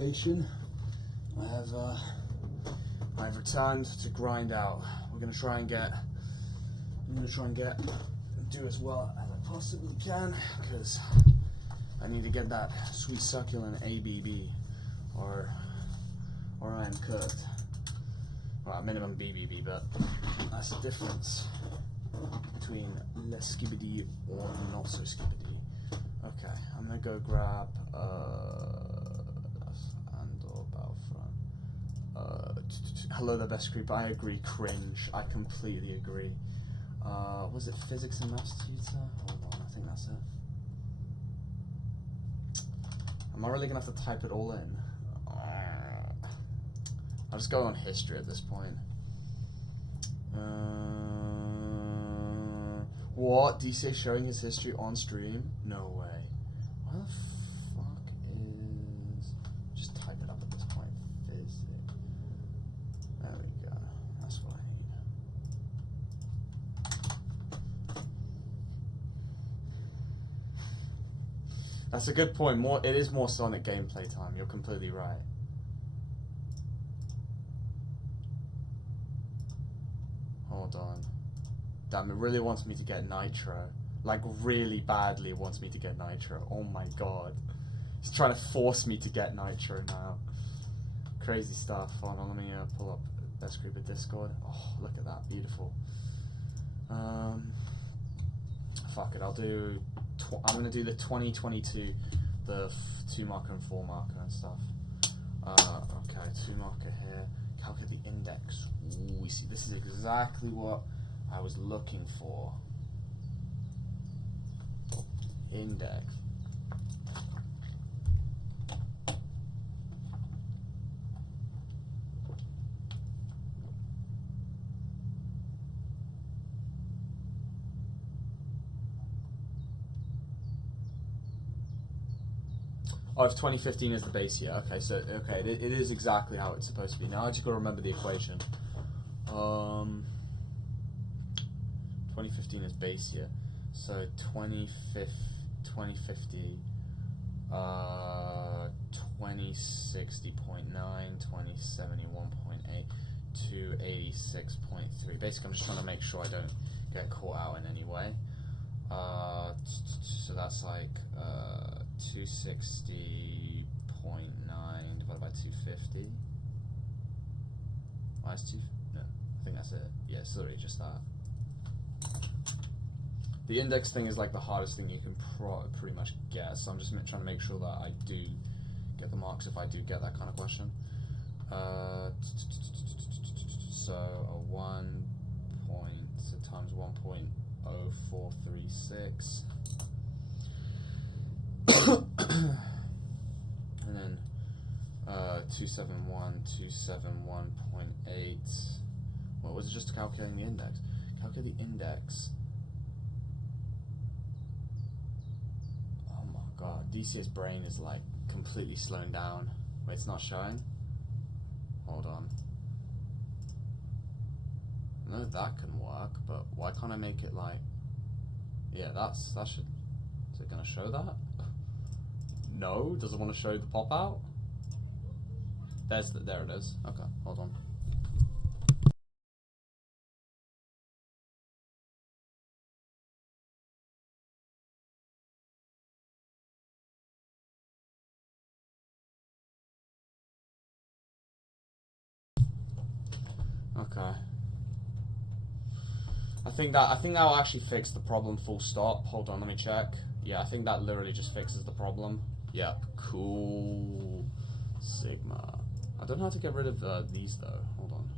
motivation. I've returned to grind out. I'm gonna try and do as well as I possibly can, because I need to get that sweet succulent ABB, or I am cooked. Well, minimum BBB, but that's the difference between less skibbity or not so skibbity. Okay, I'm gonna go grab hello the best creep. I agree, cringe. I completely agree. Was it physics and maths tutor? Hold on, I think that's it. Am I really gonna have to type it all in? I'll just go on history at this point. What? DCA showing his history on stream? No way. Why the fuck is... Just type it up at this point. Physics. There we go. That's what I need. That's a good point. It is more Sonic gameplay time. You're completely right. Hold on. Damn, it really wants me to get Nitro. Like, really badly wants me to get Nitro. Oh my god. He's trying to force me to get Nitro now. Crazy stuff. Hold on, let me pull up Best Creeper Discord. Oh, look at that. Beautiful. Fuck it, I'll do... I'm going to do the 2022, the 2 marker and 4 marker and stuff. Okay, 2 marker here. Calculate the index. Ooh, see, this is exactly what I was looking for. Index. Oh, if 2015 is the base year. Okay, so okay, it is exactly how it's supposed to be. Now I just got to remember the equation. 2015 is base year, so 2050, 2060.9, 2071.8, 286.3. Basically, I'm just trying to make sure I don't get caught out in any way. So that's like 260.9 divided by 250. Minus 2. No, I think that's it. Yeah, it's literally just that. The index thing is like the hardest thing you can pretty much get, so I'm just trying to make sure that I do get the marks if I do get that kind of question. So a 1 point times 1.0436, and then 271.8. What was it? Just calculating the index? Calculate the index. God, DC's brain is like completely slowing down. Wait, it's not showing? Hold on. I know that can work, but why can't I make it like... Yeah, that should... Is it gonna show that? No? Does it want to show the pop out? There it is. Okay, hold on. Okay. I think that'll actually fix the problem full stop. Hold on, let me check. Yeah, I think that literally just fixes the problem. Yep, cool. Sigma. I don't know how to get rid of these though. Hold on.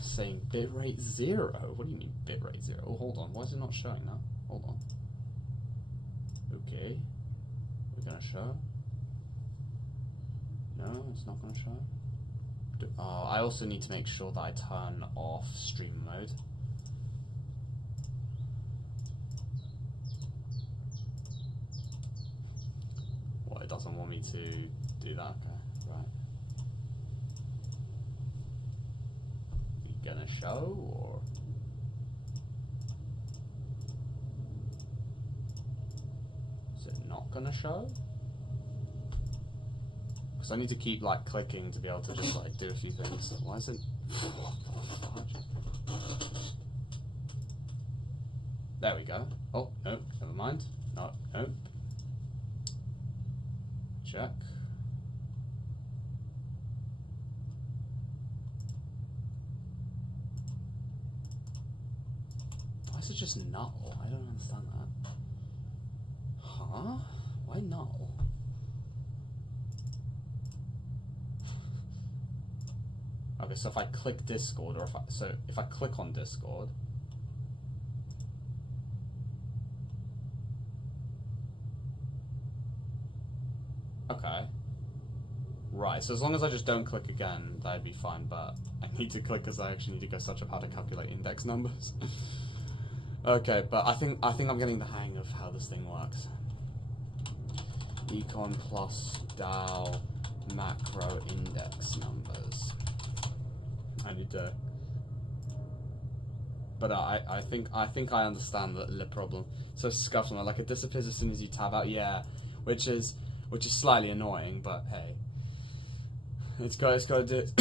Saying bitrate 0. What do you mean bitrate 0? Oh, hold on. Why is it not showing now? Hold on. Okay. We're gonna show. No, it's not gonna show. I also need to make sure that I turn off stream mode. Well, it doesn't want me to do that. Okay, right. Are you gonna show, or? Is it not gonna show? Because I need to keep like clicking to be able to just like do a few things. Why is it? What the fuck? There we go. Oh, no, never mind. No, nope. Check. Why is it just null? I don't understand that. Huh? Why null? Okay, so if I click Discord, or if I click on Discord, okay, right. So as long as I just don't click again, that'd be fine. But I need to click because I actually need to go search up how to calculate index numbers. Okay, but I think I'm getting the hang of how this thing works. Econ plus DAO macro index numbers. I need to, but I think I understand the problem. So scuffle, like it disappears as soon as you tab out. Yeah, which is slightly annoying, but hey, it's got to do it.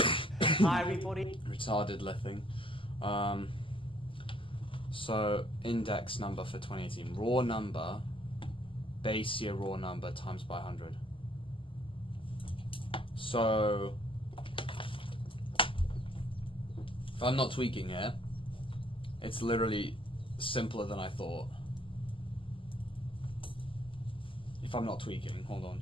Hi everybody. Retarded lifting. So index number for 2018, raw number, base year raw number times by 100. So if I'm not tweaking here, it's literally simpler than I thought. If I'm not tweaking, hold on.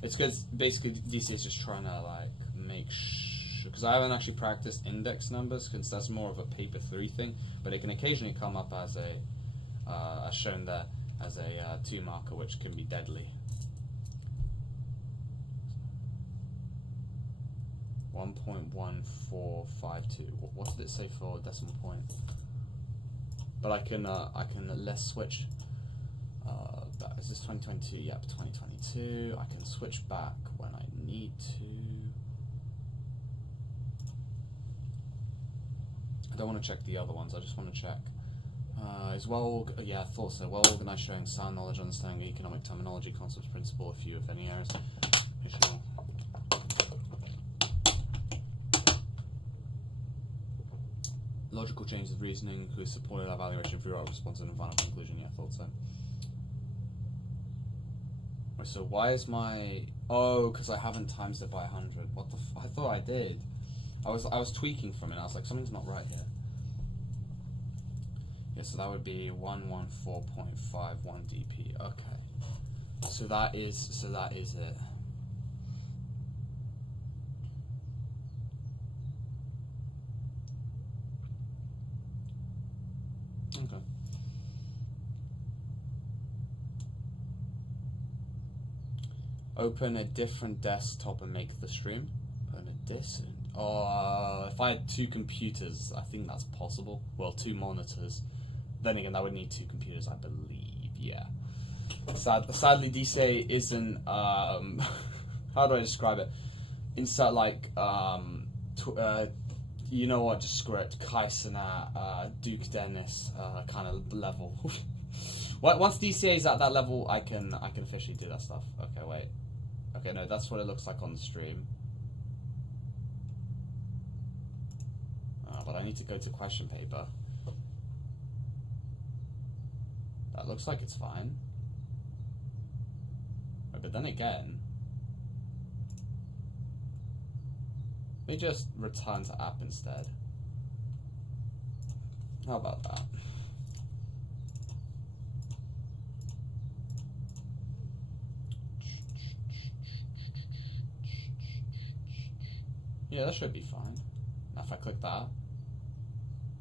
It's because basically DC is just trying to like make sure, because I haven't actually practiced index numbers, because that's more of a paper 3 thing, but it can occasionally come up as as shown there, as a 2 marker, which can be deadly. 1.1452. What did it say for decimal point? But I can let's switch. Is this 2022? Yep, 2022. I can switch back when I need to. I don't want to check the other ones. I just want to check. Is yeah, I thought so. Well organized, showing sound knowledge, understanding economic terminology, concepts, principle, a few, if any, errors. Logical changes of reasoning, who supported evaluation for your response and final conclusion. Yeah, I thought so. Wait, so why is my... Oh, because I haven't times it by 100. What the I thought I did. I was tweaking from it. I was like, something's not right here. Yeah, so that would be 114.51 dp. Okay. So that is it. Okay. Open a different desktop and make the stream. Open a disk. If I had 2 computers, I think that's possible. Well, 2 monitors. Then again, I would need 2 computers, I believe. Yeah. Sadly, DCA isn't. How do I describe it? Insert like you know what? Just screw it. Kaisana, Duke Dennis kind of level. Once DCA is at that level, I can officially do that stuff. Okay, wait. Okay, no, that's what it looks like on the stream. But I need to go to question paper. That looks like it's fine. But then again, let me just return to app instead. How about that? Yeah, that should be fine. Now if I click that,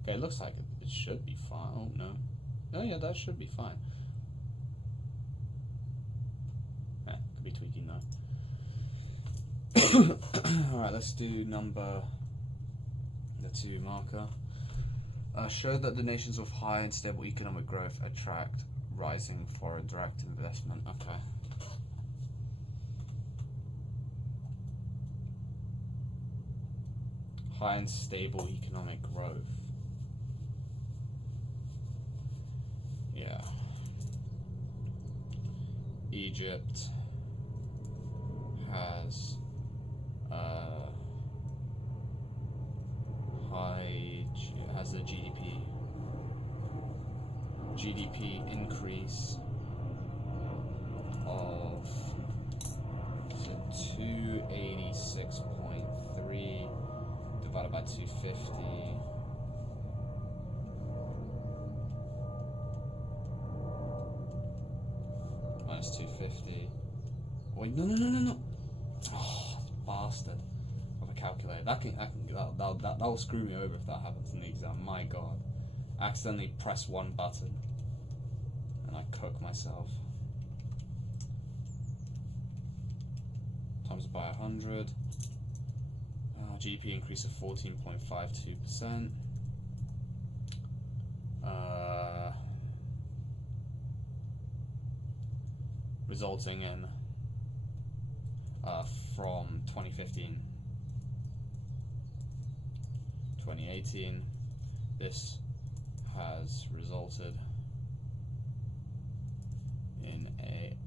okay, it looks like it should be fine. Oh no. Oh yeah, that should be fine. Yeah, could be tweaking though. Alright, let's do number the 2 marker. Show that the nations of high and stable economic growth attract rising foreign direct investment. Okay. High and stable economic growth. Yeah. Egypt has has a GDP increase of 286.3 divided by 250. Minus 250. Wait, no. Oh, bastard. Of a calculator. That will screw me over if that happens in the exam. My god. Accidentally press one button and I cook myself. Times it by 100. GDP increase of 14.52%. Resulting in from 2015 2018, this has resulted in a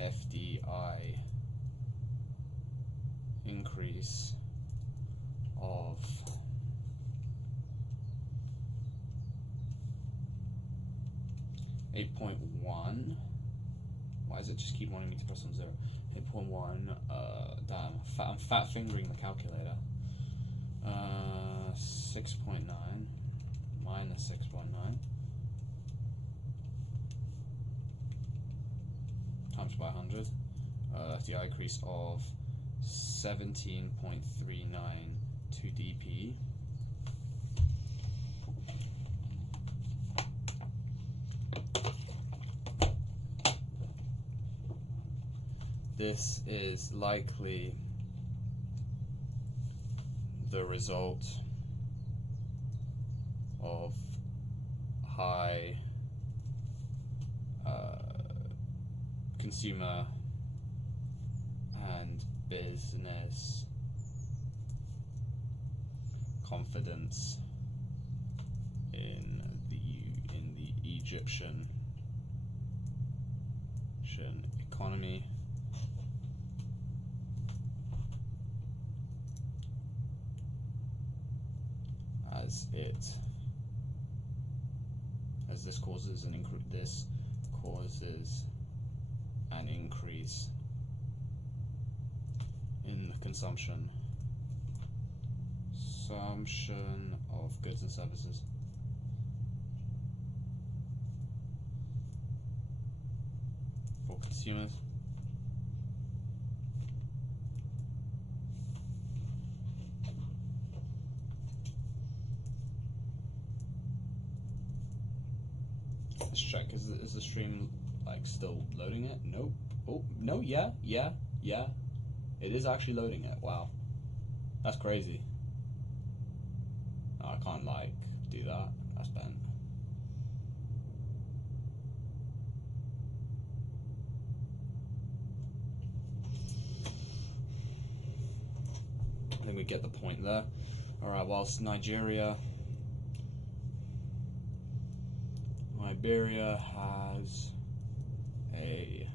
FDI increase of 8.1. Why does it just keep wanting me to press on 0? 8.1. Damn, I'm fat fingering the calculator. 6.9 minus 6.9 times by 100. FDI increase of 17.392 DP. This is likely the result of high consumer and business confidence in the Egyptian economy. As this causes an increase in the consumption of goods and services. For consumers. Let's check. Is the stream like still loading it? Nope. Oh no. Yeah. It is actually loading it. Wow, that's crazy. No, I can't like do that. That's bent. I think we get the point there. All right. Whilst Liberia has a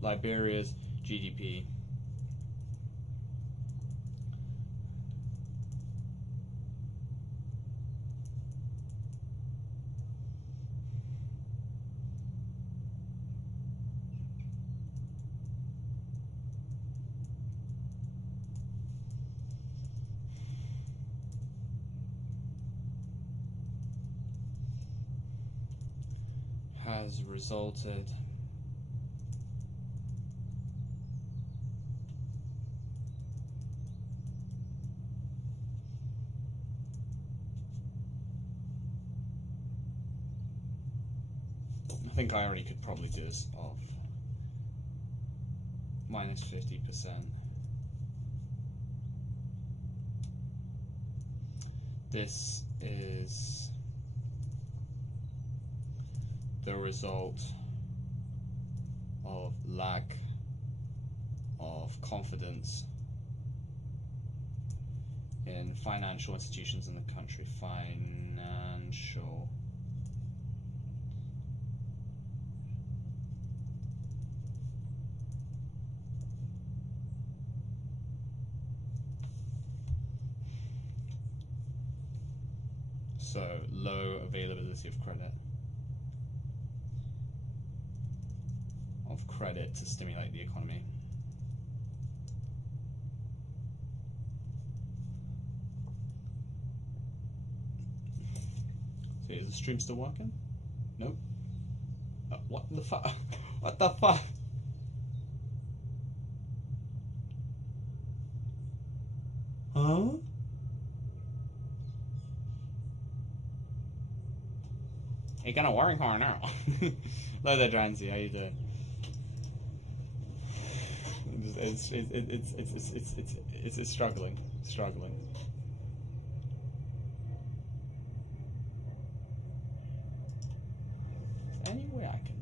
Liberia's GDP has resulted think I already could probably do this of minus 50%. This is the result of lack of confidence in financial institutions in the country. Financial so low availability of credit to stimulate the economy. So is the stream still working? Nope. What the fuck? What the fuck? Huh? You're gonna work hard now. Hello there, Dransy. How you doing? It's struggling. Is there any way I can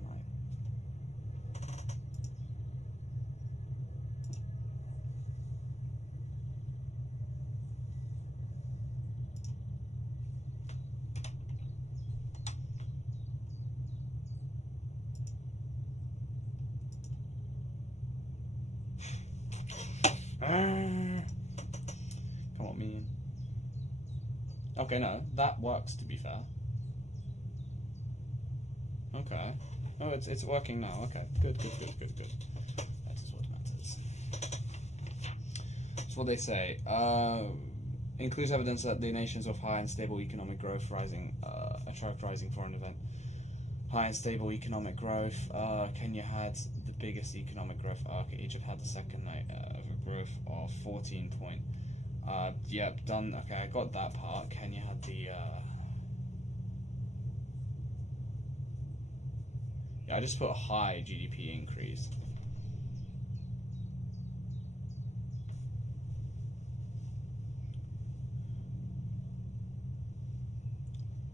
come on, man. Okay, no, that works, to be fair. Okay. Oh, it's working now. Okay, good. That is what matters. That's what they say. Includes evidence that the nations of high and stable economic growth attract rising foreign event. High and stable economic growth. Kenya had the biggest economic growth. Okay, Egypt had the second growth of 14 point. Yep, done. Okay, I got that part. Kenya had the. Yeah, I just put a high GDP increase.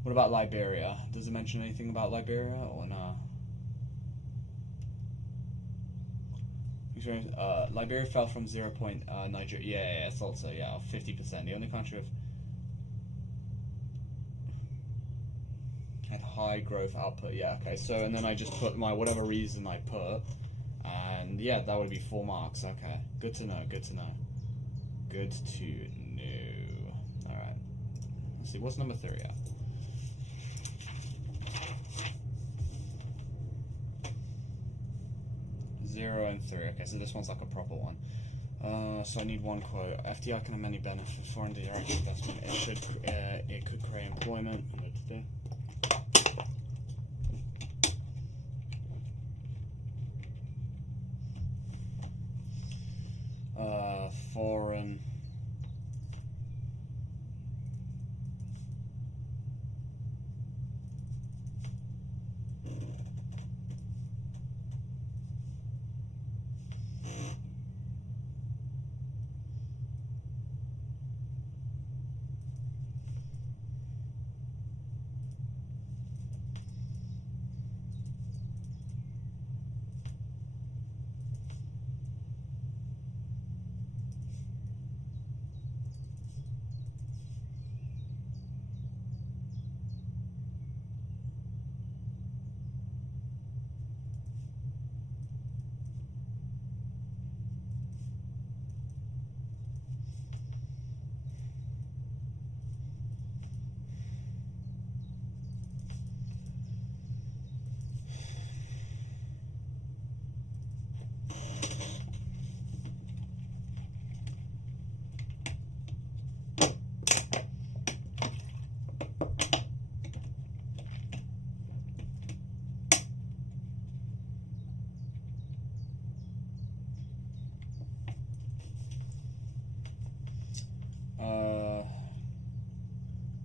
What about Liberia? Does it mention anything about Liberia or nah? Liberia fell from 0. Nigeria. Yeah, it's also 50%. The only country had high growth output. Yeah, okay. So and then I just put my whatever reason I put, and yeah, that would be 4 marks. Okay, good to know. All right. Let's see. What's number 3 at? Zero and 3. Okay, so this one's like a proper one. So I need one quote. FDI can have many benefits. Foreign direct investment. It could create employment. Foreign.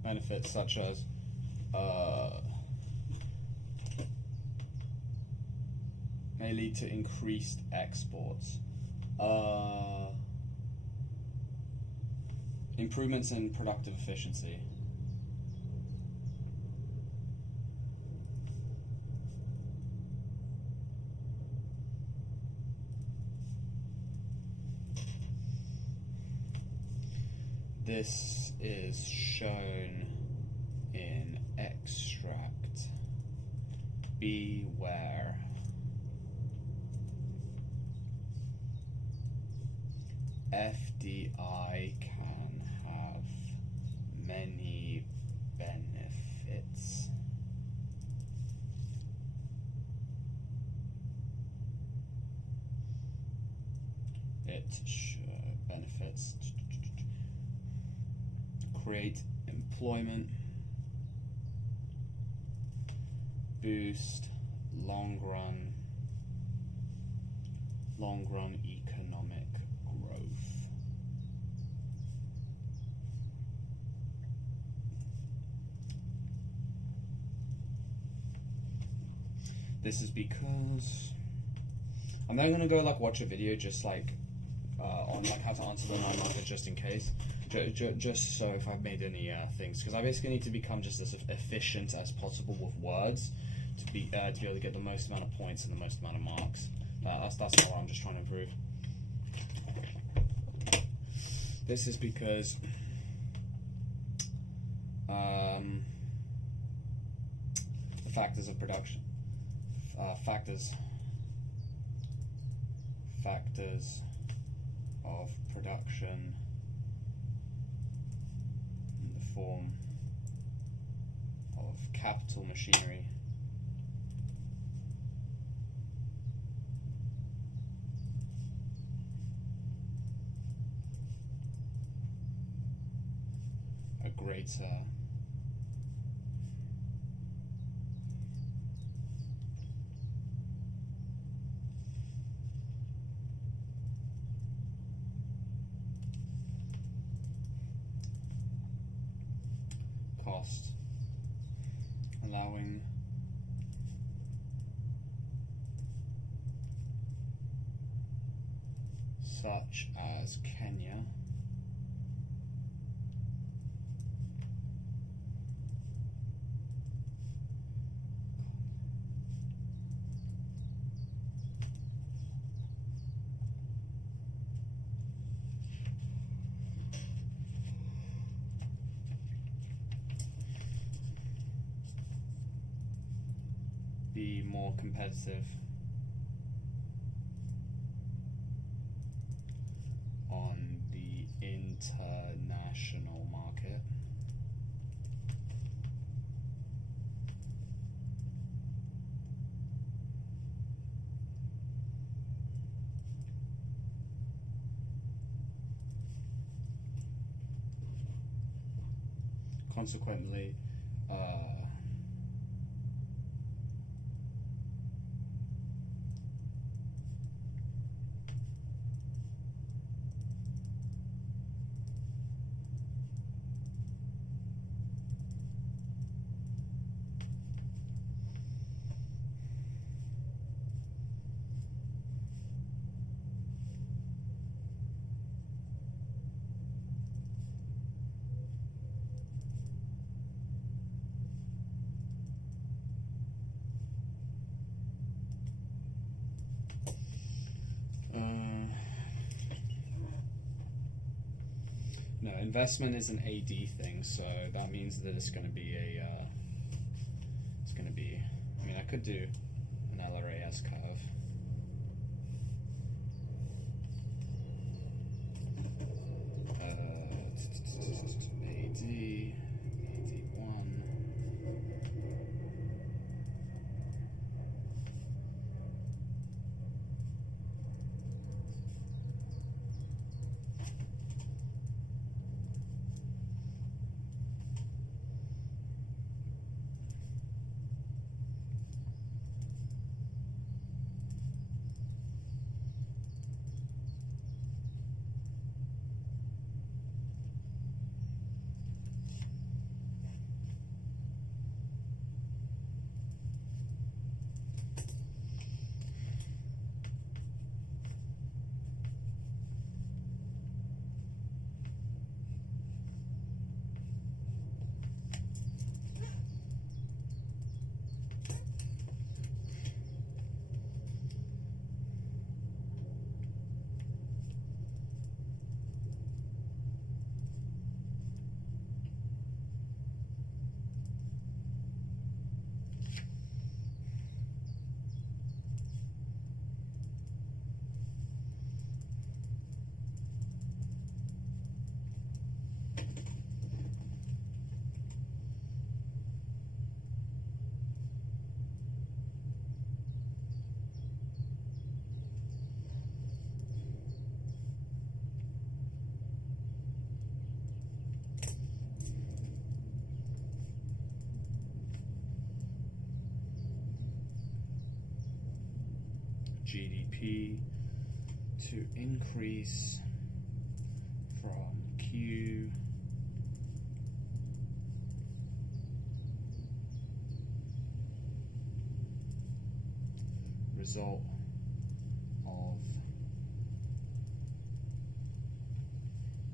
Benefits such as may lead to increased exports. Improvements in productive efficiency. This is shown in extract. Beware. FDI can have many benefits. It benefits. Create employment, boost long run economic growth. This is because I'm then gonna go like watch a video just like on like how to answer the 9 market just in case. Just so if I've made any things, because I basically need to become just as efficient as possible with words to be able to get the most amount of points and the most amount of marks. That's what I'm just trying to improve. This is because the factors of production, factors of production. Form of capital machinery a greater cost, allowing such as Kenya be more competitive on the international market. Consequently, no, investment is an AD thing, so that means that it's going to be a, I mean, I could do an LRAS curve. AD1. GDP to increase from Q result of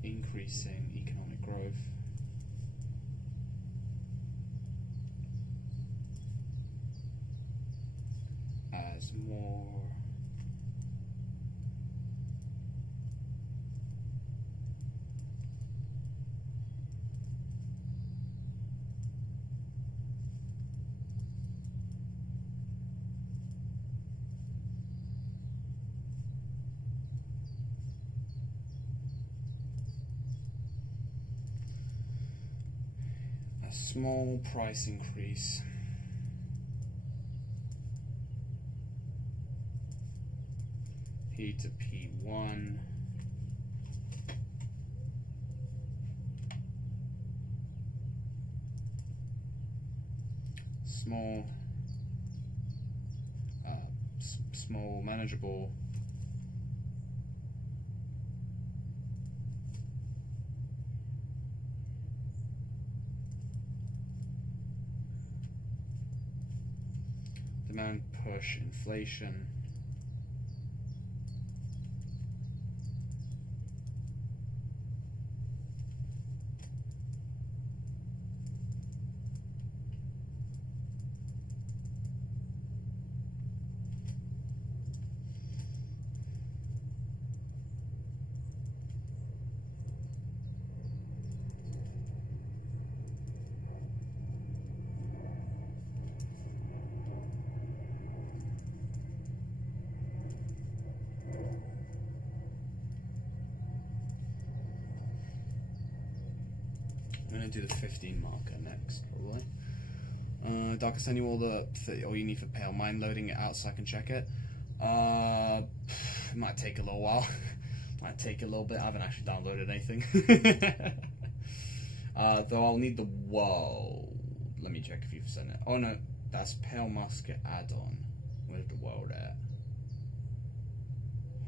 increasing economic growth as more a small price increase P to P1 small small manageable demand push inflation I'm going to do the 15 marker next, probably. Doc, I send you all you need for Pale. Mind loading it out so I can check it? It might take a little while. Might take a little bit. I haven't actually downloaded anything. Though I'll need the world. Let me check if you've sent it. Oh no, that's Pale Musket add-on. Where's the world at?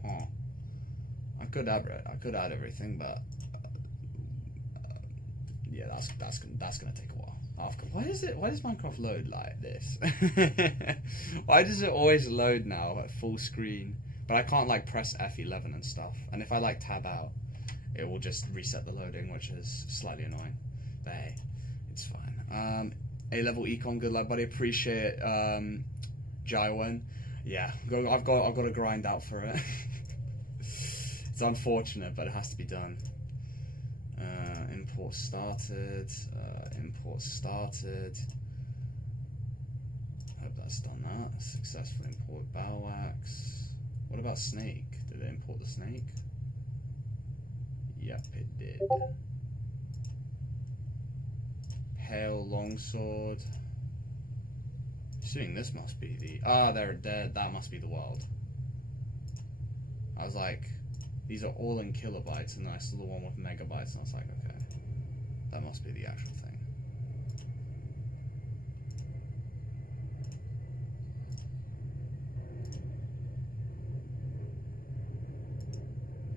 Huh. I could add everything, but yeah, that's gonna take a while. Why does Minecraft load like this? Why does it always load now at full screen? But I can't like press F11 and stuff. And if I like tab out, it will just reset the loading, which is slightly annoying. But hey, it's fine. A-level econ, good luck, buddy. Appreciate it. Jaiwen. Yeah, I've got to grind out for it. It's unfortunate, but it has to be done. Import started. Import started. Hope that's done that. Successful import Balwax. What about Snake? Did it import the Snake? Yep, it did. Pale Longsword. Assuming this must be the... they're dead. That must be the world. I was like, these are all in kilobytes, and then I saw the one with megabytes, and I was like, okay, that must be the actual thing.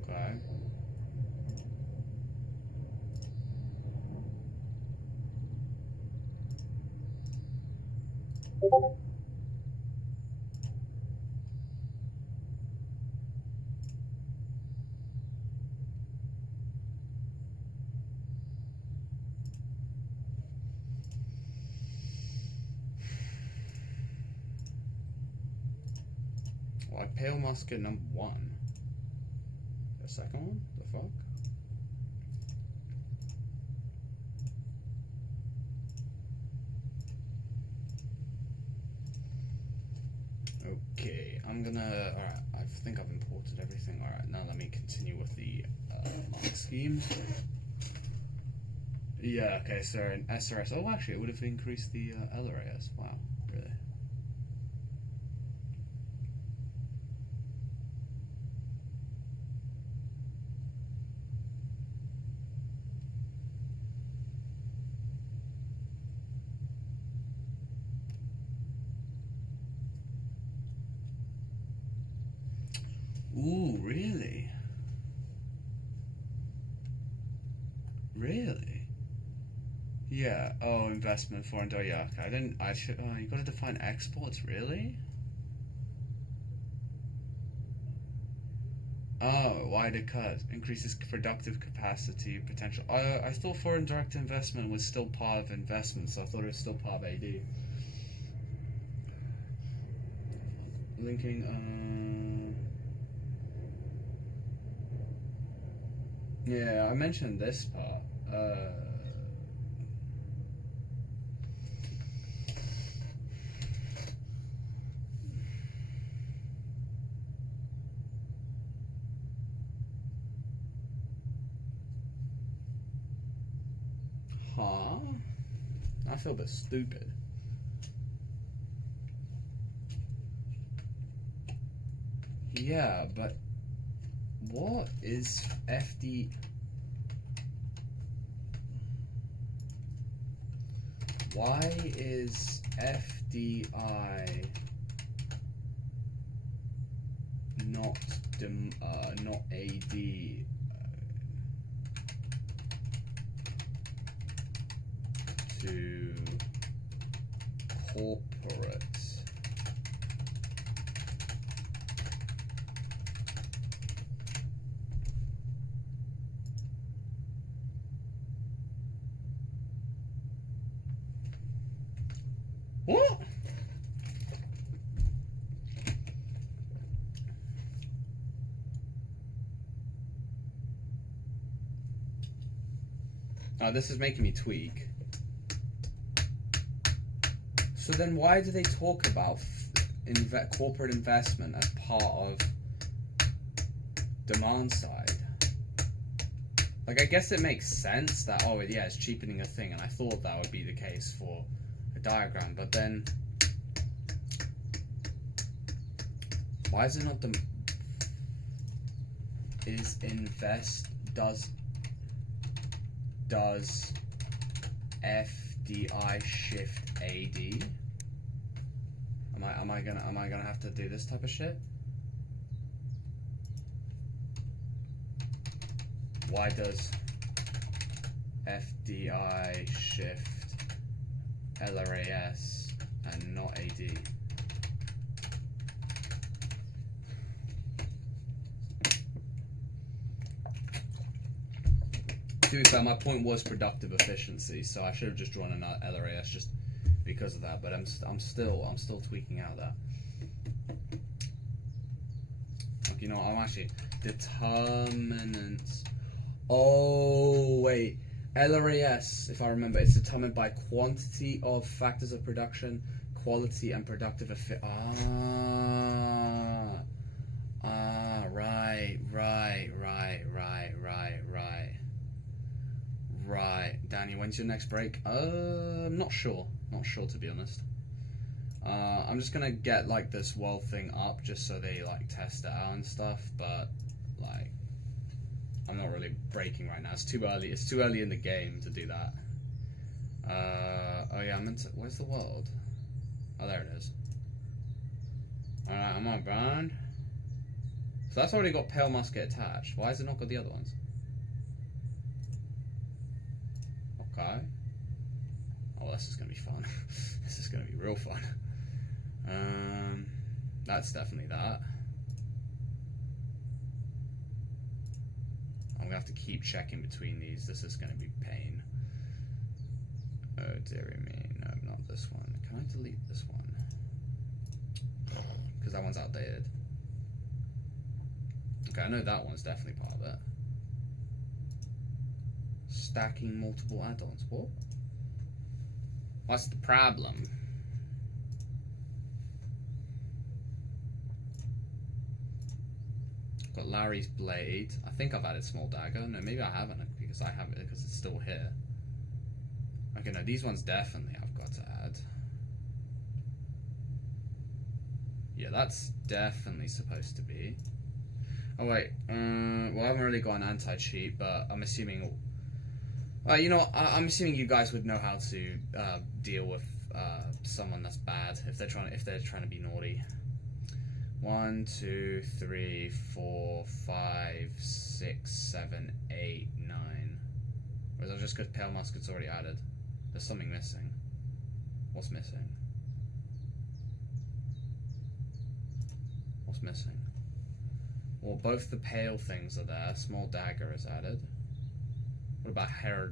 Okay. Why Pale Musket number 1? The second one? The fuck? Okay, I'm gonna... Alright, I think I've imported everything. Alright, now let me continue with the mark schemes. Yeah, okay, so in SRS... Oh, actually, it would have increased the LRAS. Wow, really? Ooh, really? Really? Yeah. Oh, investment foreign dollar. Yeah. Okay. I should. Oh, you got to define exports. Really? Oh, wider cut increases productive capacity potential. I thought foreign direct investment was still part of investment, so I thought it was still part of AD. Linking. Yeah, I mentioned this part. Huh? I feel a bit stupid. Yeah, but what is FD? Why is FDI not AD to corporate? What? Oh, this is making me tweak. So then why do they talk about corporate investment as part of demand side? Like, I guess it makes sense that, oh yeah, it's cheapening a thing, and I thought that would be the case for a diagram, but then why is it not does FDI shift AD? Am I gonna have to do this type of shit? Why does FDI shift LRAS and not AD? To be fair, my point was productive efficiency, so I should have just drawn an LRAS just because of that. But I'm still tweaking out that. Like, you know, I'm actually determinants. Oh wait, LRAS, if I remember, it's determined by quantity of factors of production, quality, and productive right. Danny, when's your next break? Not sure to be honest. I'm just gonna get like this world thing up just so they like test it out and stuff, but like I'm not really breaking right now. It's too early. It's too early in the game to do that. Oh yeah, where's the world? Oh, there it is. Alright, I'm on brand. So that's already got Pale Musket attached. Why has it not got the other ones? Okay. Oh, this is gonna be fun. This is gonna be real fun. That's definitely that. I'm gonna have to keep checking between these. This is gonna be pain. Oh dearie me. No, not this one. Can I delete this one? Because that one's outdated. Okay, I know that one's definitely part of it. Stacking multiple add-ons. What? What's the problem? Got Larry's blade. I think I've added small dagger. No, maybe I haven't because I have it because it's still here. Okay, no, these ones definitely I've got to add. Yeah, that's definitely supposed to be. Oh wait, well I haven't really got an anti-cheat, but I'm assuming. You know, I'm assuming you guys would know how to deal with someone that's bad if they're trying to be naughty. 1, 2, 3, 4, 5, 6, 7, 8, 9. Or is that just because Pale Musket's already added? There's something missing. What's missing? What's missing? Well, both the pale things are there. Small dagger is added. What about hair?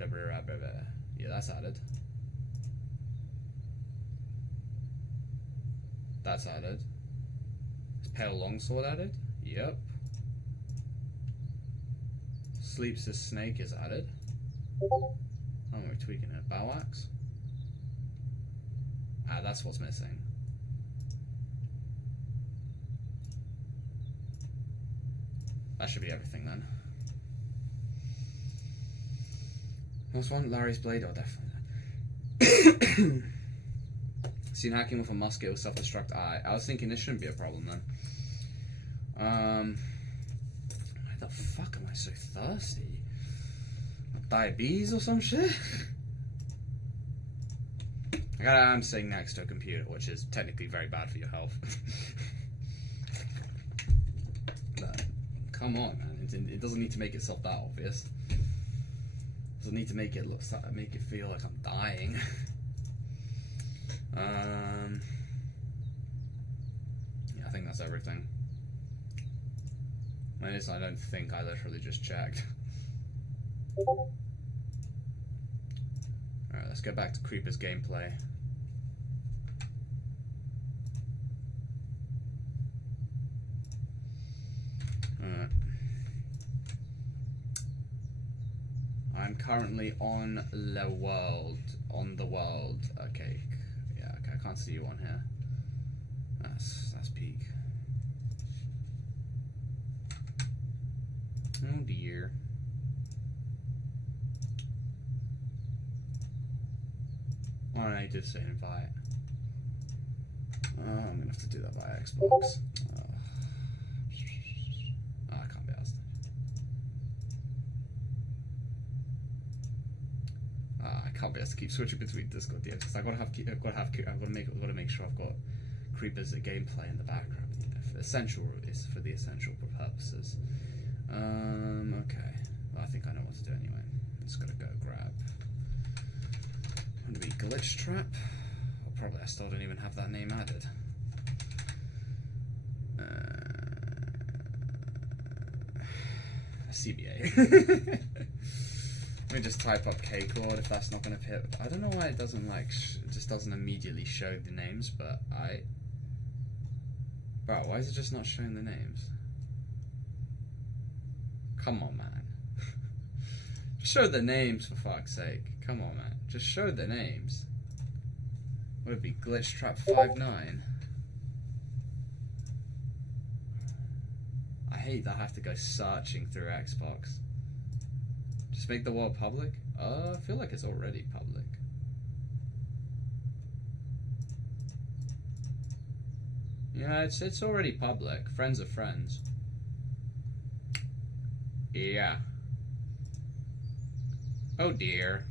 Yeah, that's added. That's added. Is pale longsword added? Yep. Sleeps as snake is added. Oh, we're tweaking it. Bow axe? Ah, that's what's missing. That should be everything then. Last one, Larry's blade. Oh, definitely. Seen hacking with a musket with self-destruct eye. I was thinking this shouldn't be a problem then. Why the fuck am I so thirsty? Diabetes or some shit? I'm sitting next to a computer, which is technically very bad for your health. But, come on, man. It doesn't need to make itself that obvious. It doesn't need to make it feel like I'm dying. Yeah, I think that's everything. I don't think I literally just checked. Alright, let's go back to Creeper's gameplay. Alright. I'm currently on the world. Okay. Yeah, okay, I can't see you on here. That's peak. Oh dear. Why don't I just say invite? I'm gonna have to do that by Xbox. I can't be asked. I can't be asked to keep switching between Discord DMs because I've got to make sure I've got Creepers at gameplay in the background. You know, for the essential purposes. Okay. Well, I think I know what to do anyway. I'm just gonna go grab. Gonna be glitch trap. Or probably I still don't even have that name added. CBA. Let me just type up K-chord if that's not gonna fit. I don't know why it doesn't it just doesn't immediately show the names, but Bro, why is it just not showing the names? Come on, man. Just show the names for fuck's sake. Come on, man. Just show the names. Would it be Glitch Trap 59? I hate that I have to go searching through Xbox. Just make the world public? I feel like it's already public. Yeah, it's already public. Friends are friends. Yeah. Oh dear.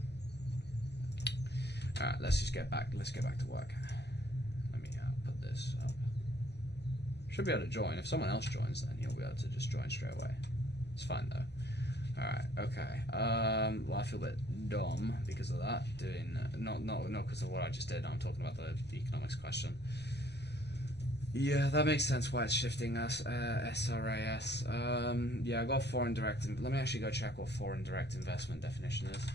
Alright, let's get back to work. Let me put this up. Should be able to join. If someone else joins, then you'll be able to just join straight away. It's fine though. Alright, okay. Well, I feel a bit dumb because of that. Not because of what I just did. I'm talking about the economics question. Yeah, that makes sense why it's shifting us. SRAS. Yeah, I got foreign direct. Let me actually go check what foreign direct investment definition is.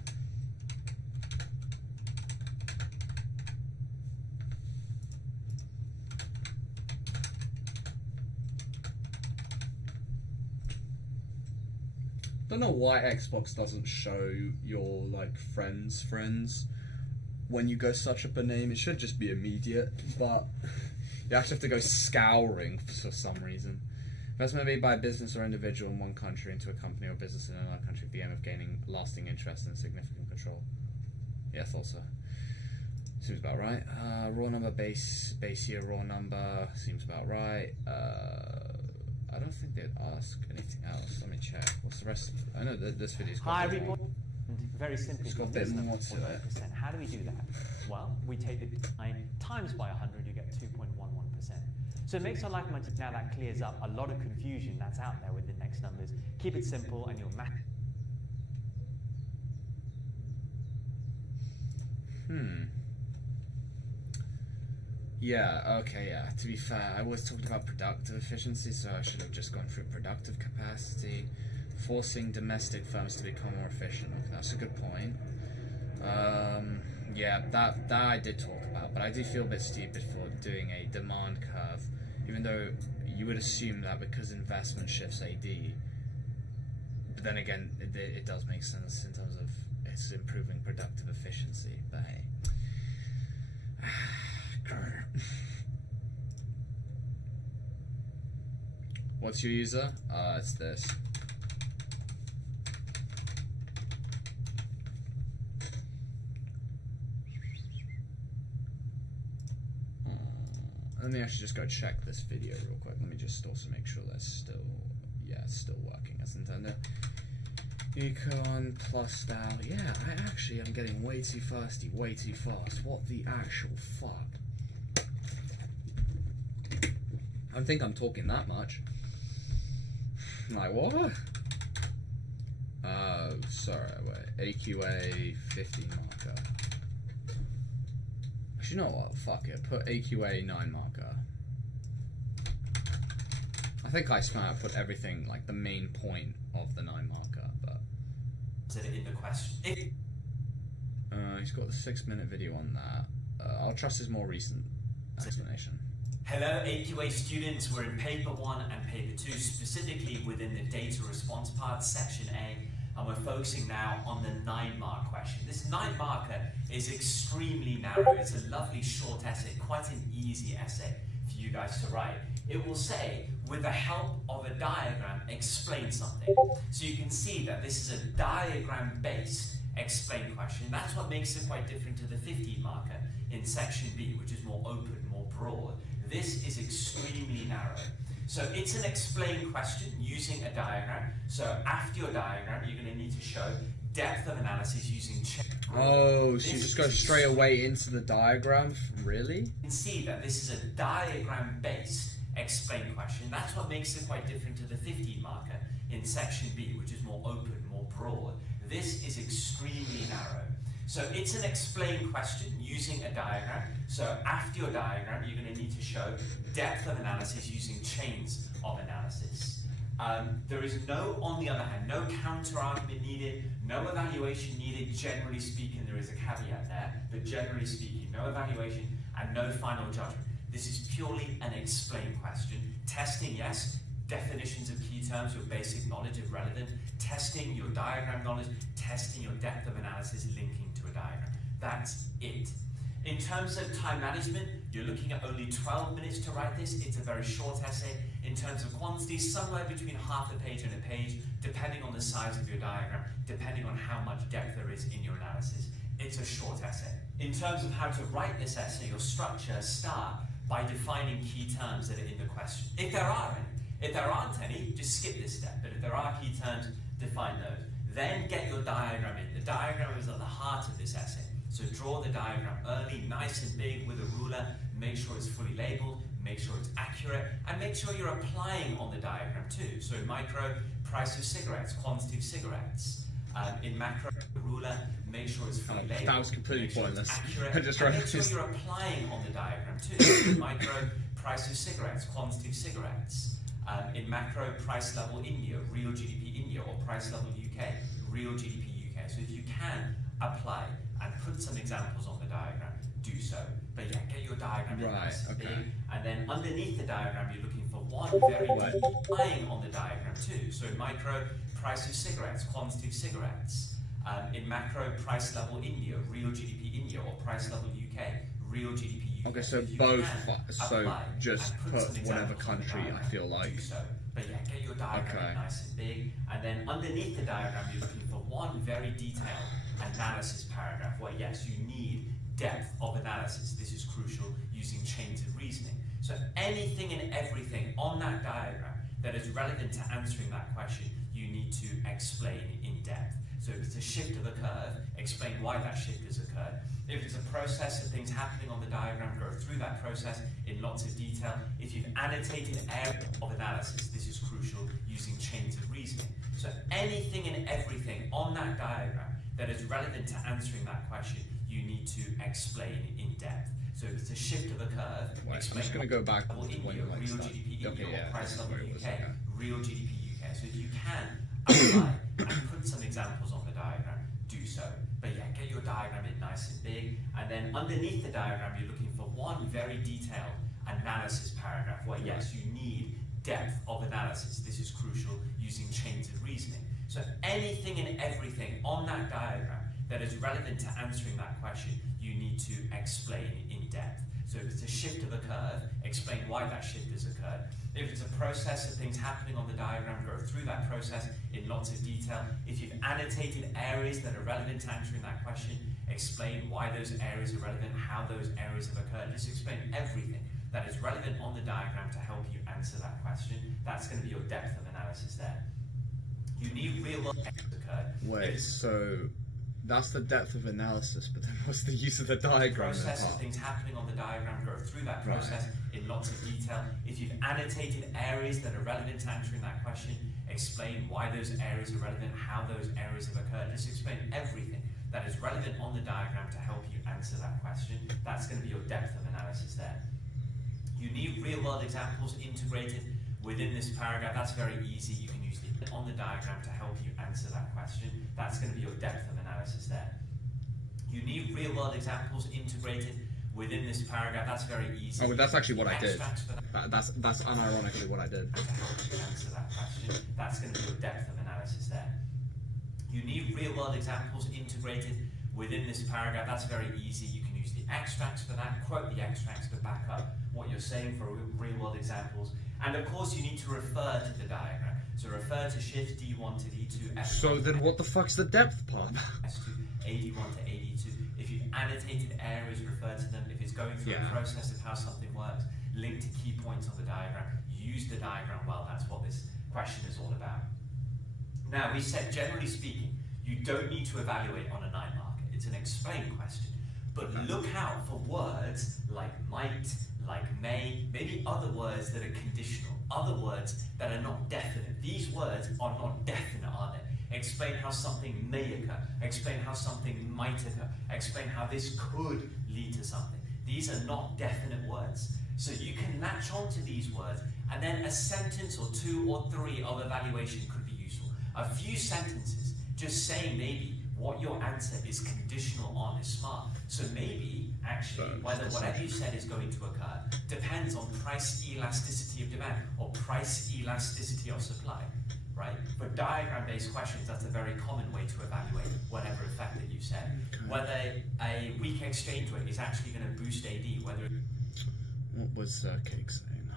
Don't know why Xbox doesn't show your friends when you go search up a name. It should just be immediate, but you actually have to go scouring for some reason. Investment made by a business or individual in one country into a company or business in another country with the aim of gaining lasting interest and significant control. Yeah, I thought so. Seems about right. Raw number, base year raw number. Seems about right. I don't think they'd ask anything else. Let me check. What's the rest? I know that this video's got Hi, very simply, it's got a bit more to it. How do we do that? Well, we take the 9 times by 100, you get 2.11%. So it makes our life much now that clears up a lot of confusion that's out there with index numbers. Keep it simple and you'll match. Yeah, okay, yeah. To be fair, I was talking about productive efficiency, so I should have just gone through productive capacity, forcing domestic firms to become more efficient. Okay, that's a good point. Yeah, that I did talk about, but I do feel a bit stupid for doing a demand curve, even though you would assume that because investment shifts AD. But then again, it does make sense in terms of it's improving productive efficiency, but hey. What's your user? It's this. Let me actually just go check this video real quick. Let me just also make sure that's still, yeah, it's still working as intended. Econ plus style. Yeah, I'm getting way too thirsty, way too fast. What the actual fuck? I don't think I'm talking that much. Like, what? Sorry, wait. AQA 50 marker. Actually, you know what? Fuck it. Put AQA 9 marker. I think I put everything, like, the main point of the 9 marker, but... In the question. He's got the 6-minute video on that. I'll trust his more recent explanation. Hello AQA students, we're in paper 1 and paper 2, specifically within the data response part, section A, and we're focusing now on the 9 mark question. This 9 marker is extremely narrow. It's a lovely short essay, quite an easy essay for you guys to write. It will say, with the help of a diagram, explain something. So you can see that this is a diagram-based explain question. That's what makes it quite different to the 15 marker in section B, which is more open, more broad. This is extremely narrow. So it's an explain question using a diagram. So after your diagram, you're going to need to show depth of analysis using check. Oh, so you just go straight away into the diagram? Really? You can see that this is a diagram-based explain question. That's what makes it quite different to the 15 marker in section B, which is more open, more broad. This is extremely narrow. So it's an explain question using a diagram. So after your diagram, you're going to need to show depth of analysis using chains of analysis. There is no, on the other hand, no counter argument needed, no evaluation needed. Generally speaking, there is a caveat there, but generally speaking, no evaluation and no final judgment. This is purely an explain question. Testing, yes. Definitions of key terms, your basic knowledge if relevant, testing your diagram knowledge, testing your depth of analysis, linking to a diagram. That's it. In terms of time management, you're looking at only 12 minutes to write this. It's a very short essay. In terms of quantity, somewhere between half a page and a page, depending on the size of your diagram, depending on how much depth there is in your analysis. It's a short essay. In terms of how to write this essay, your structure, start by defining key terms that are in the question, if there are any. If there aren't any, just skip this step, but if there are key terms, define those. Then get your diagram in. The diagram is at the heart of this essay. So draw the diagram early, nice and big with a ruler, make sure it's fully labeled, make sure it's accurate, and make sure you're applying on the diagram too. So in micro, price of cigarettes, quantity of cigarettes. In macro, the ruler, make sure it's fully labeled. That was completely pointless. Accurate, I just and make sure you're applying on the diagram too. So in micro, price of cigarettes, quantity of cigarettes. In macro, price level India, real GDP India, or price level UK, real GDP UK. So if you can apply and put some examples on the diagram, do so. But yeah, get your diagram in nice and big. And then underneath the diagram, you're looking for one very deep applying on the diagram too. So in micro, price of cigarettes, quantity of cigarettes. In macro, price level India, real GDP India, or price level UK, real GDP UK. Okay, so both, so just put whatever country I feel like. So, but yeah, get your diagram nice and big, and then underneath the diagram you're looking for one very detailed analysis paragraph where yes, you need depth of analysis. This is crucial, using chains of reasoning. So anything and everything on that diagram that is relevant to answering that question, you need to explain in depth. So if it's a shift of a curve, explain why that shift has occurred. If it's a process of things happening on the diagram, go through that process in lots of detail. If you've annotated area of analysis, this is crucial, using chains of reasoning. So anything and everything on that diagram that is relevant to answering that question, you need to explain in depth. So if it's a shift of a curve, Right, I'm explain just going to go back to India, when you like real start. GDP India, Okay, or yeah, price this is level where it was, UK, okay. real GDP UK. So if you can apply and put some examples on the diagram, do so. But yeah, get your diagram in nice and big, and then underneath the diagram you're looking for one very detailed analysis paragraph where yes, you need depth of analysis. This is crucial, using chains of reasoning. So anything and everything on that diagram that is relevant to answering that question, you need to explain in depth. So if it's a shift of a curve, explain why that shift has occurred. If it's a process of things happening on the diagram, go through that process in lots of detail. If you've annotated areas that are relevant to answering that question, explain why those areas are relevant, how those areas have occurred. Just explain everything that is relevant on the diagram to help you answer that question. That's going to be your depth of analysis there. You need real-world evidence occurred. Wait, so that's the depth of analysis, but then what's the use of the diagram? Process of things happening on the diagram, go through that process in lots of detail. If you've annotated areas that are relevant to answering that question, explain why those areas are relevant, how those areas have occurred. Just explain everything that is relevant on the diagram to help you answer that question. That's going to be your depth of analysis there. You need real-world examples integrated within this paragraph. That's very easy. You can use the on the diagram to help you answer that question. That's going to be your depth of analysis there. You need real-world examples integrated within this paragraph. That's very easy. Oh, but that's actually what I did. That's unironically what I did. To help you answer that question. That's going to be your depth of analysis there. You need real-world examples integrated within this paragraph. That's very easy. You can use the extracts for that, quote the extracts to back up what you're saying for real-world examples. And of course, you need to refer to the diagram. So refer to shift D1 to D2. F1 So then what the fuck's the depth part? S2, AD1 to AD2. If you've annotated areas, refer to them. If it's going through a process of how something works, link to key points on the diagram. Use the diagram well. That's what this question is all about. Now, we said, generally speaking, you don't need to evaluate on a 9 marker. It's an explain question. But look out for words like might, like may, maybe other words that are conditional, other words that are not definite. These words are not definite, are they? Explain how something may occur. Explain how something might occur. Explain how this could lead to something. These are not definite words. So you can latch onto these words, and then a sentence or 2 or 3 of evaluation could be useful. A few sentences just saying maybe what your answer is conditional on is smart. So maybe, actually, whether whatever you said is going to occur depends on price elasticity of demand or price elasticity of supply, right? For diagram-based questions, that's a very common way to evaluate whatever effect that you said. Whether a weak exchange rate is actually going to boost AD, whether... What was Cake saying?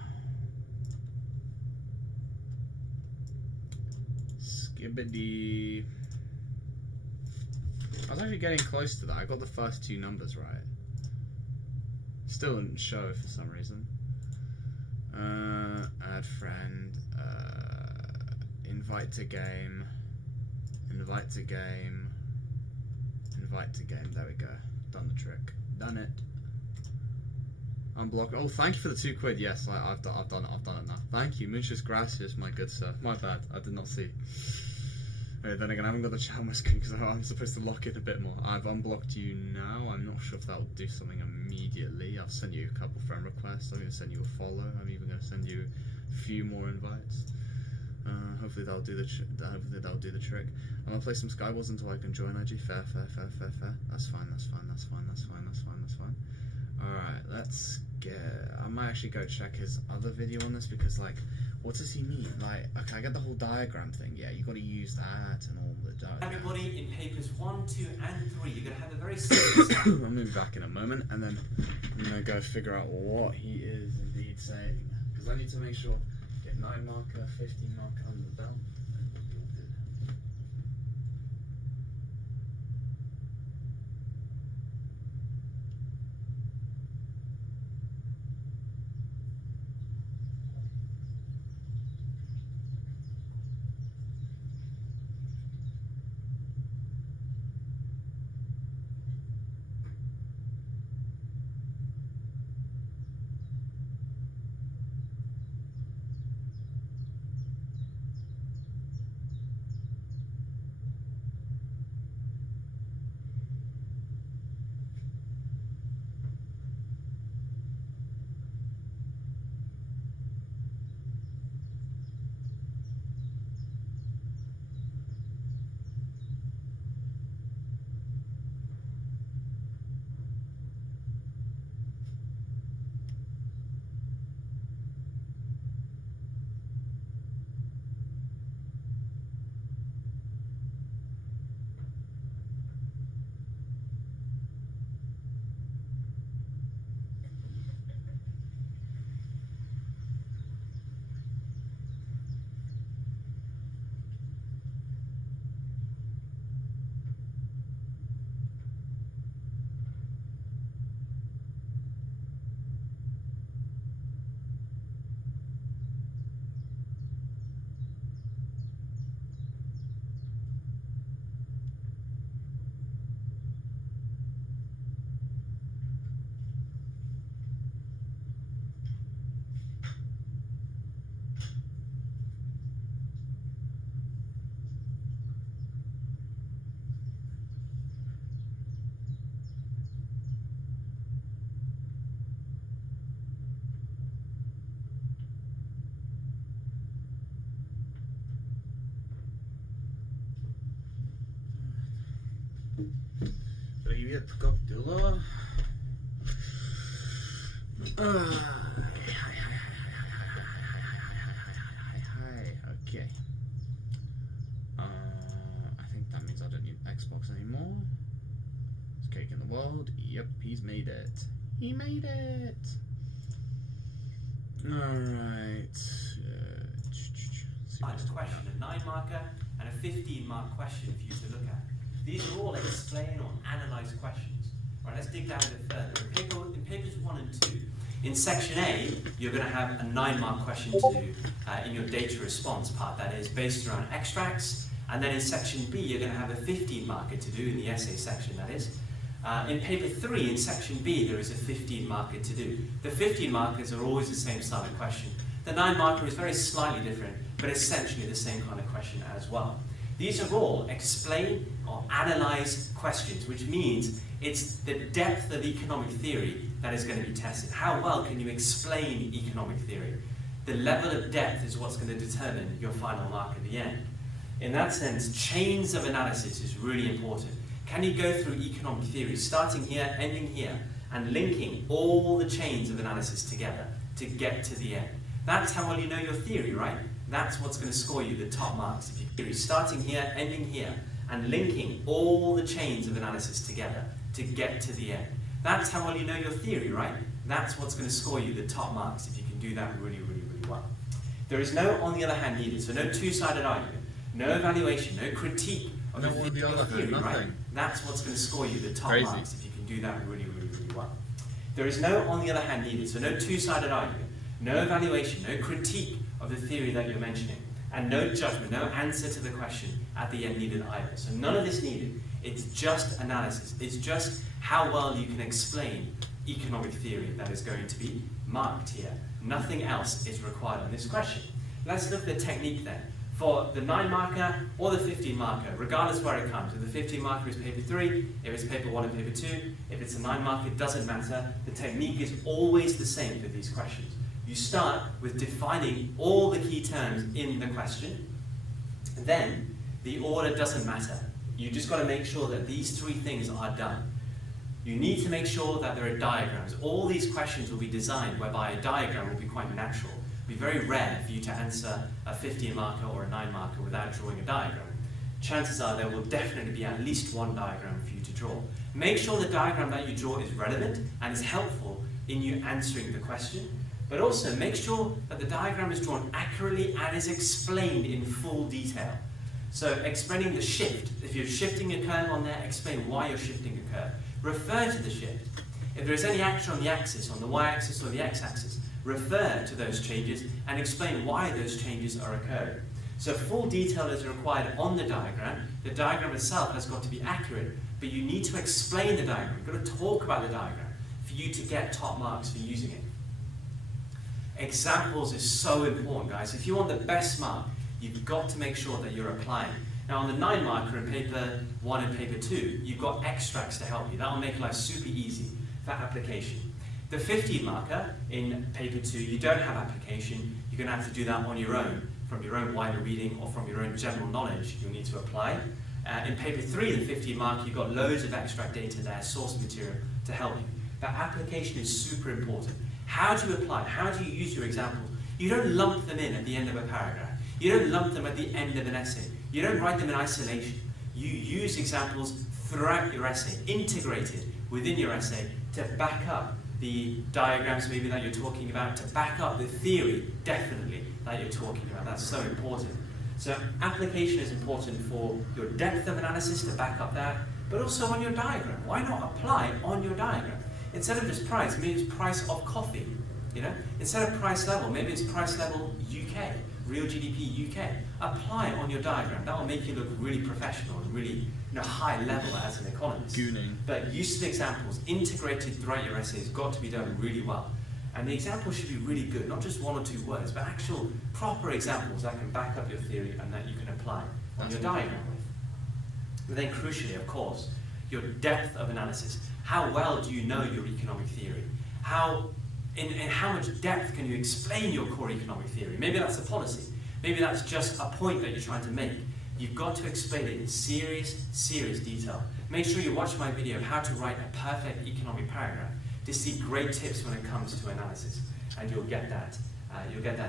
Skibbity. I was actually getting close to that. I got the first 2 numbers right. Still didn't show for some reason. Add friend. Invite to game. Invite to game. Invite to game. There we go. Done the trick. Done it. Unblock. Oh, thank you for the 2 quid. Yes, I've done it now. Thank you. Muchas gracias, my good sir. My bad. I did not see. Then again, I haven't got the chat on my screen because I'm supposed to lock it a bit more. I've unblocked you now. I'm not sure if that will do something immediately. I've sent you a couple friend requests. I'm going to send you a follow. I'm even going to send you a few more invites. Hopefully that'll do the trick. I'm gonna play some Skywars until I can join IG. Fair. That's fine. Alright, let's get... I might actually go check his other video on this because, like, what does he mean? Like, okay, I get the whole diagram thing. Yeah, you got to use that and all the diagram. Everybody in papers 1, 2, and 3, you're going to have a very simple... I'll move back in a moment and then I'm going to go figure out what he is indeed saying. Because I need to make sure... Get 9 marker, 15 marker under the belt. And we'll be all good. Привет, как дела? Okay. I think that means I don't need Xbox anymore. It's cake in the world. Yep, he's made it. He made it. Alright. A question, a 9 marker and a 15 mark question for you to look at. These are all explain or analyze questions. Right, let's dig down a bit further. In papers 1 and 2, in section A, you're going to have a 9 mark question to do in your data response part, that is based around extracts. And then in section B, you're going to have a 15 marker to do in the essay section, that is. In paper 3, in section B, there is a 15 marker to do. The 15 markers are always the same style of question. The 9 marker is very slightly different, but essentially the same kind of question as well. These are all explain or analyze questions, which means it's the depth of economic theory that is going to be tested. How well can you explain economic theory? The level of depth is what's going to determine your final mark at the end. In that sense, chains of analysis is really important. Can you go through economic theory, starting here, ending here, and linking all the chains of analysis together to get to the end? That's how well you know your theory, right? That's what's going to score you the top marks. If you theory, starting here, ending here, and linking all the chains of analysis together to get to the end. That's how well you know your theory, right? That's what's going to score you the top marks if you can do that really, really, really well. There is no on the other hand needed, so no two-sided argument, no evaluation, no critique of the theory, right? That's what's going to score you the top marks if you can do that really, really, really well. There is no on the other hand needed, so no two-sided argument, no evaluation, no critique of the theory that you're mentioning, and no judgment, no answer to the question at the end needed either. So none of this needed. It's just analysis. It's just how well you can explain economic theory that is going to be marked here. Nothing else is required on this question. Let's look at the technique then. For the 9 marker or the 15 marker, regardless where it comes. If the 15 marker is paper 3, if it's paper 1 and paper 2, if it's a 9 marker, it doesn't matter. The technique is always the same for these questions. You start with defining all the key terms in the question. Then, the order doesn't matter. You just got to make sure that these 3 things are done. You need to make sure that there are diagrams. All these questions will be designed whereby a diagram will be quite natural. It will be very rare for you to answer a 15 marker or a 9 marker without drawing a diagram. Chances are there will definitely be at least one diagram for you to draw. Make sure the diagram that you draw is relevant and is helpful in you answering the question. But also make sure that the diagram is drawn accurately and is explained in full detail. So explaining the shift, if you're shifting a curve on there, explain why you're shifting a curve. Refer to the shift. If there is any action on the axis, on the y-axis or the x-axis, refer to those changes and explain why those changes are occurring. So full detail is required on the diagram. The diagram itself has got to be accurate, but you need to explain the diagram. You've got to talk about the diagram for you to get top marks for using it. Examples is so important, guys. If you want the best mark, you've got to make sure that you're applying. Now on the 9 marker in paper 1 and paper 2, you've got extracts to help you. That will make life super easy for application. The 15 marker in paper 2, you don't have application. You're going to have to do that on your own, from your own wider reading or from your own general knowledge you'll need to apply. In paper 3, the 15 marker, you've got loads of extract data there, source material to help you. That application is super important. How do you apply? How do you use your examples? You don't lump them in at the end of a paragraph. You don't lump them at the end of an essay. You don't write them in isolation. You use examples throughout your essay, integrated within your essay to back up the diagrams maybe that you're talking about, to back up the theory, definitely, that you're talking about. That's so important. So application is important for your depth of analysis to back up that, but also on your diagram. Why not apply on your diagram? Instead of just price, maybe it's price of coffee. You know, instead of price level, maybe it's price level UK, real GDP UK. Apply it on your diagram. That will make you look really professional and really, high level as an economist. Gooning. But use of examples integrated throughout your essay has got to be done really well. And the example should be really good, not just 1 or 2 words, but actual proper examples that can back up your theory and that you can apply on your diagram with. But then crucially, of course, your depth of analysis. How well do you know your economic theory? In how much depth can you explain your core economic theory? Maybe that's a policy. Maybe that's just a point that you're trying to make. You've got to explain it in serious detail. Make sure you watch my video, how to write a perfect economic paragraph, to see great tips when it comes to analysis, and you'll get that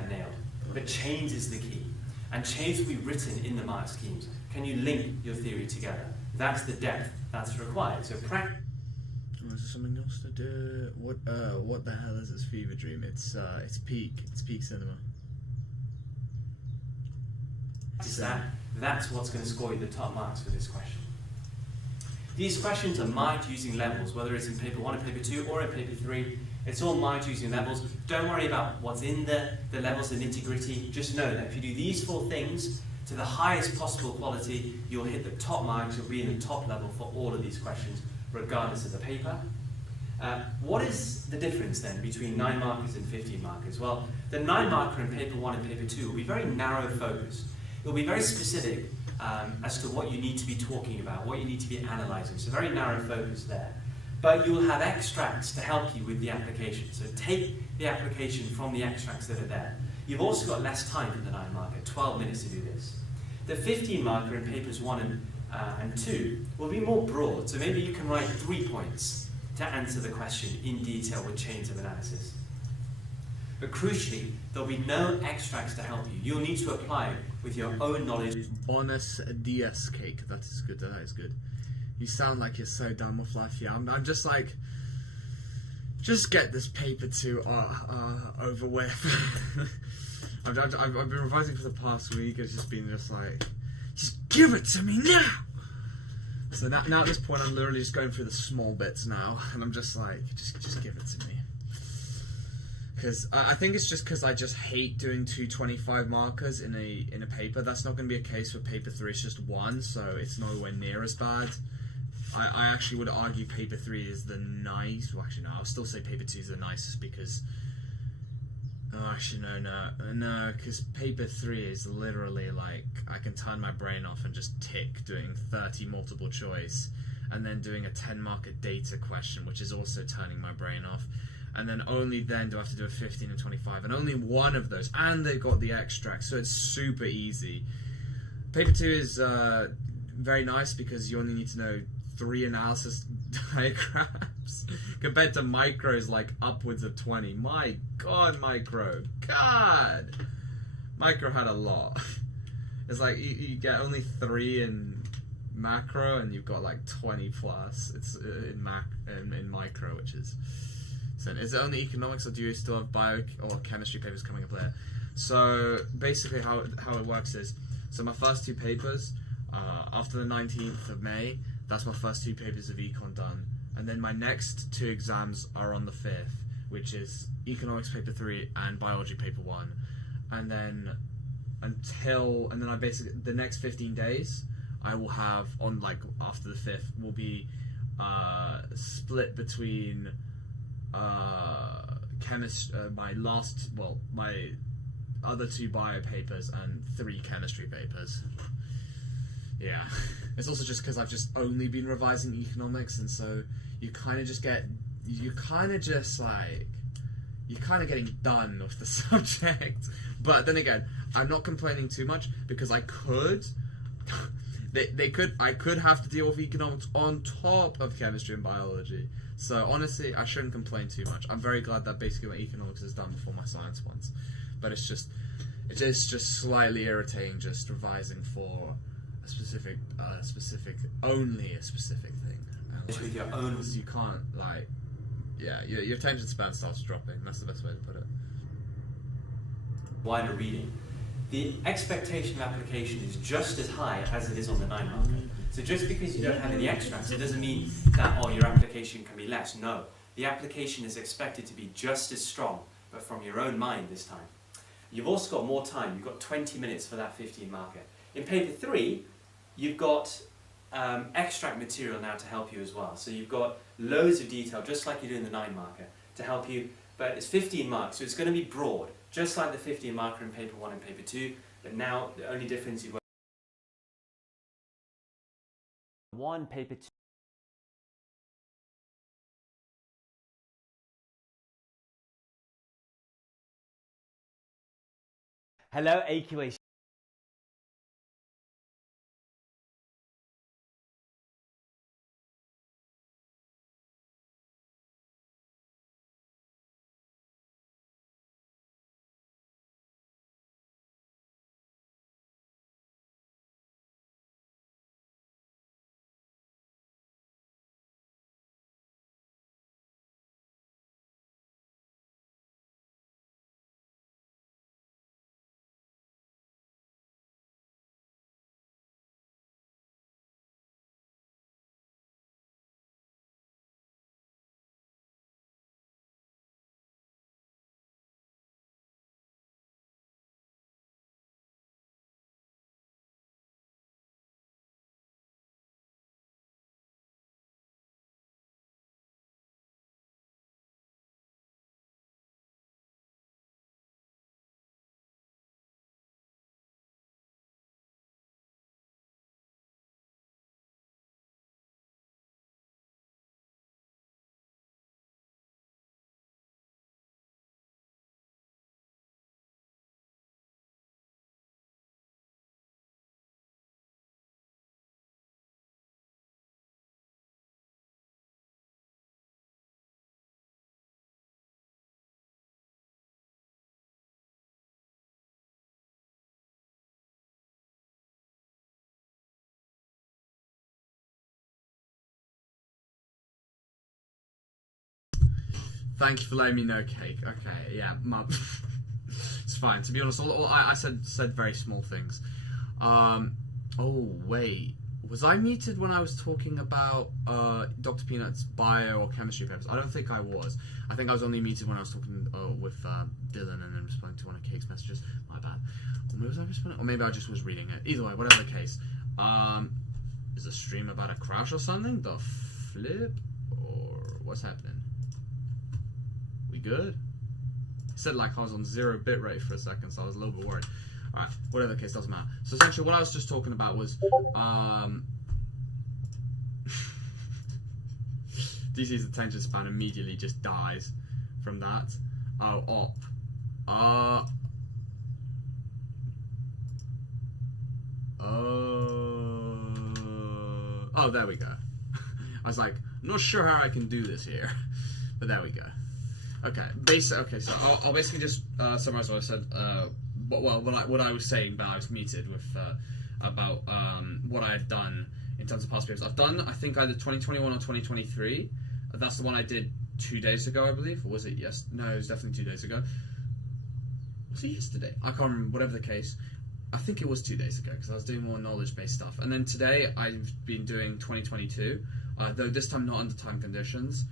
nailed. But chains is the key, and chains will be written in the mark schemes. Can you link your theory together? That's the depth that's required. So practice. Is there something else to do? What the hell is this fever dream? It's peak cinema. That's what's going to score you the top marks for this question. These questions are marked using levels, whether it's in paper 1 or paper 2 or in paper 3. It's all marked using levels. Don't worry about what's in the levels, the nitty-gritty. Just know that if you do these 4 things to the highest possible quality, you'll hit the top marks. You'll be in the top level for all of these questions, regardless of the paper. What is the difference then between 9 markers and 15 markers? Well, the 9 marker in paper 1 and paper 2 will be very narrow focused. It will be very specific as to what you need to be talking about, what you need to be analysing. So very narrow focus there. But you will have extracts to help you with the application. So take the application from the extracts that are there. You've also got less time for the 9 marker, 12 minutes to do this. The 15 marker in papers 1 and 2 will be more broad. So maybe you can write 3 points to answer the question in detail with chains of analysis. But crucially, there'll be no extracts to help you. You'll need to apply with your own knowledge. Bonus DS cake. That is good. That is good. You sound like you're so done with life. Yeah, I'm just like, just get this paper 2 over with. I've been revising for the past week. It's just been like, just give it to me now. So now at this point, I'm literally just going through the small bits now, and I'm just like, just give it to me. Because I think it's just because I just hate doing 2 25 markers in a paper. That's not going to be a case for paper 3. It's just 1, so it's nowhere near as bad. I actually would argue paper 3 is the nice. Well, actually no, I'll still say paper 2 is the nicest because. Oh, actually no, because paper 3 is literally like I can turn my brain off and just tick doing 30 multiple choice, and then doing a 10 marker data question, which is also turning my brain off. And then only then do I have to do a 15 and 25, and only one of those, and they've got the extract, so it's super easy. Paper 2 is very nice because you only need to know 3 analysis diagrams compared to micros like upwards of 20. My god, micro had a lot. It's like you get only 3 in macro and you've got like 20 plus. It's in micro, which is. Is it only economics, or do you still have bio or chemistry papers coming up there? So basically how it works is, so my first 2 papers, after the 19th of May, that's my first 2 papers of econ done. And then my next 2 exams are on the 5th, which is economics paper 3 and biology paper 1. And then I basically, the next 15 days, I will have on, like, after the 5th, will be split between my other 2 bio papers and 3 chemistry papers. Yeah, it's also just because I've just only been revising economics, and so you're kind of getting done with the subject. But then again, I'm not complaining too much because I could have to deal with economics on top of chemistry and biology. So honestly, I shouldn't complain too much. I'm very glad that basically my economics is done before my science ones. But it is just slightly irritating just revising for a specific thing. With your own. You can't your attention span starts dropping. That's the best way to put it. Wider reading. The expectation of application is just as high as it is on the 9 marker. So just because you don't have any extracts, it doesn't mean that, your application can be less. No, the application is expected to be just as strong, but from your own mind this time. You've also got more time. You've got 20 minutes for that 15 marker. In paper 3, you've got extract material now to help you as well. So you've got loads of detail, just like you do in the 9 marker, to help you. But it's 15 marks, so it's going to be broad, just like the 15 marker in paper 1 and paper 2. But now the only difference you've got 1, paper 2. Hello, AQA Thank you for letting me know, Cake. Okay, yeah, it's fine. To be honest, I said very small things. Oh wait, was I muted when I was talking about Dr. Peanut's bio or chemistry papers? I don't think I was. I think I was only muted when I was talking with Dylan and then responding to one of Cake's messages. My bad. Or maybe was I responding? Or maybe I just was reading it. Either way, whatever the case. Is the stream about a crash or something? The flip? Or what's happening? We good? It said like I was on 0 bitrate for a second, so I was a little bit worried. Alright, whatever the case, doesn't matter. So essentially what I was just talking about was DC's attention span immediately just dies from that. Oh, op. Oh, there we go. I was like, I'm not sure how I can do this here, but there we go. Okay, so I'll basically just summarize what I said. What I was saying, but I was muted with about what I had done in terms of past papers. I've done, I think, either 2021 or 2023. That's the one I did 2 days ago, I believe. Or was it yes? No, it was definitely 2 days ago. Was it yesterday? I can't remember. Whatever the case. I think it was 2 days ago because I was doing more knowledge-based stuff. And then today I've been doing 2022, though this time not under time conditions.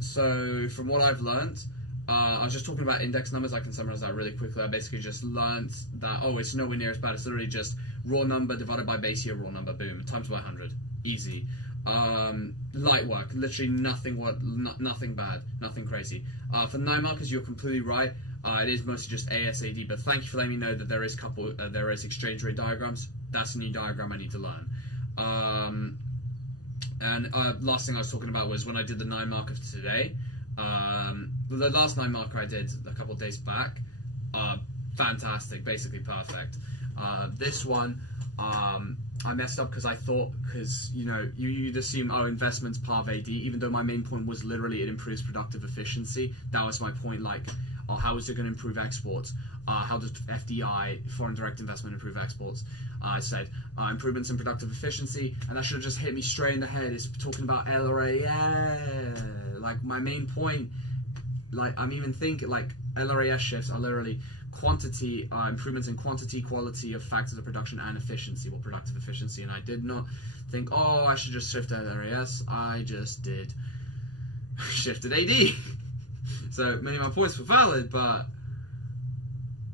So from what I've learned, I was just talking about index numbers. I can summarize that really quickly. I basically just learned that, it's nowhere near as bad. It's literally just raw number divided by base year raw number, boom, times by 100. Easy. Light work, literally nothing bad, nothing crazy. For 9 markers, you're completely right. It is mostly just ASAD, but thank you for letting me know that there is exchange rate diagrams. That's a new diagram I need to learn. And last thing I was talking about was when I did the 9 marker for today. The last 9 marker I did a couple of days back, fantastic, basically perfect. This one, I messed up because you'd assume, investments par AD, even though my main point was literally it improves productive efficiency. That was my point, like, how is it going to improve exports? How does FDI, foreign direct investment, improve exports? I said improvements in productive efficiency, and that should have just hit me straight in the head. It's talking about LRA, like my main point. Like I'm even thinking like LRAS shifts are literally quantity improvements in quantity, quality of factors of production and efficiency, or productive efficiency. And I did not think, I should just shift LRAS. I just did shifted AD. So many of my points were valid, but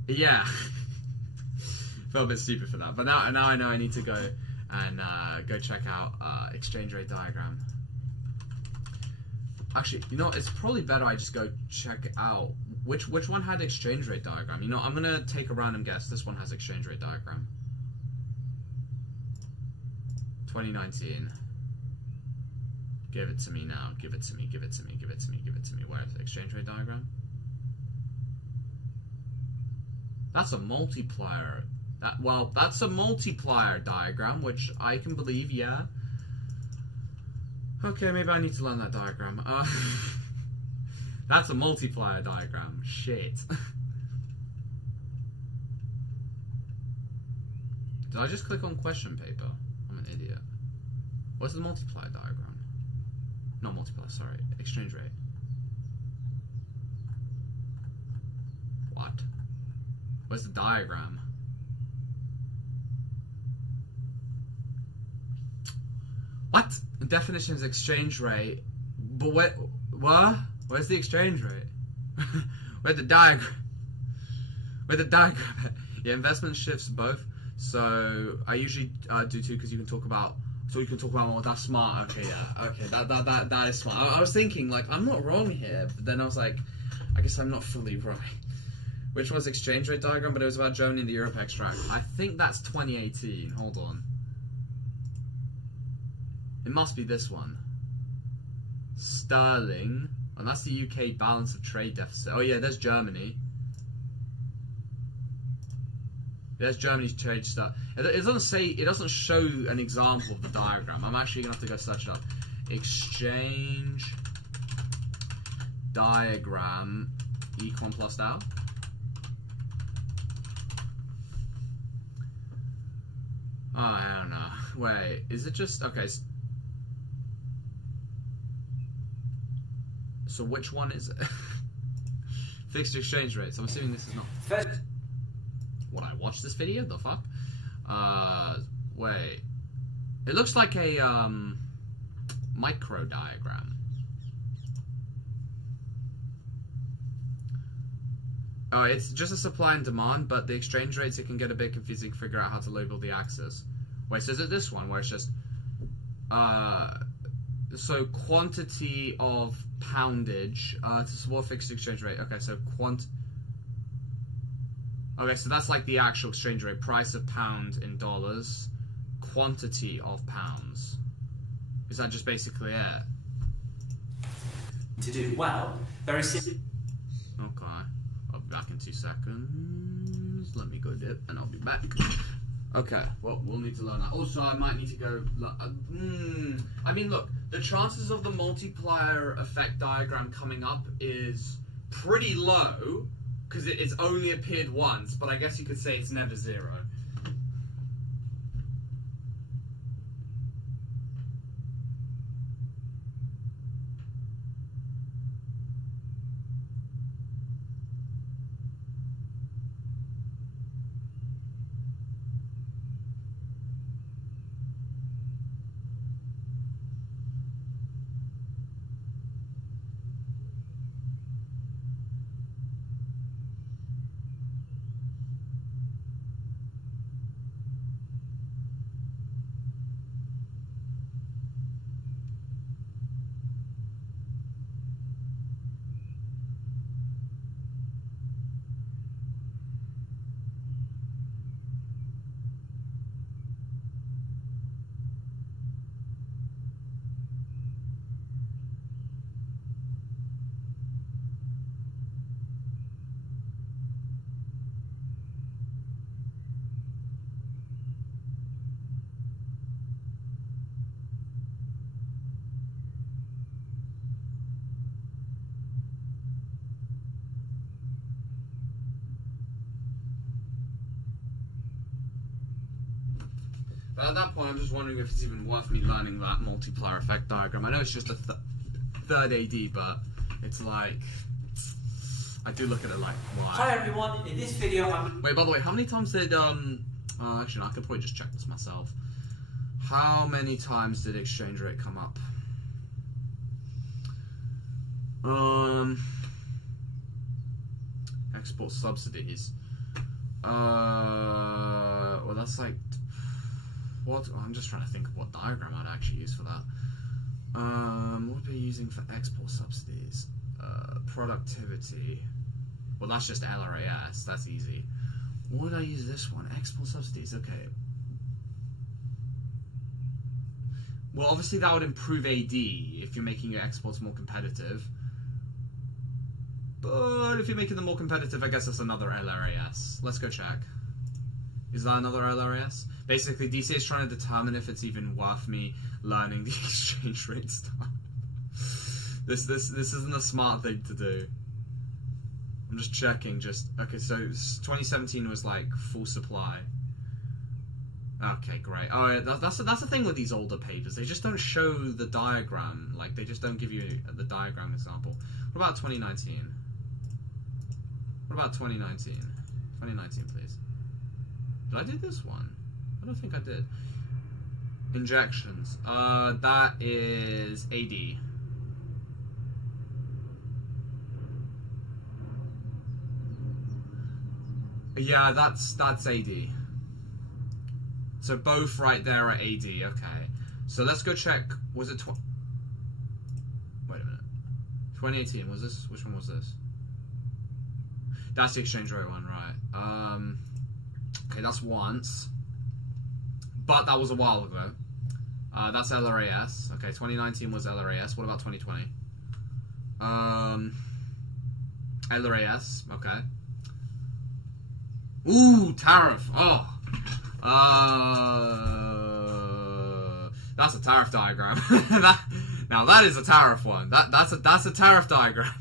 yeah, felt a bit stupid for that. But now I know I need to go and go check out exchange rate diagram. Actually, it's probably better I just go check out which one had exchange rate diagram. I'm gonna take a random guess. This one has exchange rate diagram. 2019. Give it to me now. Give it to me. Give it to me. Give it to me. Give it to me. Where is the exchange rate diagram? That's a multiplier. That's a multiplier diagram, which I can believe, yeah. Okay, maybe I need to learn that diagram. That's a multiplier diagram. Shit. Did I just click on question paper? I'm an idiot. What's the multiplier diagram? Not multiplier, sorry. Exchange rate. What? Where's the diagram? What? The definition is exchange rate. But what? Where's the exchange rate? Where's the diagram? Where's the diagram at? Yeah, investment shifts both. So I usually do two because you can talk about. So you can talk about, that's smart. Okay, yeah. Okay, that is smart. I was thinking, like, I'm not wrong here. But then I was like, I guess I'm not fully right. Which was exchange rate diagram, but it was about Germany and the Europe extract. I think that's 2018. Hold on. It must be this one. Sterling. And that's the UK balance of trade deficit. Oh yeah, there's Germany. There's Germany's trade stuff. It doesn't say, it doesn't show an example of the diagram. I'm actually gonna have to go search it up. Exchange diagram econ plus Dow. Oh, I don't know. Wait, is it just okay? So which one is it? Fixed exchange rates. I'm assuming this is not. First, Would I watch this video? The fuck? Wait. It looks like a micro diagram. Oh, it's just a supply and demand, but the exchange rates, it can get a bit confusing to figure out how to label the axis. Wait, so is it this one where it's just so quantity of poundage to support fixed exchange rate. Okay, so okay, so that's like the actual exchange rate, price of pound in dollars, quantity of pounds. Is that just basically it? to do well, very simple. Okay, I'll be back in 2 seconds. Let me go dip, and I'll be back. Okay, well, we'll need to learn that. Also, I might need to go... I mean, look, the chances of the multiplier effect diagram coming up is pretty low, because it's only appeared once, but I guess you could say it's never zero. But at that point, I'm just wondering if it's even worth me learning that multiplier effect diagram. I know it's just a third AD, but it's like... I do look at it like, why? Hi everyone, in this video I'm... Wait, by the way, how many times did, actually, no, I could probably just check this myself. How many times did exchange rate come up? Export subsidies. Well, that's like... What? I'm just trying to think of what diagram I'd actually use for that. What are we using for export subsidies? Productivity. Well, that's just LRAS. That's easy. What would I use this one? Export subsidies. Okay. Well, obviously that would improve AD if you're making your exports more competitive. But if you're making them more competitive, I guess that's another LRAS. Let's go check. Is that another LRAS? Basically, DC is trying to determine if it's even worth me learning the exchange rate stuff. This isn't a smart thing to do. I'm just checking. Okay. So 2017 was like full supply. Okay, great. Oh, yeah, that's the thing with these older papers. They just don't show the diagram. Like they just don't give you the diagram example. What about 2019? What about 2019? 2019, please. Did I do this one? I don't think I did. Injections. That is AD. Yeah, that's AD. So both right there are AD. Okay. So let's go check. Was it Wait a minute. 2018 was this? Which one was this? That's the exchange rate one, right? Okay, that's once. But that was a while ago. That's LRAS. Okay, 2019 was LRAS. What about 2020? LRAS. Okay. Ooh, tariff. Oh. That's a tariff diagram. Now that is a tariff one. That's a tariff diagram.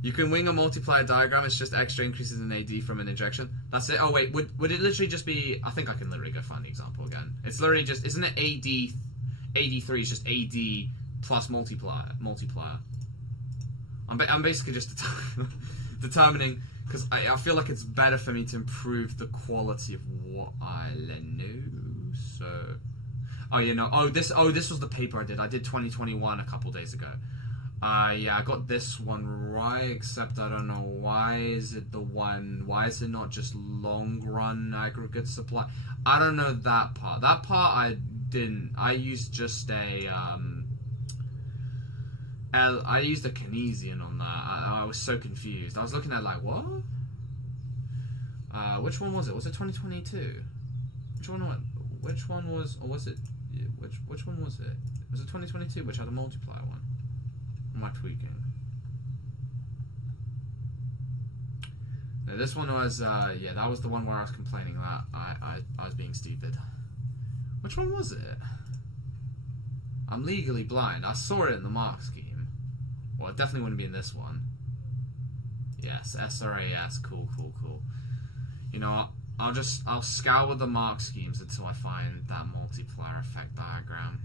You can wing a multiplier diagram. It's just extra increases in AD from an injection. That's it. Oh wait, would it literally just be? I think I can literally go find the example again. It's literally just, isn't it AD3 is just AD plus multiplier. I'm basically just determining, because I feel like it's better for me to improve the quality of what I know. So, this was the paper I did. I did 2021 a couple days ago. Yeah, I got this one right, except I don't know why is it not just long run aggregate supply? I don't know that part. That part I didn't. I used just I used a Keynesian on that. I was so confused. I was looking at like, what? Which one was it? Was it 2022? Which one was, or was it, which one was it? Was it 2022, which had a multiplier one? Am I tweaking? No, this one was, yeah, that was the one where I was complaining that I was being stupid. Which one was it? I'm legally blind. I saw it in the mark scheme. Well, it definitely wouldn't be in this one. Yes, SRAS, cool. You know, I'll scour the mark schemes until I find that multiplier effect diagram.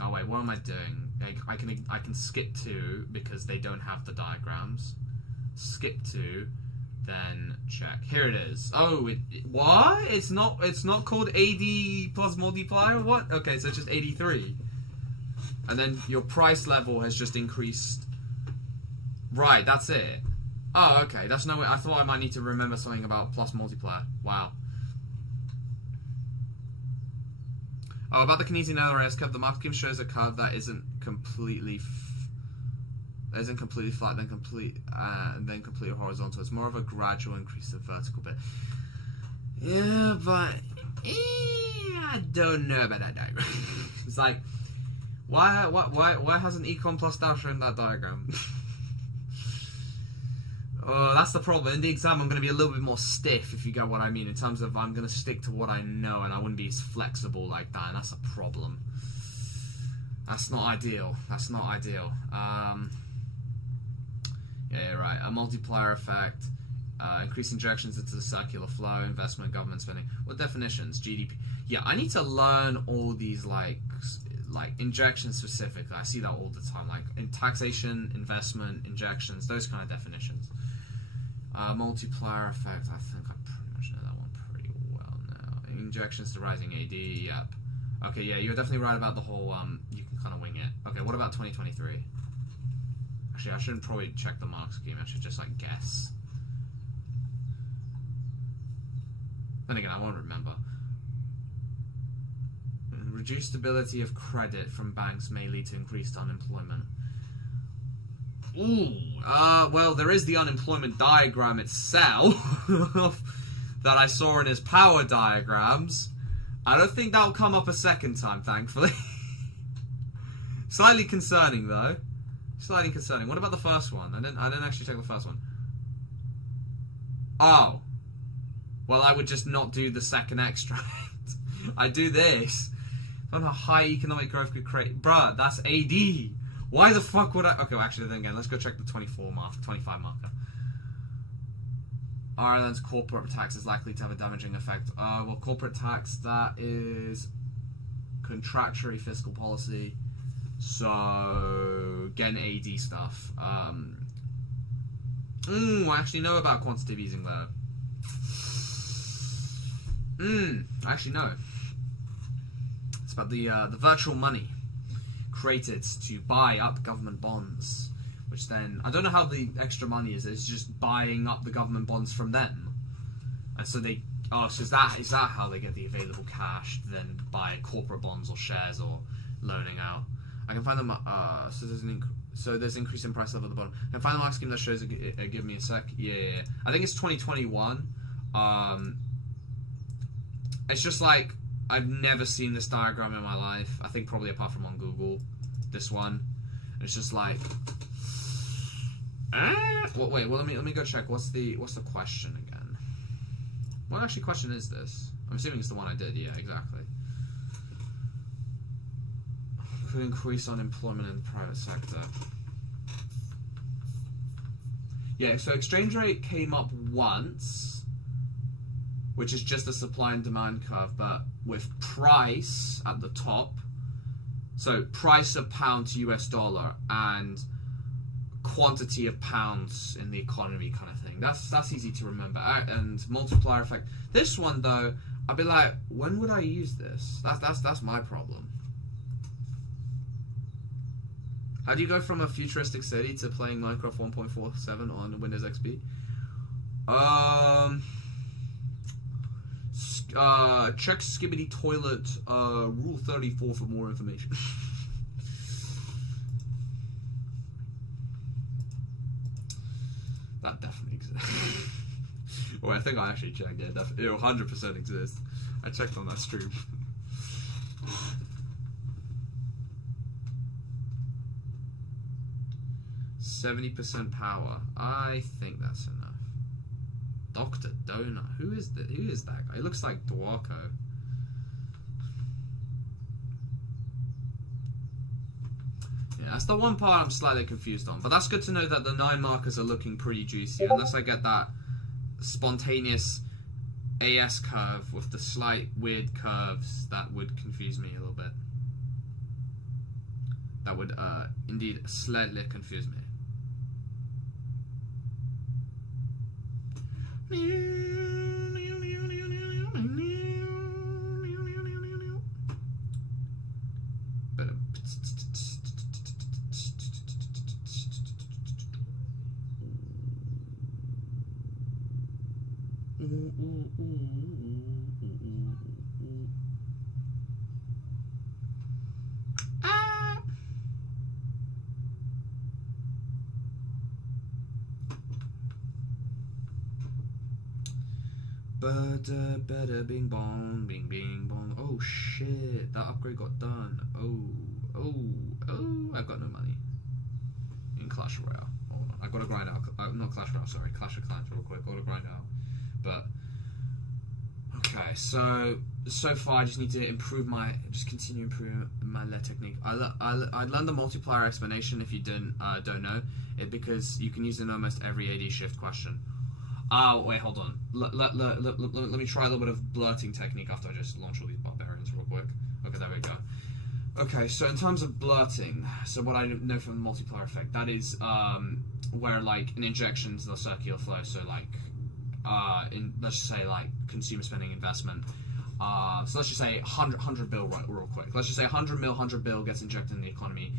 Oh wait, what am I doing? I can skip to because they don't have the diagrams. Skip to, then check. Here it is. Oh, what? It's not called AD plus multiplier. What? Okay, so it's just 83, and then your price level has just increased. Right, that's it. Oh, okay. That's no way. I thought I might need to remember something about plus multiplier. Wow. Oh, about the Keynesian LRS curve, the mark scheme shows a curve that isn't completely flat, then completely horizontal. It's more of a gradual increase in vertical bit. Yeah, but I don't know about that diagram. It's like, why hasn't econ plus dash shown that diagram? Oh, that's the problem. In the exam, I'm going to be a little bit more stiff, if you get what I mean, in terms of I'm going to stick to what I know, and I wouldn't be as flexible like that, and that's a problem. That's not ideal. Yeah, right. A multiplier effect, increase injections into the circular flow, investment, government spending. What definitions? GDP. Yeah, I need to learn all these, like injections specifically. I see that all the time, like in taxation, investment, injections, those kind of definitions. Multiplier effect, I think I pretty much know that one pretty well now. Injections to rising AD, yep. Okay, yeah, you're definitely right about the whole, you can kind of wing it. Okay, what about 2023? Actually, I shouldn't probably check the mark scheme, I should just, like, guess. Then again, I won't remember. Reduced stability of credit from banks may lead to increased unemployment. Ooh, well, there is the unemployment diagram itself that I saw in his power diagrams. I don't think that'll come up a second time, thankfully. Slightly concerning, though. Slightly concerning. What about the first one? I didn't actually check the first one. Oh. Well, I would just not do the second extract. I do this. I don't know how high economic growth could create. Bruh, that's AD. Why the fuck would I? Okay, well, actually, then again, let's go check the 25 marker. Ireland's corporate tax is likely to have a damaging effect. Well, corporate tax, that is contractory fiscal policy. So, again, AD stuff. I actually know about quantitative easing, though. I actually know. It's about the virtual money created to buy up government bonds, which then, I don't know how the extra money is, it's just buying up the government bonds from them. And so they, so is that how they get the available cash to then buy corporate bonds or shares or loaning out? I can find them, so there's increase in price level at the bottom. I can find the mark scheme that shows it, give me a sec. Yeah. I think it's 2021. It's just like, I've never seen this diagram in my life. I think probably apart from on Google, this one. It's just like, wait. Well, let me go check. What's the question again? What actually question is this? I'm assuming it's the one I did. Yeah, exactly. Could increase unemployment in the private sector. Yeah. So exchange rate came up once, which is just a supply and demand curve, but with price at the top. So price of pound to US dollar and quantity of pounds in the economy kind of thing. That's easy to remember. And multiplier effect. This one though, I'd be like, when would I use this? That's my problem. How do you go from a futuristic city to playing Minecraft 1.47 on Windows XP? Check Skibbity Toilet Rule 34 for more information. That definitely exists. Well, I think I actually checked. Yeah, definitely, it 100% exists. I checked on that stream. 70% power. I think that's enough. Dr. Donut. Who is that guy? It looks like Dwarko. Yeah, that's the one part I'm slightly confused on. But that's good to know that the 9 markers are looking pretty juicy. Unless I get that spontaneous AS curve with the slight weird curves, that would confuse me a little bit. That would indeed slightly confuse me. Better bing bong, bing bing bong. Oh shit, that upgrade got done. Oh, I've got no money. In Clash Royale. Hold on, I gotta grind out. Not Clash Royale, sorry, Clash of Clans real quick. Gotta grind out. But okay, so far I just need to continue improving my lead technique. I learned the multiplier explanation. If you don't know it, because you can use it in almost every AD shift question. Oh, wait, hold on. Let me try a little bit of blurting technique after I just launch all these barbarians real quick. Okay, there we go. Okay, so in terms of blurting, so what I know from the multiplier effect, that is where like an injection to the circular flow, so like let's just say like consumer spending investment. So let's just say 100 bill real quick. Let's just say 100 bill gets injected in the economy.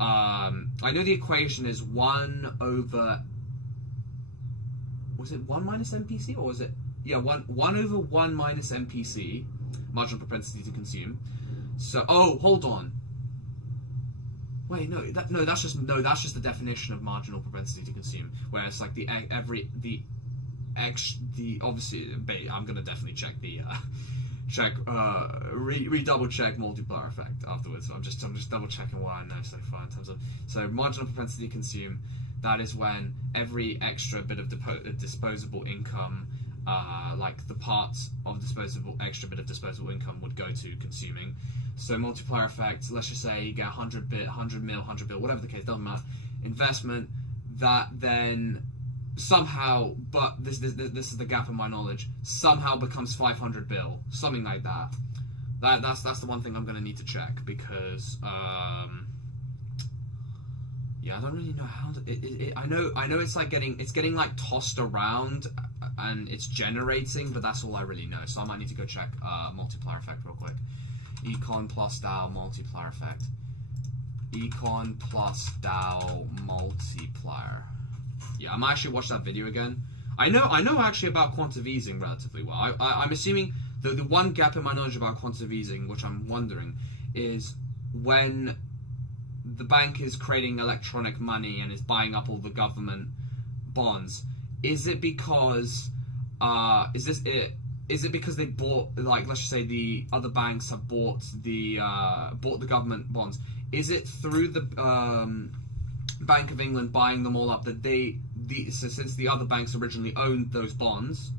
I know the equation is 1 over... Was it 1 minus MPC, or was it... Yeah, 1 over 1 minus MPC, marginal propensity to consume. So, oh, hold on. Wait, that's just the definition of marginal propensity to consume. Where it's like obviously, I'm gonna definitely check the double check multiplier effect afterwards. So I'm just double checking what I know so far in terms of marginal propensity to consume. That is when every extra bit of disposable income, like the parts of extra bit of disposable income would go to consuming. So multiplier effect, let's just say you get 100 mil, 100 bill, whatever the case, doesn't matter. Investment, that then somehow, but this is the gap in my knowledge, somehow becomes 500 bill, something like that. That's the one thing I'm going to need to check, because yeah, I don't really know how to. I know it's getting like tossed around, and it's generating, but that's all I really know. So I might need to go check multiplier effect real quick. Econ plus DAO multiplier effect. Econ plus DAO multiplier. Yeah, I might actually watch that video again. I know actually about quantitative easing relatively well. I'm assuming the one gap in my knowledge about quantitative easing, which I'm wondering, is when the bank is creating electronic money and is buying up all the government bonds. Is it because is it because they bought, like, let's just say the other banks have bought the government bonds? Is it through the Bank of England buying them all up that so since the other banks originally owned those bonds,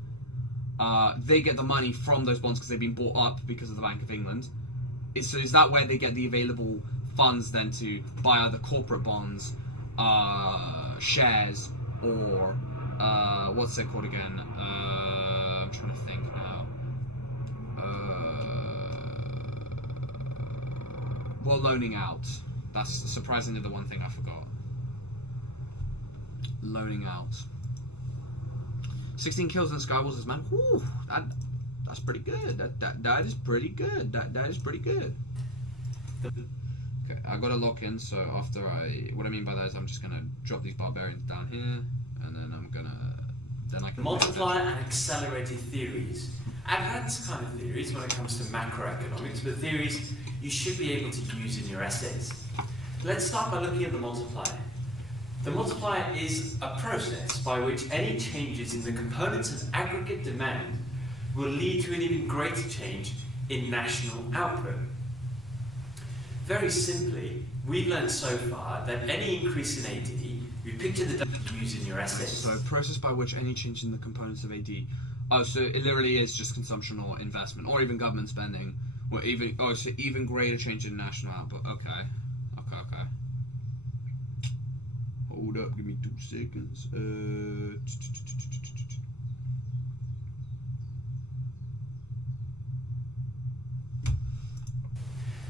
they get the money from those bonds because they've been bought up because of the Bank of England? So is that where they get the available funds then to buy either corporate bonds, shares, or what's it called again? I'm trying to think now. Well, loaning out. That's surprisingly the one thing I forgot. loading out. 16 kills in Skywars is, man. Whew, that's pretty good. That is pretty good. That is pretty good. Okay, I gotta lock in. So after what I mean by that is I'm just gonna drop these barbarians down here, and then I can multiply and accelerated theories. Advanced kind of theories when it comes to macroeconomics, but theories you should be able to use in your essays. Let's start by looking at the multiplier. The multiplier is a process by which any changes in the components of aggregate demand will lead to an even greater change in national output. Very simply, we've learned so far that any increase in AD, we picture the use in your essays. So, process by which any change in the components of AD. Oh, so it literally is just consumption or investment, or even government spending, or even so even greater change in national output. Okay. Hold up, give me 2 seconds.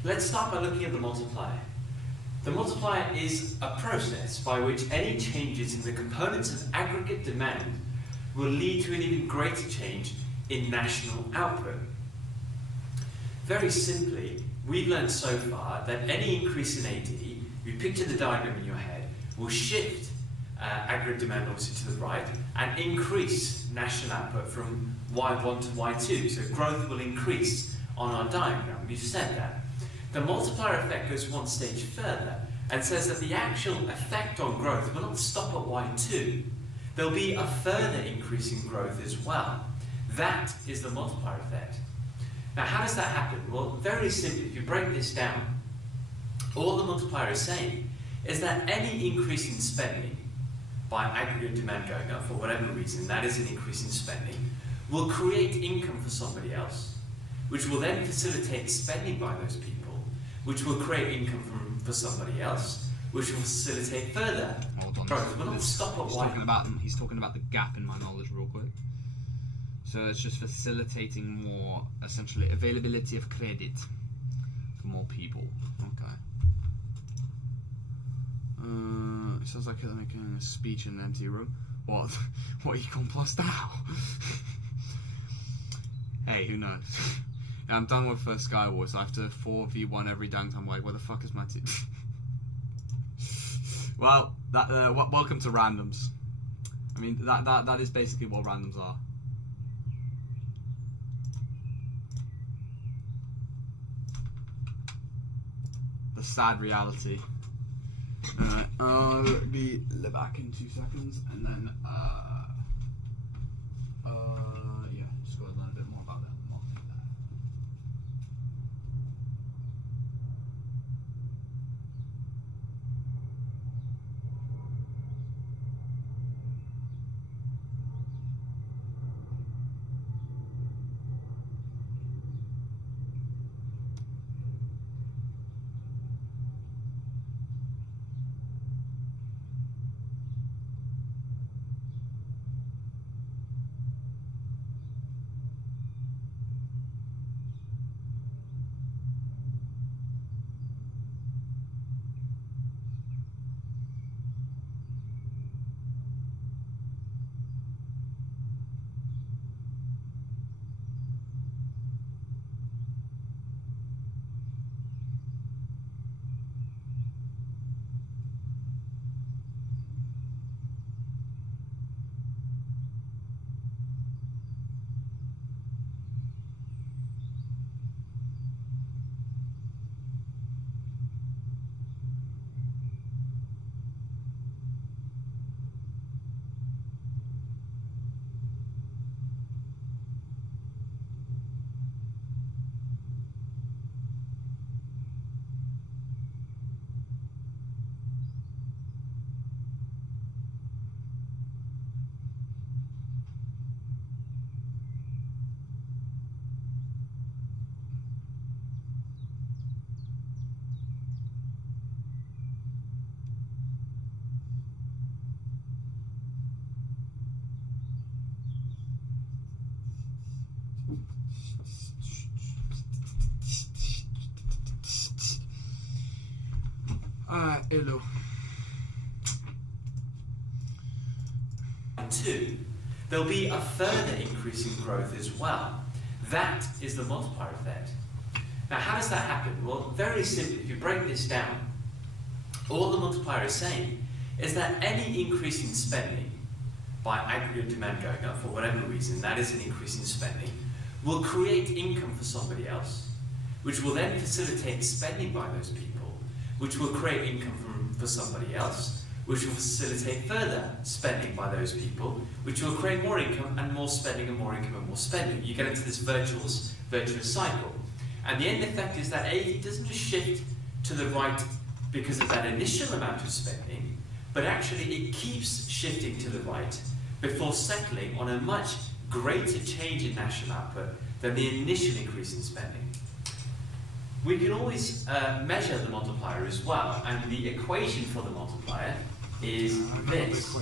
Let's start by looking at the multiplier. The multiplier is a process by which any changes in the components of aggregate demand will lead to an even greater change in national output. Very simply, we've learned so far that any increase in AD, you picture the diagram in your head, will shift aggregate demand obviously to the right and increase national output from Y1 to Y2. So growth will increase on our diagram. We've said that. The multiplier effect goes one stage further and says that the actual effect on growth will not stop at Y2. There'll be a further increase in growth as well. That is the multiplier effect. Now, how does that happen? Well, very simply, if you break this down, all the multiplier is saying is that any increase in spending by aggregate demand going up for whatever reason, that is an increase in spending, will create income for somebody else, which will then facilitate spending by those people, which will create income for somebody else, which will facilitate further growth. We'll not stop at He's talking about the gap in my knowledge real quick. So it's just facilitating more, essentially, availability of credit for more people. Okay. It sounds like they're making a speech in an empty room. What? What econ plus now? Hey, who knows? Yeah, I'm done with Skywars. So I have to 4v1 every dang time. Like, where the fuck is my team? Well, welcome to randoms. I mean, that is basically what randoms are. The sad reality. Alright, I'll be back in 2 seconds, and then yeah, just gotta learn a bit more about the marketing there. Hello. 2, there'll be a further increase in growth as well. That is the multiplier effect. Now, how does that happen? Well, very simply, if you break this down, all the multiplier is saying is that any increase in spending by aggregate demand going up for whatever reason, that is an increase in spending, will create income for somebody else, which will then facilitate spending by those people, which will create income for somebody else, which will facilitate further spending by those people, which will create more income and more spending and more income and more spending. You get into this virtuous cycle. And the end effect is that it doesn't just shift to the right because of that initial amount of spending, but actually it keeps shifting to the right before settling on a much greater change in national output than the initial increase in spending. We can always measure the multiplier as well, and the equation for the multiplier is this.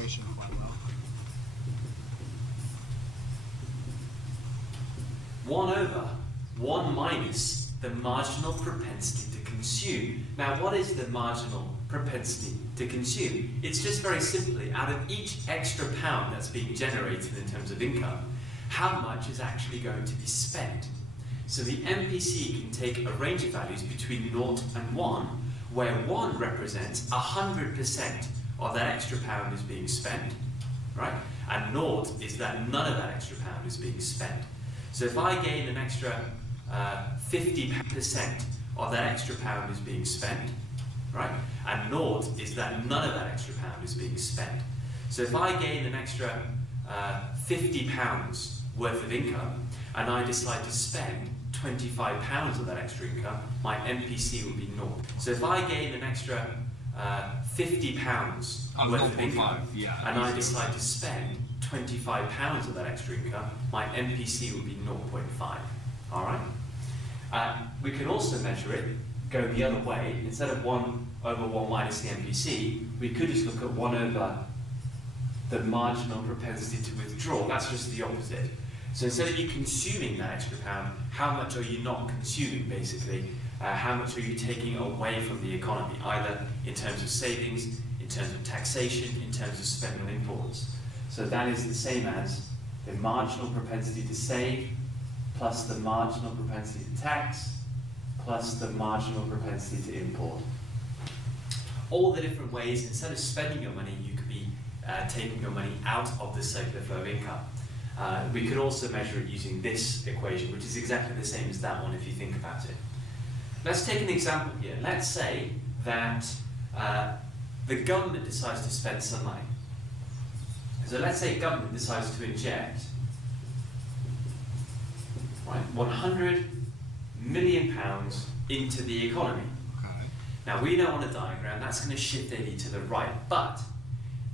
1/1 minus the marginal propensity to consume. Now, what is the marginal propensity to consume? It's just very simply, out of each extra pound that's being generated in terms of income, how much is actually going to be spent. So the MPC can take a range of values between 0 and 1, where 1 represents 100% of that extra pound is being spent, right? And 0 is that none of that extra pound is being spent. So if I gain an extra 50% of that extra pound is being spent, right? And 0 is that none of that extra pound is being spent. So if I gain an extra 50 pounds worth of income, and I decide to spend 25 pounds of that extra income, my MPC will be 0. So if I gain an extra 50 pounds worth of income, and I decide to spend 25 pounds of that extra income, my MPC will be 0.5. All right? We can also measure it, go the other way. Instead of 1/1 minus the MPC, we could just look at 1/the marginal propensity to withdraw. That's just the opposite. So instead of you consuming that extra pound, how much are you not consuming, basically? How much are you taking away from the economy, either in terms of savings, in terms of taxation, in terms of spending on imports? So that is the same as the marginal propensity to save, plus the marginal propensity to tax, plus the marginal propensity to import. All the different ways, instead of spending your money, you could be taking your money out of the circular flow of income. We could also measure it using this equation, which is exactly the same as that one if you think about it. Let's take an example here. Let's say that the government decides to spend some money. So let's say government decides to inject 100 million pounds into the economy. Okay. Now we know on a diagram that's going to shift AD to the right, but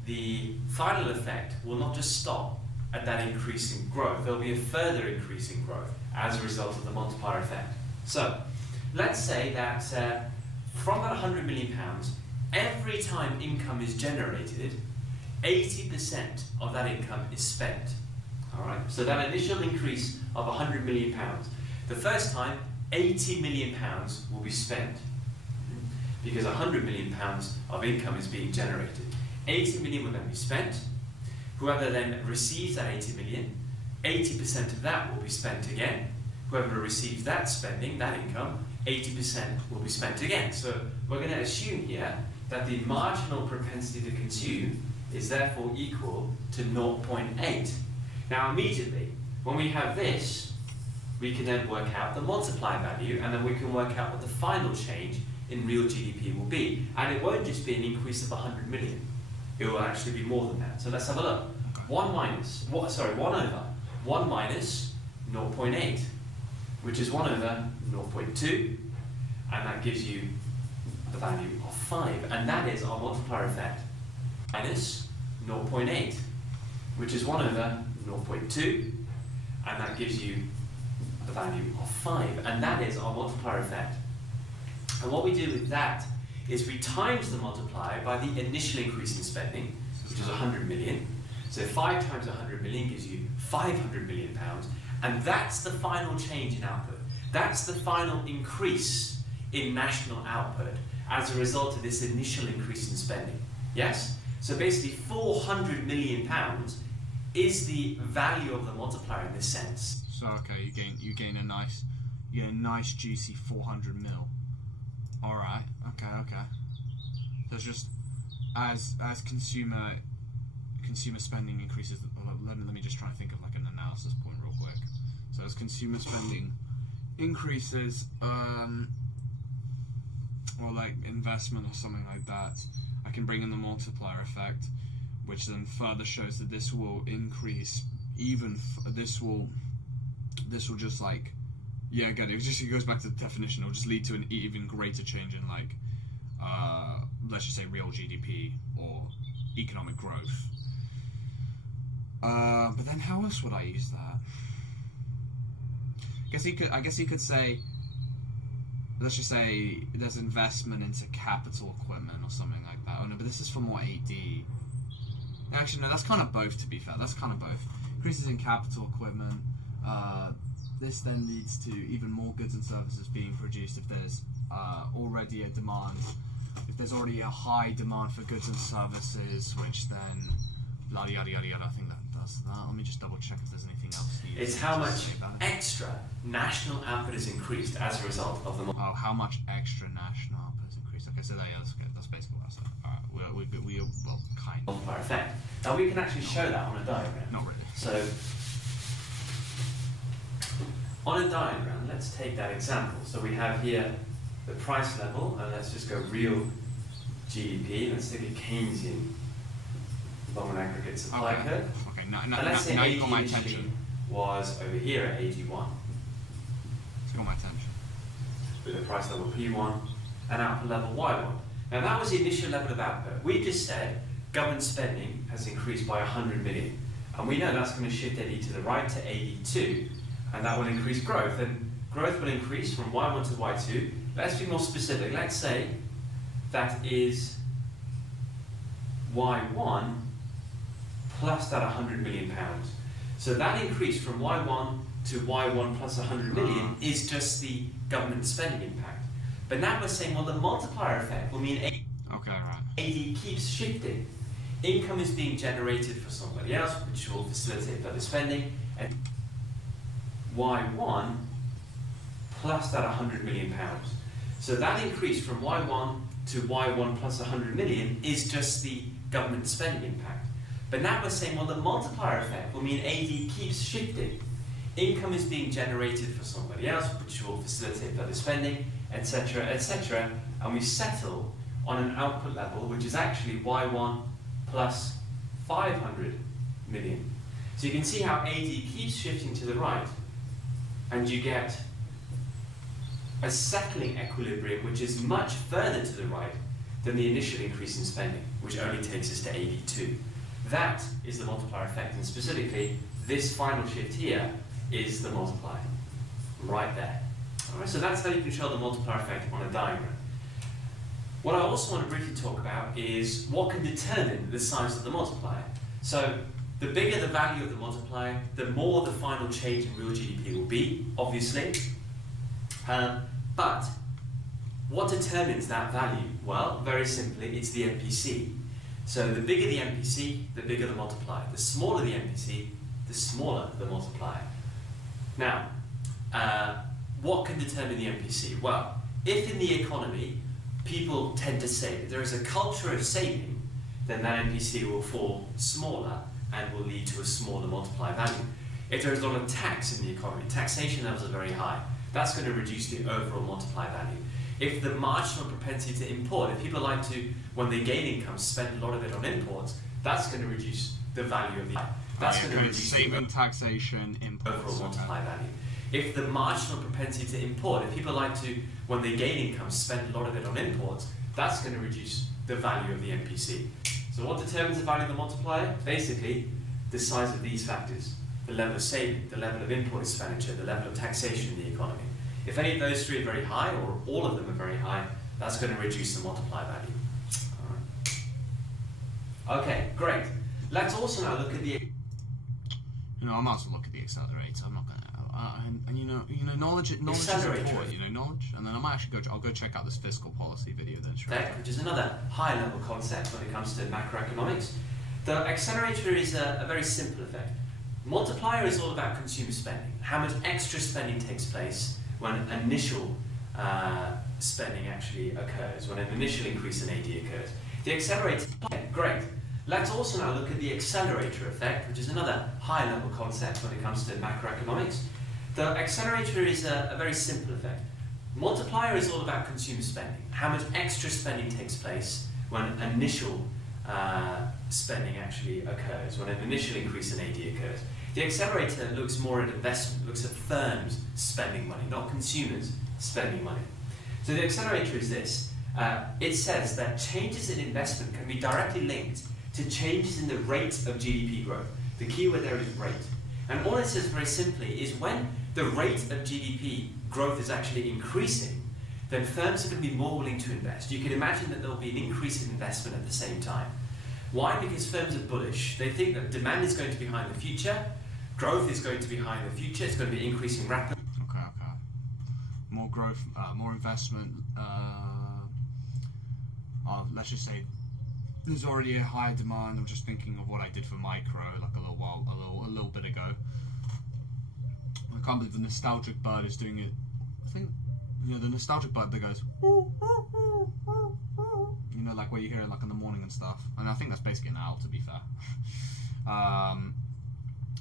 the final effect will not just stop at that increase in growth. There'll be a further increase in growth as a result of the multiplier effect. So let's say that from that 100 million pounds, every time income is generated, 80% of that income is spent. All right. So that initial increase of 100 million pounds, the first time, 80 million pounds will be spent because 100 million pounds of income is being generated. 80 million will then be spent. Whoever then receives that 80 million, 80% of that will be spent again. Whoever receives that spending, that income, 80% will be spent again. So we're going to assume here that the marginal propensity to consume is therefore equal to 0.8. Now immediately, when we have this, we can then work out the multiplier value, and then we can work out what the final change in real GDP will be. And it won't just be an increase of 100 million. It will actually be more than that. So let's have a look. 1 over 1 minus 0.8, which is 1 over 0.2, and that gives you the value of 5, and that is our multiplier effect. Minus 0.8, which is 1 over 0.2, and that gives you the value of 5, and that is our multiplier effect. And what we do with that is we times the multiplier by the initial increase in spending, which is 100 million. So 5 times 100 million gives you 500 million pounds, and that's the final change in output. That's the final increase in national output as a result of this initial increase in spending. Yes? So basically 400 million pounds is the value of the multiplier in this sense. So okay, you gain a nice juicy 400 mil. All right. Okay. There's just as consumer spending increases. Let me just try and think of like an analysis point real quick. So as consumer spending increases, or like investment or something like that, I can bring in the multiplier effect, which then further shows that this will increase this will just like, yeah, again, it goes back to the definition. It'll just lead to an even greater change in like, let's just say real GDP or economic growth. But then how else would I use that? I guess he could say, let's just say there's investment into capital equipment or something like that. Oh no, but this is for more AD. Actually, no, that's kind of both, to be fair. That's kind of both. Increases in capital equipment. This then leads to even more goods and services being produced if there's already a demand. If there's already a high demand for goods and services, which then yada yada yada yada. I think that does that. Let me just double check if there's anything else. It's how much extra national output is increased as a result of the Oh, how much extra national output is increased? Okay, so that's good. That's basically what I said. Alright, we well, kind of. multiplier effect. Now we can actually show that on a diagram. Not really. So, on a diagram, let's take that example. So we have here the price level, and let's just go real GDP. Let's take a Keynesian long and aggregate supply curve. Okay, And let's say now you AD got my initially attention. was over here at AG1, You got my attention. with a price level P1 and output level Y1. Now that was the initial level of output. We just said government spending has increased by 100 million. And we know that's going to shift AD to the right to AD2, and that will increase growth. And growth will increase from Y1 to Y2. Let's be more specific. Let's say that is Y1 plus that 100 million pounds. So that increase from Y1 to Y1 plus 100 million is just the government spending impact. But now we're saying, well, the multiplier effect will mean Okay, right. AD keeps shifting. Income is being generated for somebody else, which will facilitate further spending, and Y1 plus that 100 million pounds. So that increase from Y1 to Y1 plus 100 million is just the government spending impact. But now we're saying, well, the multiplier effect will mean AD keeps shifting. Income is being generated for somebody else, which will facilitate further spending, etc., etc., and we settle on an output level, which is actually Y1 plus 500 million. So you can see how AD keeps shifting to the right, and you get a settling equilibrium which is much further to the right than the initial increase in spending, which only takes us to AD2. That is the multiplier effect, and specifically, this final shift here is the multiplier, right there. All right, so that's how you can show the multiplier effect on a diagram. What I also want to briefly talk about is what can determine the size of the multiplier. So the bigger the value of the multiplier, the more the final change in real GDP will be, obviously. But what determines that value? Well, very simply, it's the MPC. So the bigger the MPC, the bigger the multiplier. The smaller the MPC, the smaller the multiplier. Now, what can determine the MPC? Well, if in the economy people tend to save, if there is a culture of saving, then that MPC will fall smaller and will lead to a smaller multiplier value. If there is a lot of tax in the economy, taxation levels are very high, that's going to reduce the overall multiplier value. If the marginal propensity to import, if people like to, when they gain income, spend a lot of it on imports, that's going to reduce the value of the... That's going to reduce saving, taxation, the imports. overall multiplier value. If the marginal propensity to import, if people like to, when they gain income, spend a lot of it on imports, that's going to reduce the value of the MPC. So what determines the value of the multiplier? Basically, the size of these factors. The level of saving, the level of import expenditure, the level of taxation in the economy. If any of those three are very high, or all of them are very high, that's going to reduce the multiplier value. All right. Okay, great. Let's also now look at the... You know, I might as well look at the accelerator. I'm not gonna, and you know, knowledge is Accelerator. important. You know, knowledge, and then I might actually I'll go check out this fiscal policy video then. Straight. Which is another high-level concept when it comes to macroeconomics. The accelerator is a very simple effect. Multiplier is all about consumer spending, how much extra spending takes place when initial spending actually occurs, when an initial increase in AD occurs. The accelerator, great. Let's also now look at the accelerator effect, which is another high-level concept when it comes to macroeconomics. The accelerator is a very simple effect. Multiplier is all about consumer spending, how much extra spending takes place when initial spending actually occurs, when an initial increase in AD occurs. The accelerator looks more at investment, looks at firms spending money, not consumers spending money. So the accelerator is this. It says that changes in investment can be directly linked to changes in the rate of GDP growth. The keyword there is rate. And all it says very simply is when the rate of GDP growth is actually increasing, then firms are going to be more willing to invest. You can imagine that there will be an increase in investment at the same time. Why? Because firms are bullish. They think that demand is going to be high in the future, growth is going to be high in the future, it's going to be increasing rapidly. Okay. More growth, more investment. Let's just say there's already a high demand. I'm just thinking of what I did for micro like a little bit ago. I can't believe the nostalgic bird is doing it. I think, the nostalgic bird that goes, like where you hear it like in the morning and stuff. And I think that's basically an owl, to be fair.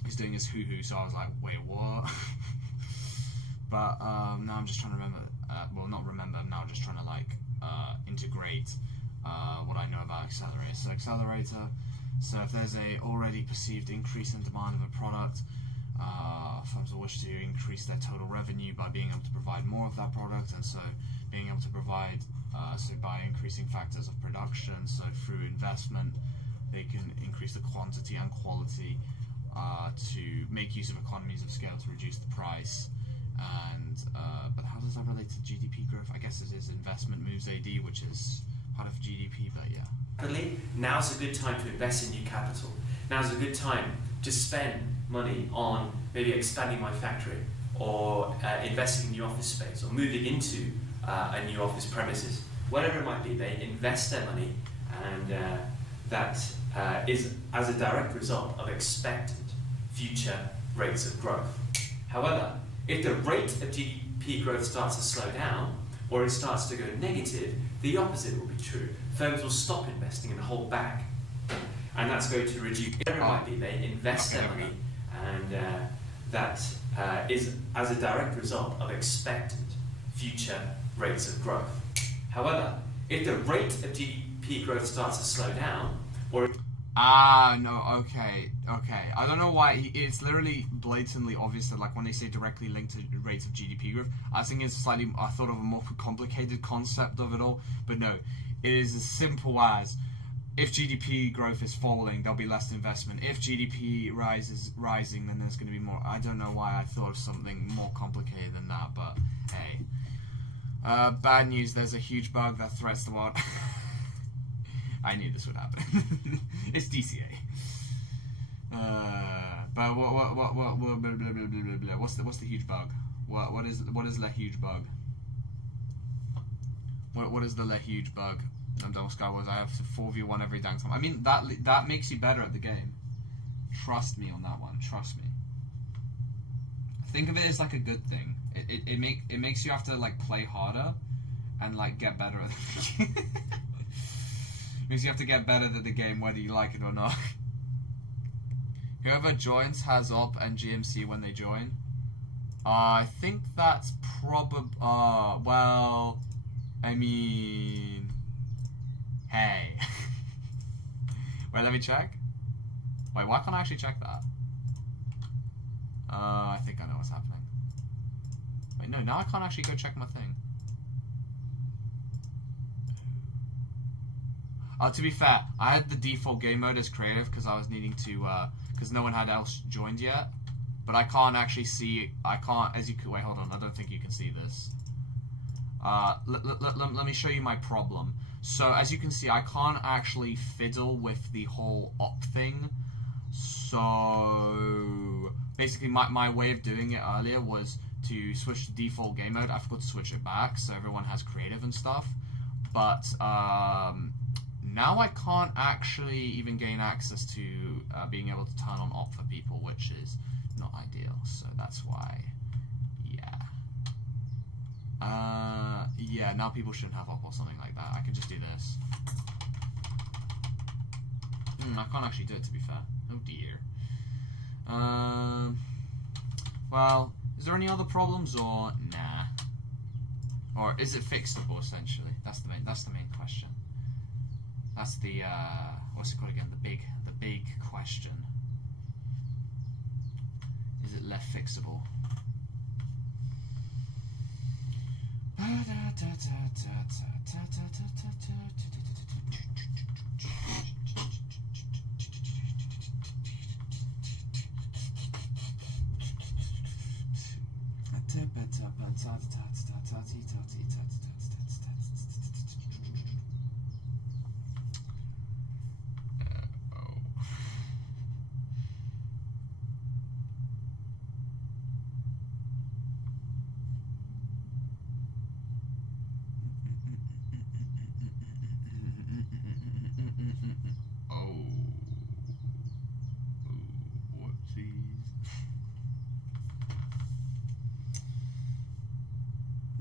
He's doing his hoo-hoo, so I was like, wait, what? But now I'm just trying to remember, now I'm just trying to integrate what I know about accelerator. So accelerator, so if there's a already perceived increase in demand of a product, firms will wish to increase their total revenue by being able to provide more of that product, and so being able to provide, so by increasing factors of production, so through investment, they can increase the quantity and quality to make use of economies of scale to reduce the price. And but how does that relate to GDP growth? I guess it is investment moves AD, which is part of GDP, but yeah. Now's a good time to invest in new capital. Now's a good time to spend money on maybe expanding my factory, or investing in new office space, or moving into a new office premises. Whatever it might be, they invest their money, and that is as a direct result of expected future rates of growth. However, if the rate of GDP growth starts to slow down, or it starts to go negative, the opposite will be true. Firms will stop investing and hold back, and that's going to reduce. Whatever it might be, they invest their money, and that is as a direct result of expected future rates of growth. However, if the rate of GDP growth starts to slow down, or no, okay. I don't know why, it's literally blatantly obvious that when they say directly linked to rates of GDP growth, I think it's I thought of a more complicated concept of it all, but no, it is as simple as, if GDP growth is falling, there'll be less investment. If GDP rising, then there's going to be more. I don't know why I thought of something more complicated than that, but hey. Bad news, there's a huge bug that threats the world. I knew this would happen. It's DCA. But what's the huge bug? What is the huge bug? What is the huge bug? I'm Double Skywars. I have to 4v1 every damn time. I mean, that makes you better at the game. Trust me on that one. Trust me. Think of it as a good thing. It makes you have to play harder and get better at the game. Means you have to get better at the game whether you like it or not. Whoever joins has op and GMC when they join. I think that's probably. Well, I mean, hey. Wait, let me check. Wait, why can't I actually check that? I think I know what's happening. Wait, no, now I can't actually go check my thing. To be fair, I had the default game mode as creative because I was needing to, because no one had else joined yet. But I can't actually see, as you can, wait, hold on, I don't think you can see this. Let me show you my problem. So, as you can see, I can't actually fiddle with the whole op thing. So, basically, my way of doing it earlier was to switch to default game mode. I forgot to switch it back, so everyone has creative and stuff. But, Now I can't actually even gain access to being able to turn on op for people, which is not ideal. So that's why, yeah. Yeah, now people shouldn't have op or something like that. I can just do this. I can't actually do it, to be fair. Oh dear. Well, is there any other problems or nah? Or is it fixable essentially? That's the main question. That's the what's it called again? The big question. Is it left fixable?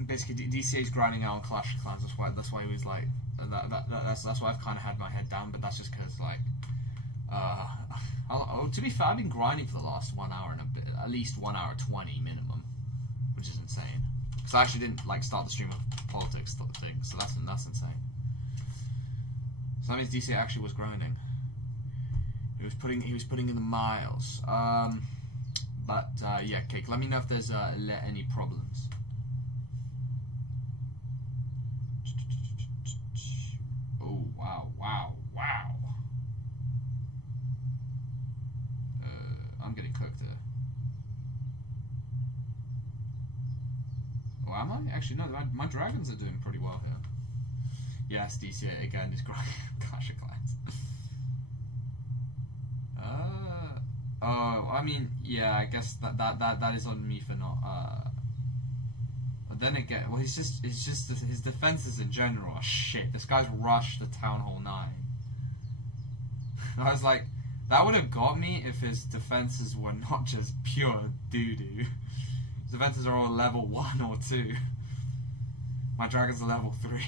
Basically, DCA is grinding out on Clash of Clans. That's why he was like that's why I've kind of had my head down. But that's just because like to be fair, I've been grinding for the last 1 hour and a bit, at least 1 hour 20 minimum, which is insane. Because I actually didn't like start the stream with politics thing, so that's insane. So that means DCA actually was grinding. He was putting in the miles. But yeah, Cake. Let me know if there's any problems. Oh wow. I'm getting cooked here. Oh, am I? Actually, no. My dragons are doing pretty well here. Yes, DCA again is grinding Clash of Clans. Oh, I mean, yeah. I guess that is on me for not. But then again, well, it's just his defenses in general are shit. This guy's rushed the Town Hall 9. I was like, that would have got me if his defenses were not just pure doo-doo. His defenses are all level 1 or 2. My dragons are level 3.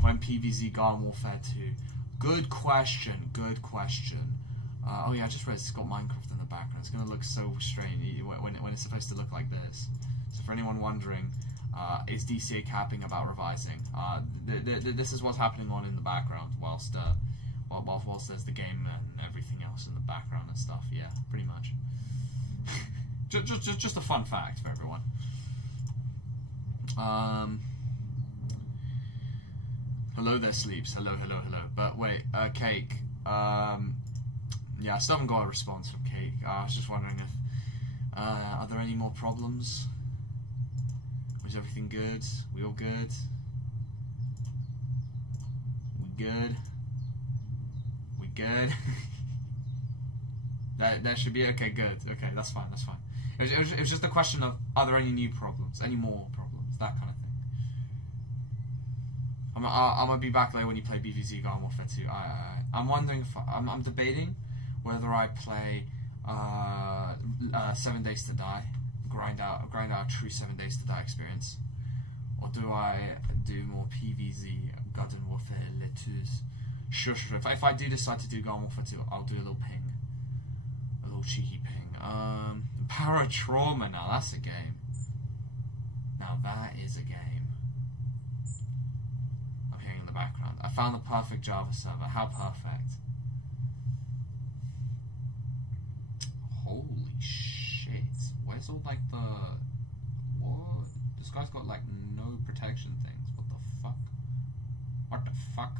When PvZ Garden Warfare 2? Good question. Oh yeah, I just realized it's got Minecraft in the background. It's going to look so strange when it's supposed to look like this. So for anyone wondering, is DCA capping about revising? This is what's happening on in the background whilst there's the game and everything else in the background and stuff. Yeah, pretty much. just a fun fact for everyone. Hello there, Sleeps. Hello. But wait, Cake. Yeah, I still haven't got a response from Cake. I was just wondering if are there any more problems? Was everything good? We all good? We good? That should be okay. Good. Okay, that's fine. It was just a question of, are there any new problems? Any more problems? That kind of thing. I'm gonna be back later when you play BVZ Garden Warfare 2. I'm wondering if I'm debating whether I play 7 Days to Die, grind out a true 7 Days to Die experience, or do I do more PvZ Garden Warfare Letus? Sure. If I do decide to do Garden Warfare 2, I'll do a little ping, a little cheeky ping. Paratrauma. Now that's a game. Now that is a game. I'm hearing in the background. I found the perfect Java server. How perfect. Holy shit. Where's all like the... What? This guy's got like no protection things. What the fuck? What the fuck?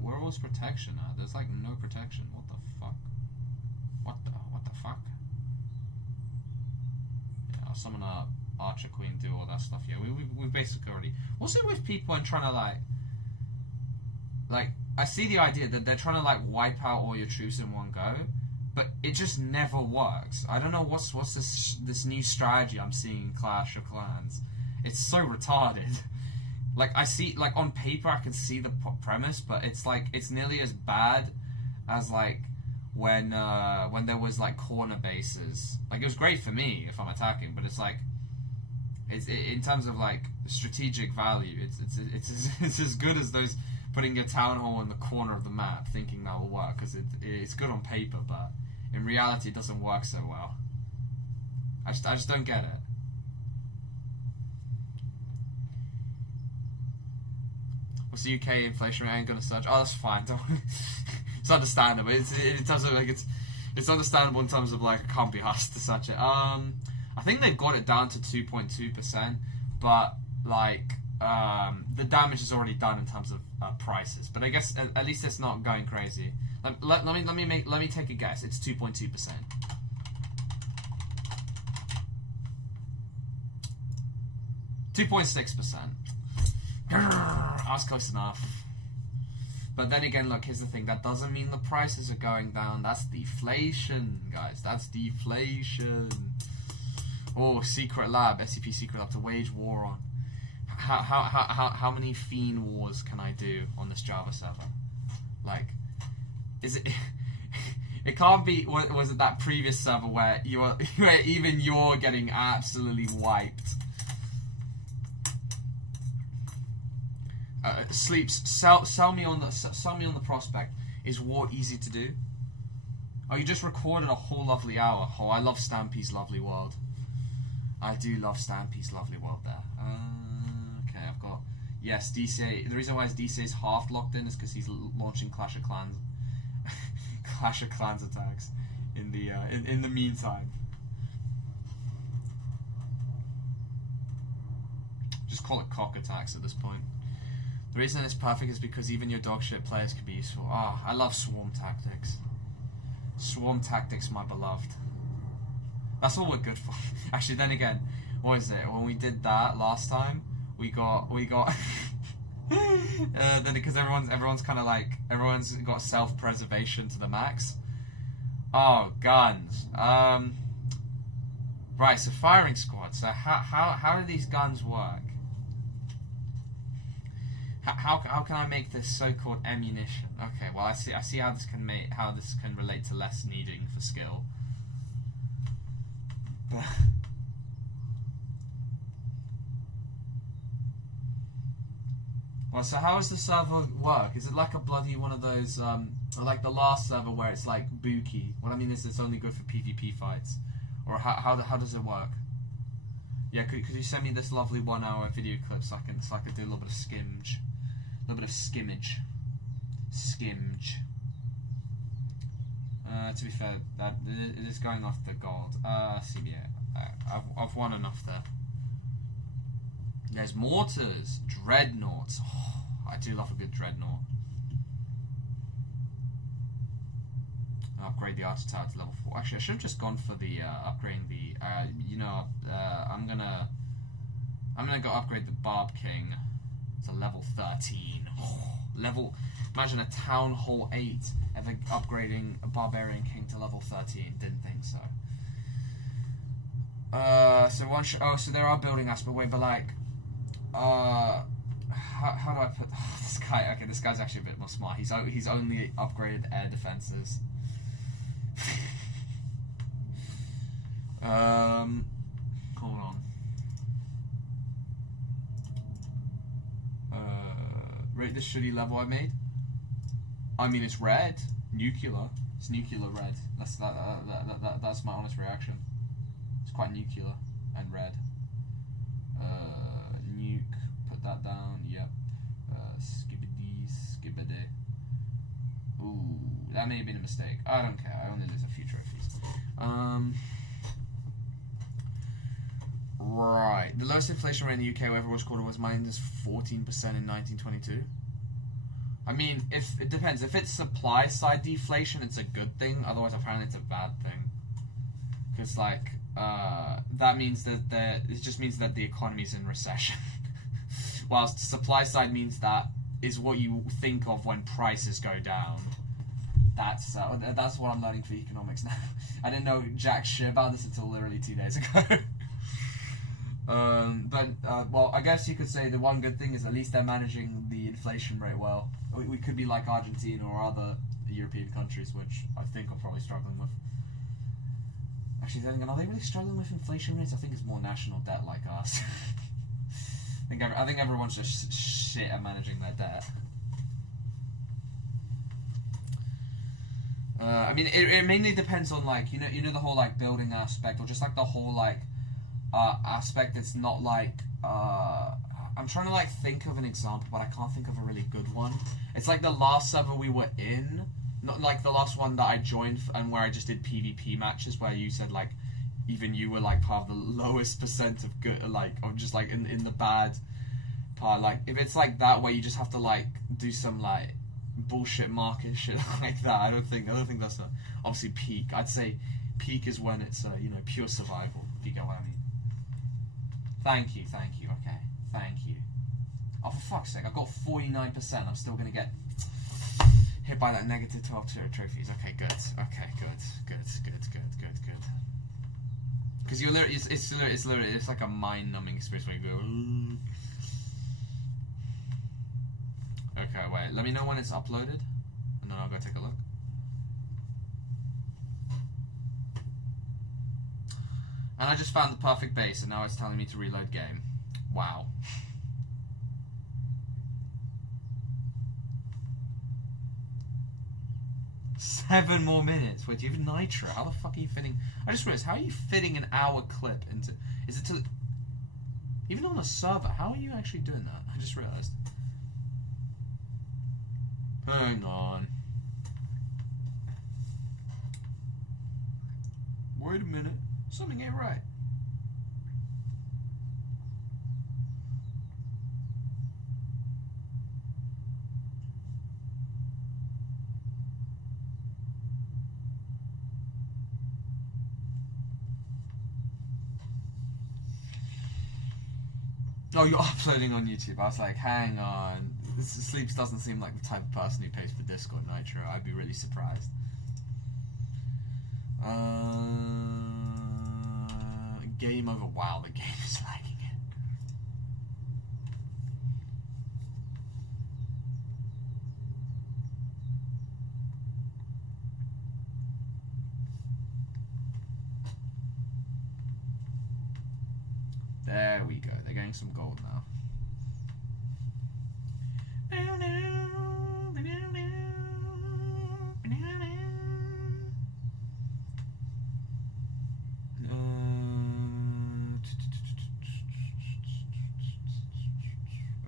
Where was protection at? There's like no protection. What the fuck? What the fuck? Yeah, I'll summon a Archer Queen, do all that stuff. Yeah, we basically already... What's it with people and trying to like I see the idea that they're trying to like wipe out all your troops in one go, but it just never works. I don't know what's this new strategy I'm seeing in Clash of Clans. It's so retarded. Like, I see, like, on paper I can see the premise, but it's like, it's nearly as bad as, like, when there was, like, corner bases. Like, it was great for me if I'm attacking, but it's like, in terms of, like, strategic value, it's as good as those putting your town hall in the corner of the map thinking that will work, because it's good on paper, but in reality it doesn't work so well. I just don't get it. What's the UK inflation rate? I ain't gonna search. Oh, that's fine. Don't worry. It's understandable. It doesn't, like, it's understandable in terms of, like, I can't be asked to search it. I think they've got it down to 2.2%, but, like, the damage is already done in terms of prices. But I guess at least it's not going crazy. Let me take a guess. It's 2.2%. 2.6%. I was close enough. But then again, look, here's the thing. That doesn't mean the prices are going down. That's deflation, guys. That's deflation. Oh, secret lab, SCP secret lab to wage war on. How many fiend wars can I do on this Java server? Like, is it? It can't be. Was it that previous server where even you're getting absolutely wiped? Sleeps. Sell me on the prospect. Is war easy to do? Oh, you just recorded a whole lovely hour. Oh, I love Stampy's lovely world. I do love Stampy's lovely world there. Okay, I've got... Yes, DCA... The reason why DCA is half locked in is because he's launching Clash of Clans... Clash of Clans attacks in the meantime. Just call it cock attacks at this point. The reason it's perfect is because even your dogshit players can be useful. Ah, I love swarm tactics. Swarm tactics, my beloved. That's all we're good for. Actually, then again, what is it? When we did that last time, we got then because everyone's kind of like, everyone's got self-preservation to the max. Oh, guns. Right, so firing squad. So how do these guns work? How can I make this so-called ammunition? Okay, well I see how this can relate to less needing for skill. Well, so how does the server work? Is it like a bloody one of those, like the last server where it's like Buki? What I mean is it's only good for PvP fights, or how does it work? Yeah, could you send me this lovely 1 hour video clip so I can do a little bit of skimmage, skimage. To be fair, it is going off the gold. CBA. I've won enough there. There's mortars, dreadnoughts. Oh, I do love a good dreadnought. Upgrade the archer tower to level 4. Actually, I should have just gone for the upgrading the. I'm gonna go upgrade the Barb King to level 13. Oh, imagine a Town Hall 8 ever upgrading a Barbarian King to level 13. Didn't think so. So there are building aspect way, but like, how do I put this guy? Okay, this guy's actually a bit more smart. He's only upgraded air defenses. Hold on. Rate this shitty level I made. I mean, it's red, nuclear. It's nuclear red. That's my honest reaction. It's quite nuclear and red. Nuke. Put that down. Yep. Skibbity. Ooh, that may have been a mistake. I don't care. I only lose a few trophies. Right. The lowest inflation rate in the UK over Overwatch quarter was minus 14% in 1922. I mean, if it depends. If it's supply side deflation, it's a good thing. Otherwise, apparently, it's a bad thing. Because like that means that it just means that the economy's in recession. Whilst supply side means that is what you think of when prices go down. That's what I'm learning for economics now. I didn't know jack shit about this until literally 2 days ago. Well, I guess you could say the one good thing is at least they're managing the inflation rate well. We could be like Argentina or other European countries, which I think are probably struggling with. Actually, then again, are they really struggling with inflation rates? I think it's more national debt like us. I think everyone's just shit at managing their debt. I mean, it mainly depends on like you know the whole like building aspect, or just like the whole like aspect. It's not like I'm trying to like think of an example, but I can't think of a really good one. It's like the last server we were in, not like the last one that I joined and where I just did PvP matches, where you said like even you were like part of the lowest percent of good, like of just like in the bad part. Like if it's like that where you just have to like do some like bullshit market shit like that, I don't think that's obviously peak. I'd say peak is when it's you know, pure survival, if you get what I mean. Thank you, okay, thank you. Oh, for fuck's sake, I've got 49%, I'm still gonna get hit by that negative 12 trophies. Okay, good, because you're literally, it's like a mind-numbing experience when you go. Okay, wait, let me know when it's uploaded, and then I'll go take a look. And I just found the perfect base, and now it's telling me to reload game. Wow. Seven more minutes. Wait, do you have nitro? How the fuck are you fitting? I just realized, how are you fitting an hour clip into... Is it to... Even on a server, how are you actually doing that? I just realized. Hang on. Wait a minute. Something ain't right. Oh, you're uploading on YouTube. I was like, hang on. Sleeps doesn't seem like the type of person who pays for Discord Nitro. I'd be really surprised. Game over. Wow, the game is lagging it. There we go. They're getting some gold now.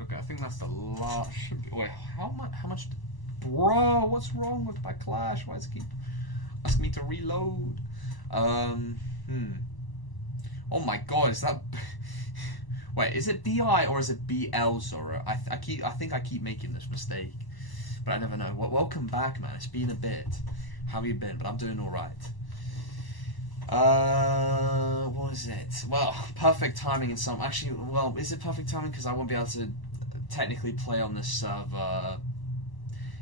Okay, I think that's the last. Wait, how much? Bro, what's wrong with my Clash? Why does it keep asking me to reload? Oh my god, is that? Wait, is it BI or is it BL Zoro? I think I keep making this mistake, but I never know. Well, welcome back, man. It's been a bit. How have you been? But I'm doing all right. What is it? Well, perfect timing in some. Actually, well, is it perfect timing? Because I won't be able to technically play on this server.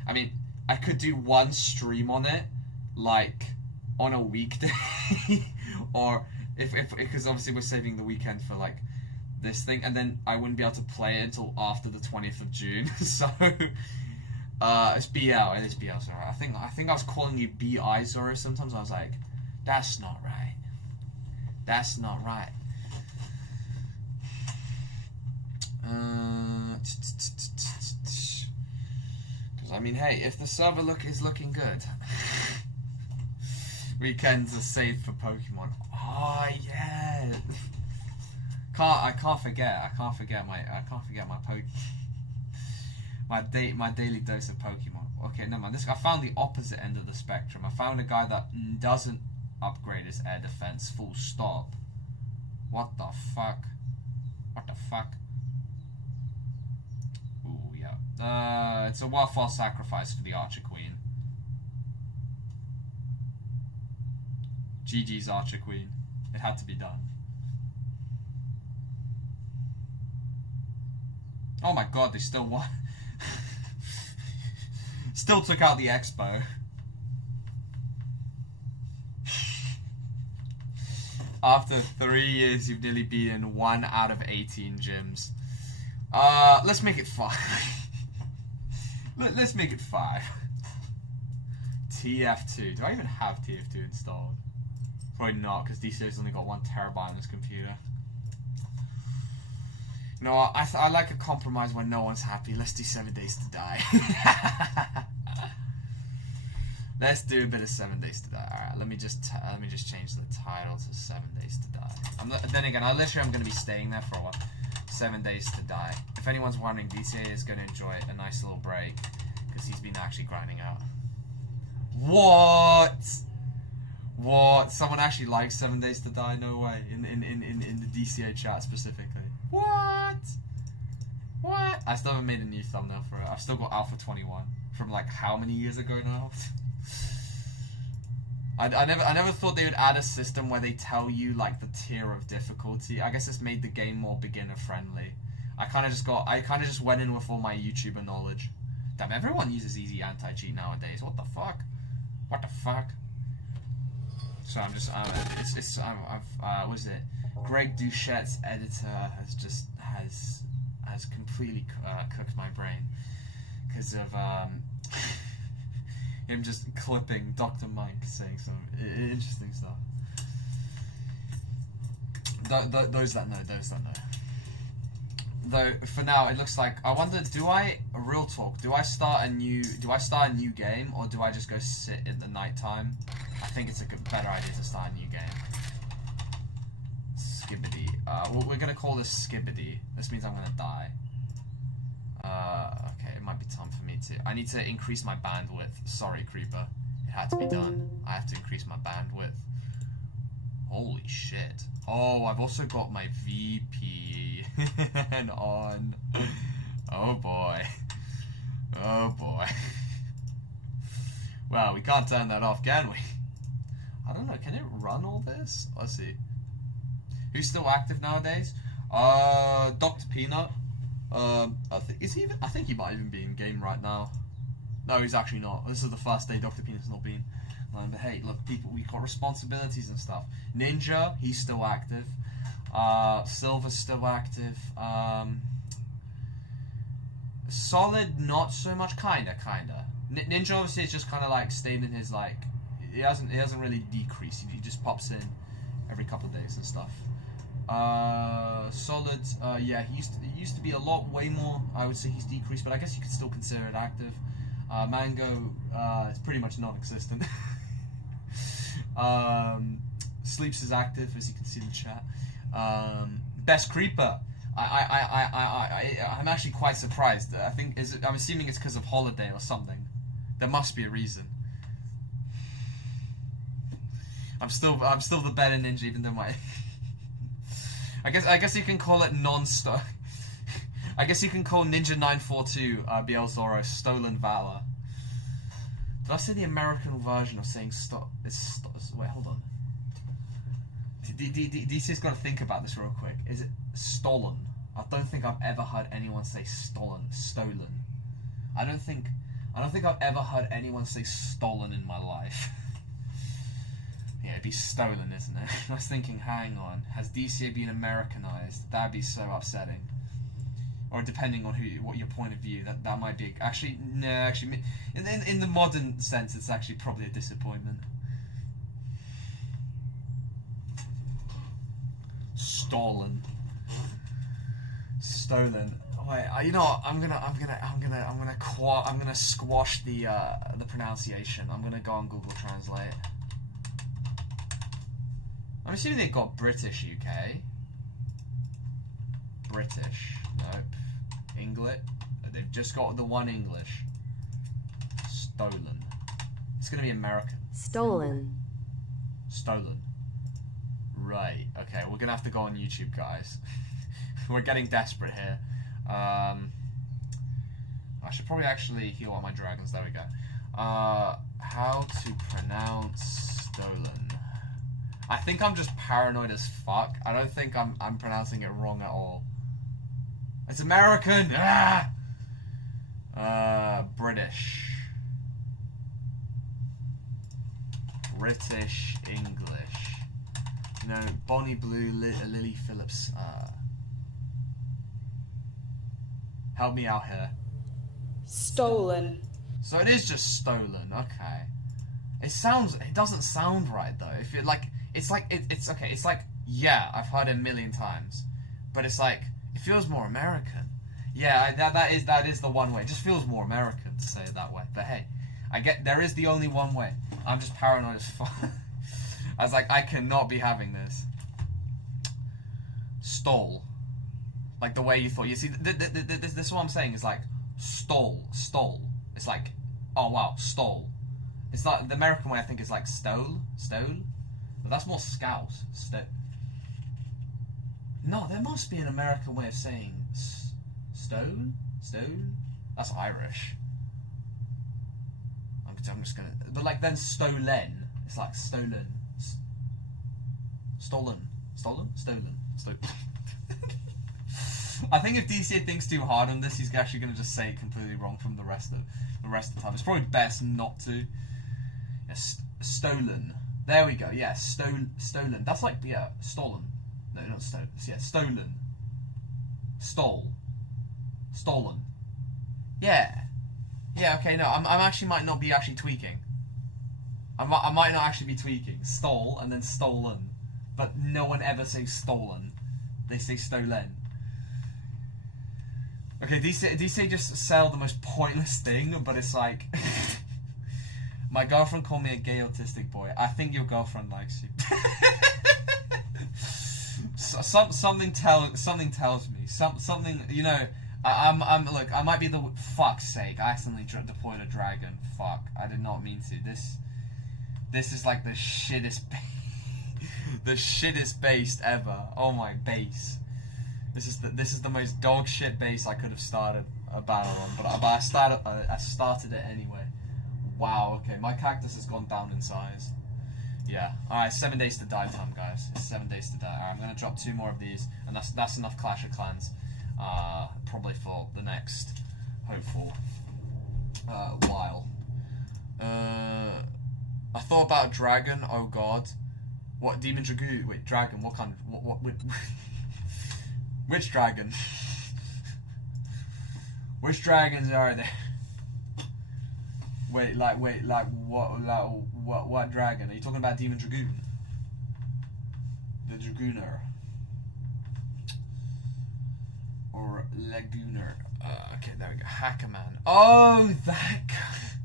I mean, I could do one stream on it, like on a weekday, or if because obviously we're saving the weekend for like this thing, and then I wouldn't be able to play it until after the 20th of June. So it's BL. It is BL Zoro. I think I was calling you BI Zoro sometimes. I was like, that's not right. That's not right. Because I mean, hey, if the server is looking good, weekends are saved for Pokemon. Oh yeah. I can't forget my daily dose of Pokemon. Okay, never mind. I found the opposite end of the spectrum. I found a guy that doesn't upgrade his air defense full stop. What the fuck? What the fuck? Ooh, yeah. It's a worthwhile sacrifice for the Archer Queen. GG's Archer Queen. It had to be done. Oh my god, they still won. Still took out the Expo. After 3 years, you've nearly beaten 1 out of 18 gyms. Let's make it 5. Let's make it 5. TF2. Do I even have TF2 installed? Probably not, because DCO's only got 1 terabyte on this computer. You know, I like a compromise when no one's happy. Let's do 7 Days to Die. Let's do a bit of 7 Days to Die. Alright, let me just change the title to 7 Days to Die. Then again, I'm going to be staying there for a while. 7 Days to Die. If anyone's wondering, DCA is going to enjoy a nice little break, because he's been actually grinding out. What? What? Someone actually likes 7 Days to Die? No way. In the DCA chat specifically. What? What? I still haven't made a new thumbnail for it. I've still got Alpha 21 from like how many years ago now? I never thought they would add a system where they tell you like the tier of difficulty. I guess it's made the game more beginner friendly. I kind of just went in with all my YouTuber knowledge. Damn, everyone uses easy anti-cheat nowadays. What the fuck? What the fuck? So I'm just what is it? Greg Duchette's editor has completely cooked my brain because of him just clipping Dr. Mike saying some interesting stuff. Those that know. Though for now it looks like I wonder, real talk, do I start a new game, or do I just go sit in the nighttime? I think it's a better idea to start a new game. Skibbity. We're gonna call this Skibbity. This means I'm gonna die. Okay, it might be time for me to. I need to increase my bandwidth. Sorry, Creeper. It had to be done. I have to increase my bandwidth. Holy shit. Oh, I've also got my VP on. Oh boy. Oh boy. Well, we can't turn that off, can we? I don't know, can it run all this? Let's see. Who's still active nowadays? Dr. Peanut. I think he might even be in game right now. No, he's actually not. This is the first day Dr. Peanut's not been. But hey, look, people, we've got responsibilities and stuff. Ninja, he's still active. Silver's still active. Solid, not so much. Kinda. Ninja obviously is just kind of like staying in his like. He hasn't really decreased. He just pops in every couple of days and stuff. Solid, yeah, he used to be a lot way more. I would say he's decreased, but I guess you could still consider it active. Mango, is pretty much non-existent. Sleeps is active, as you can see in the chat. Best Creeper. I'm actually quite surprised. I'm assuming it's because of holiday or something. There must be a reason. I'm still the better ninja, even though my. I guess you can call it non-stop. I guess you can call Ninja 942 Bielzoro Stolen Valor. Did I say the American version of saying stop? Wait, hold on. DC's got to think about this real quick. Is it stolen? I don't think I've ever heard anyone say stolen. I don't think I've ever heard anyone say stolen in my life. Yeah, it'd be stolen, isn't it? I was thinking, hang on, has DCA been Americanized? That'd be so upsetting. Or depending on what your point of view, that might be actually no. Actually, in the modern sense, it's actually probably a disappointment. Stolen. Wait, you know what? I'm gonna squash the pronunciation. I'm gonna go on Google Translate. I'm assuming they've got British UK. British. Nope. English. They've just got the one English. Stolen. It's gonna be American. Stolen. Right. Okay, we're gonna have to go on YouTube, guys. We're getting desperate here. I should probably actually heal all my dragons. There we go. How to pronounce stolen? I think I'm just paranoid as fuck. I don't think I'm pronouncing it wrong at all. It's American! Ah! British. British English. You know, Bonnie Blue, Lily Phillips. Help me out here. Stolen. So it is just stolen. Okay. It doesn't sound right though. If it like, it's okay. It's like, yeah, I've heard it a million times, but it's like it feels more American. Yeah, that is the one way. It just feels more American to say it that way. But hey, there is the only one way. I'm just paranoid as fuck. I was like, I cannot be having this. Stole. Like the way you thought. You see, this is what I'm saying. Is like stole. It's like, oh wow, stole. It's not the American way. I think is like stole. But that's more scouse. No, there must be an American way of saying stone. That's Irish. I'm just gonna. But like then stolen. It's like stolen. Stolen. I think if DCA thinks too hard on this, he's actually going to just say it completely wrong from the rest of the time. It's probably best not to. Yeah, stolen. There we go. Yeah, stolen. That's like, yeah, stolen. No, not stolen. Yeah, stolen. Stolen. Yeah. Yeah. Okay. No, I'm actually might not be actually tweaking. I might not actually be tweaking. Stole and then stolen, but no one ever says stolen. They say stolen. Okay, DC just sell the most pointless thing, but it's like, my girlfriend called me a gay autistic boy. I think your girlfriend likes you. Something tells me something. You know, look. I might be the fuck's sake. I accidentally deployed a dragon. Fuck. I did not mean to. This is like the shittest, the shittest base ever. Oh my base. This is the most dog shit base I could have started a battle on, but I started it anyway. Wow. Okay, my cactus has gone down in size. Yeah. All right. 7 days to die time, guys. It's 7 days to die. All right, I'm gonna drop 2 more of these, and that's enough Clash of Clans. Probably for the next hopeful while. I thought about dragon. Oh god. What demon dragoon? Wait, dragon. What kind? What which dragon? Which dragons are there? Wait, what dragon? Are you talking about Demon Dragoon? The Dragooner. Or Lagooner. Okay, there we go. Hackerman. Oh, that guy.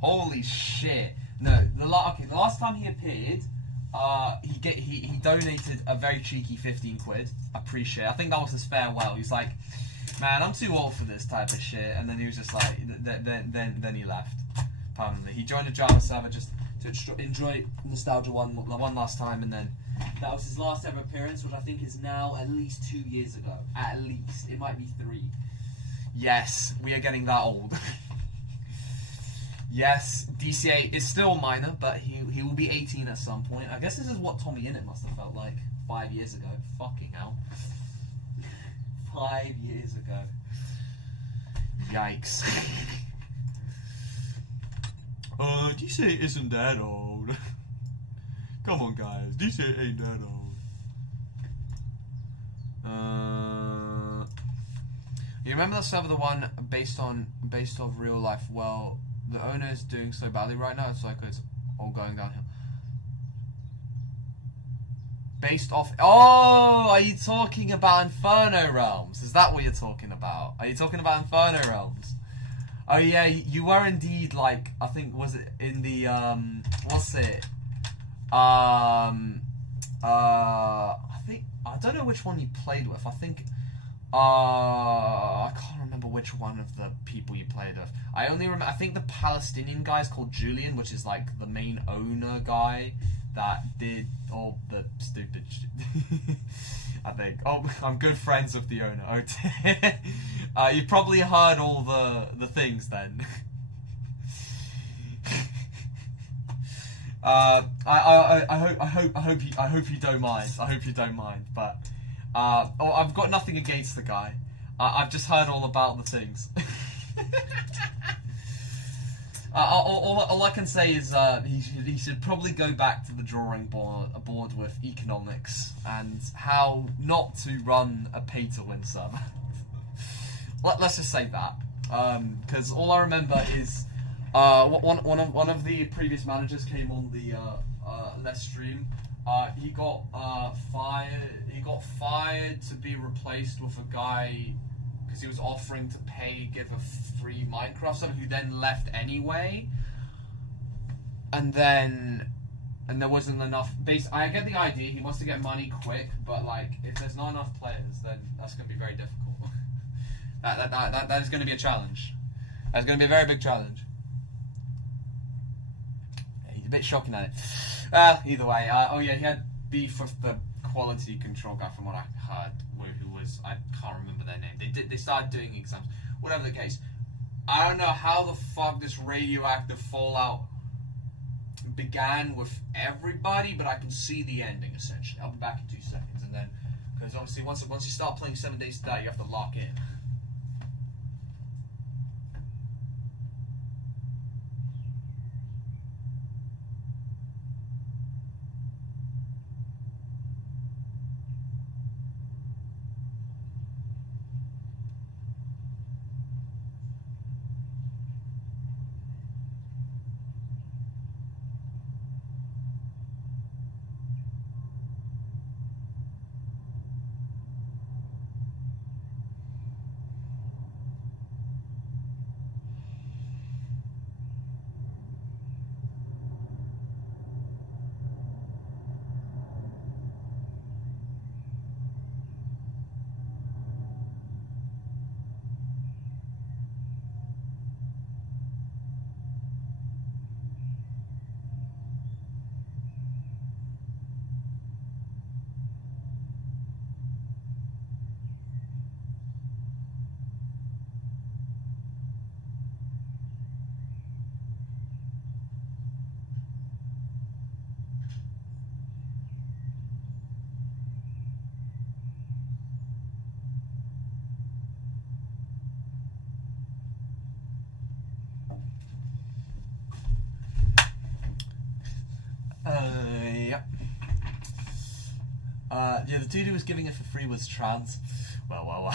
Holy shit. No, the last time he appeared, he donated a very cheeky 15 quid. Appreciate it. I think that was his farewell. He's like, man, I'm too old for this type of shit. And then he was just like, then he left permanently. He joined the Java server just to enjoy nostalgia one last time, and then that was his last ever appearance, which I think is now at least 2 years ago. At least. It might be 3. Yes, we are getting that old. Yes, DCA is still a minor, but he will be 18 at some point. I guess this is what Tommy Innit must have felt like 5 years ago. Fucking hell. 5 years ago. Yikes. DCA isn't that old. Come on, guys. DCA ain't that old. You remember that server, the one based off real life? Well, the owner is doing so badly right now, it's like it's all going downhill. Based off... Oh! Are you talking about Inferno Realms? Is that what you're talking about? Are you talking about Inferno Realms? Oh yeah, you were indeed, like, I think, was it in the, what's it? I think, I don't know which one you played with. I think, I can't remember which one of the people you played with. I only remember, I think the Palestinian guy is called Julian, which is like the main owner guy that did all the stupid shit. I think. Oh, I'm good friends with the owner. Oh, dear. You probably heard all the things then. I hope you don't mind. I hope you don't mind. But I've got nothing against the guy. I've just heard all about the things. All I can say is he should probably go back to the drawing board with economics and how not to run a pay-to-win sum. Let's just say that, because all I remember is one of the previous managers came on the less stream. He got fired. He got fired to be replaced with a guy because he was offering to give a free Minecraft sub, who then left anyway. And there wasn't enough. I get the idea. He wants to get money quick, but like if there's not enough players, then that's going to be very difficult. That is going to be a challenge. That's going to be a very big challenge. Yeah, he's a bit shocking at it. Either way, he had beef with the quality control guy from what I heard, who was, I can't remember their name. They started doing exams. Whatever the case, I don't know how the fuck this radioactive fallout began with everybody, but I can see the ending essentially. I'll be back in 2 seconds, and then because obviously once you start playing 7 Days to Die, you have to lock in. Yeah, the dude who was giving it for free was trans. Well.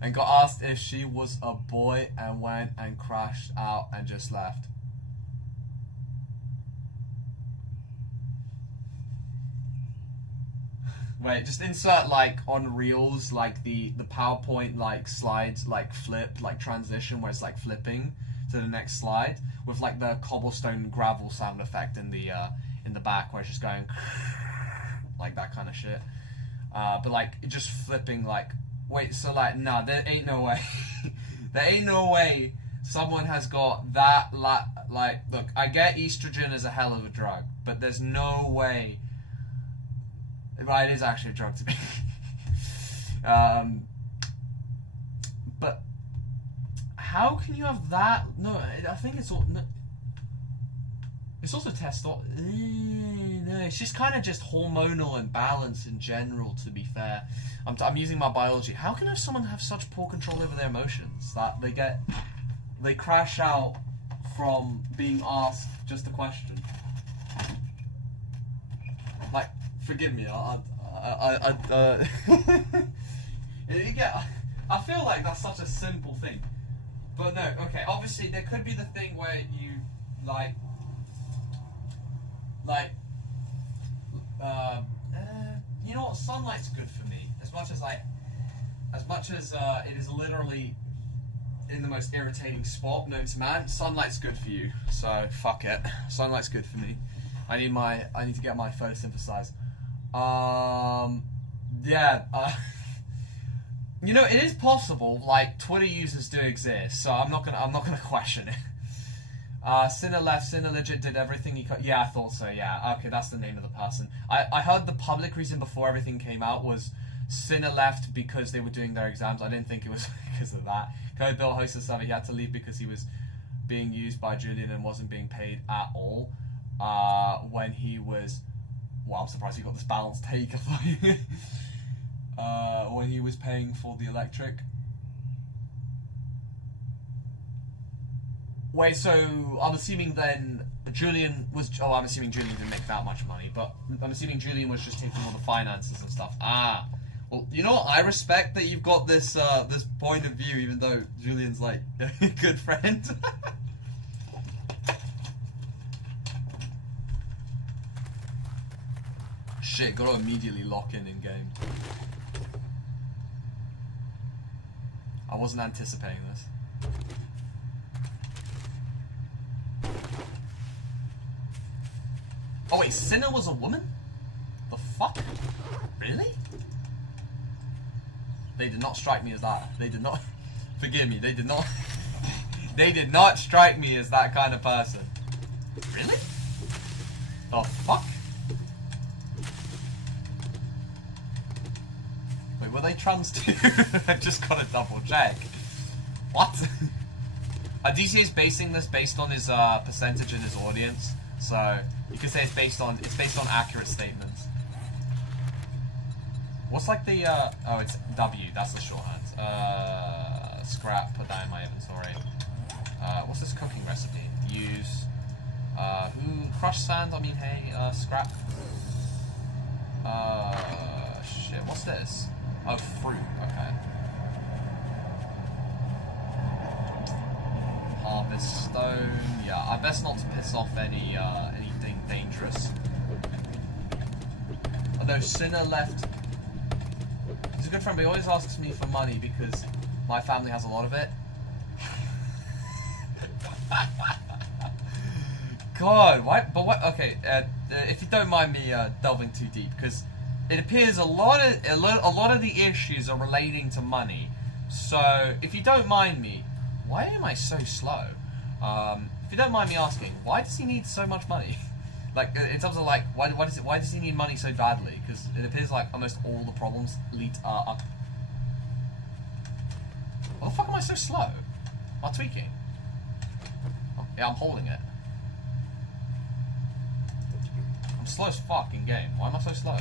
And got asked if she was a boy and went and crashed out and just left. Wait, just insert like on Reels, like the PowerPoint like slides, like flip, like transition where it's like flipping to the next slide with like the cobblestone gravel sound effect in the back where it's just going like that kind of shit. But like just flipping like, wait, so like, nah, there ain't no way. There ain't no way someone has got that, like, look, I get estrogen is a hell of a drug, but there's no way, right, it is actually a drug to me. But how can you have that? No, I think it's all, no, it's also testosterone. No, it's just kind of just hormonal imbalance in general, to be fair. I'm using my biology. How can someone have such poor control over their emotions that they crash out from being asked just a question? Like, forgive me, you get, I feel like that's such a simple thing. But no, okay, obviously there could be the thing where you, you know what, sunlight's good for me. As much as it is literally in the most irritating spot known to man, sunlight's good for you. So fuck it, sunlight's good for me. I need to get my photosynthesize. You know, it is possible. Like, Twitter users do exist, so I'm not gonna question it. Sinner left. Sinner legit did everything he could. Yeah, I thought so. Yeah, okay, that's the name of the person. I heard the public reason before everything came out was Sinner left because they were doing their exams. I didn't think it was because of that. Code Bill hosted server. He had to leave because he was being used by Julian and wasn't being paid at all. When he was, well, I'm surprised he got this balanced take. When he was paying for the electric. Wait, so I'm assuming then Julian was... Oh, I'm assuming Julian didn't make that much money, but I'm assuming Julian was just taking all the finances and stuff. Ah. Well, you know what? I respect that you've got this this point of view, even though Julian's like a good friend. Shit, gotta immediately lock in game. I wasn't anticipating this. Oh wait, Sinner was a woman? The fuck? Really? They did not strike me as that. They did not... Forgive me, they did not... They did not strike me as that kind of person. Really? The fuck? Wait, were they trans too? I just gotta double check. What? DC is basing this based on his percentage in his audience, so you could say it's based on accurate statements. What's like the oh, it's W, that's the shorthand. Scrap, put that in my inventory. What's this cooking recipe? Use crushed sand, I mean hay, scrap. Shit, what's this? Oh, fruit, okay. Harvest stone, yeah, I best not to piss off anything dangerous. Although Sinner left... He's a good friend, but he always asks me for money because my family has a lot of it. God, why? But what? Okay, if you don't mind me delving too deep, because it appears a lot of the issues are relating to money. So if you don't mind me, why am I so slow? If you don't mind me asking, why does he need so much money? Like in terms of like, why does he need money so badly? Because it appears like almost all the problems lead up. Why the fuck am I so slow? Am I tweaking? Oh, yeah, I'm holding it. I'm slow as fuck in game. Why am I so slow?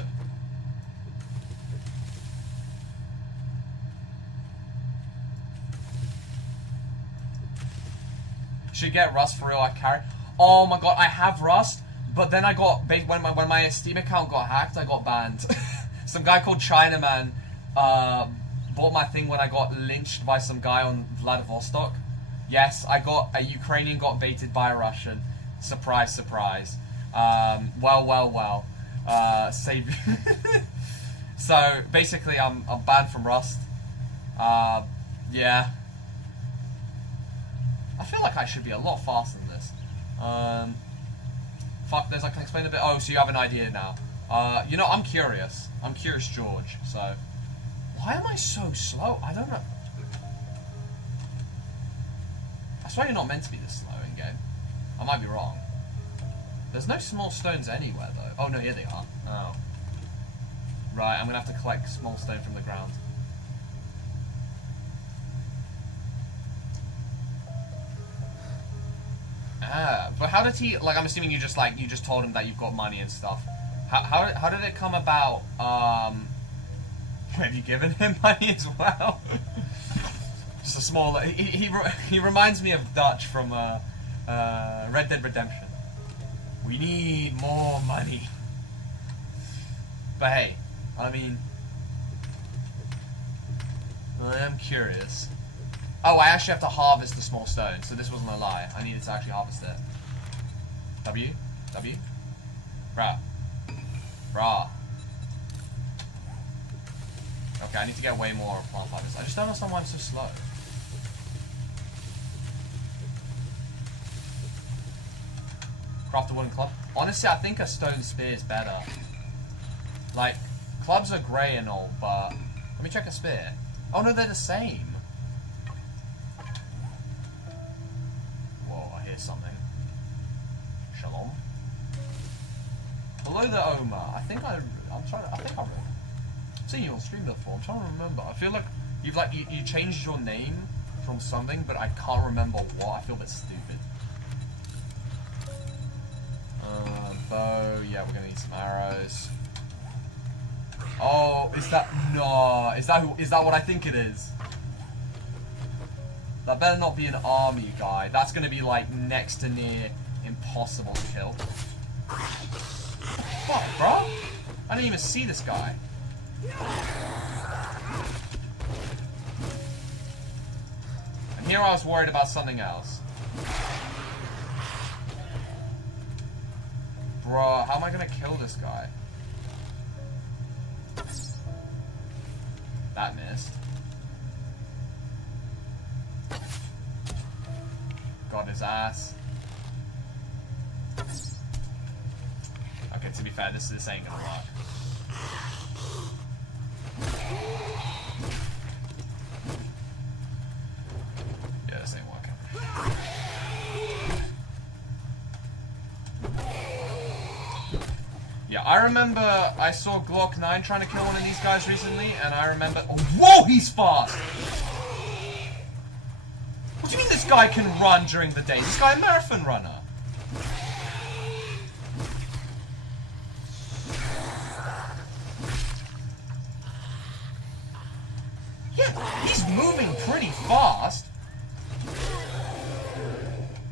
Should get Rust for real. I carry. Oh my god, I have Rust, but then I got when my Steam account got hacked, I got banned. Some guy called Chinaman bought my thing when I got lynched by some guy on Vladivostok. Yes, a Ukrainian got baited by a Russian. Surprise, surprise. Well. Save. So basically, I'm banned from Rust. Yeah. I feel like I should be a lot faster than this. Fuck this, I can explain a bit. Oh, so you have an idea now. You know, I'm curious. I'm Curious George, so... Why am I so slow? I don't know. I swear you're not meant to be this slow in game. I might be wrong. There's no small stones anywhere, though. Oh, no, here they are. Oh. Right, I'm gonna have to collect small stone from the ground. Ah, but how did he, like, I'm assuming you just told him that you've got money and stuff. How did it come about, have you given him money as well? Just a small, he reminds me of Dutch from, Red Dead Redemption. We need more money. But hey, I mean, I am curious. Oh, I actually have to harvest the small stone, so this wasn't a lie. I needed to actually harvest it. W? Bruh. Okay, I need to get way more plant fibers. I just don't understand why I'm so slow. Craft a wooden club. Honestly, I think a stone spear is better. Like, clubs are grey and all, but... Let me check a spear. Oh no, they're the same. Whoa, I hear something. Shalom. Hello there, Omar. I've seen you on stream before. I'm trying to remember. I feel like you changed your name from something, but I can't remember what. I feel a bit stupid. Bow. Yeah, we're gonna need some arrows. Oh, is that what I think it is? That better not be an army guy. That's gonna be like next to near impossible to kill. Fuck, bro? I didn't even see this guy. And here I was worried about something else. Bro, how am I gonna kill this guy? That missed. Got his ass. Okay, to be fair, this ain't gonna work. Yeah, this ain't working. Yeah, I remember I saw Glock 9 trying to kill one of these guys recently, and I remember... Oh, whoa, he's fast! What do you mean this guy can run during the day? This guy a marathon runner. Yeah, he's moving pretty fast.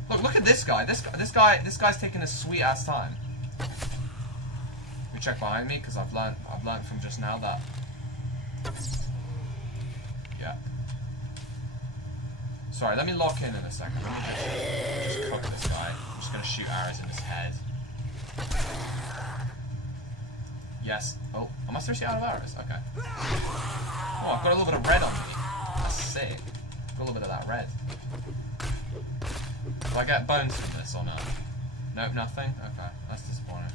Look at this guy. This guy's taking a sweet ass time. Let me check behind me because I've learned from just now that. Yeah. Sorry, let me lock in a second. Let me just cook this guy. I'm just gonna shoot arrows in his head. Yes. Oh, am I seriously out of arrows? Okay. Oh, I've got a little bit of red on me. That's sick. Got a little bit of that red. Do I get bones from this or no? Nope, nothing? Okay, that's disappointing.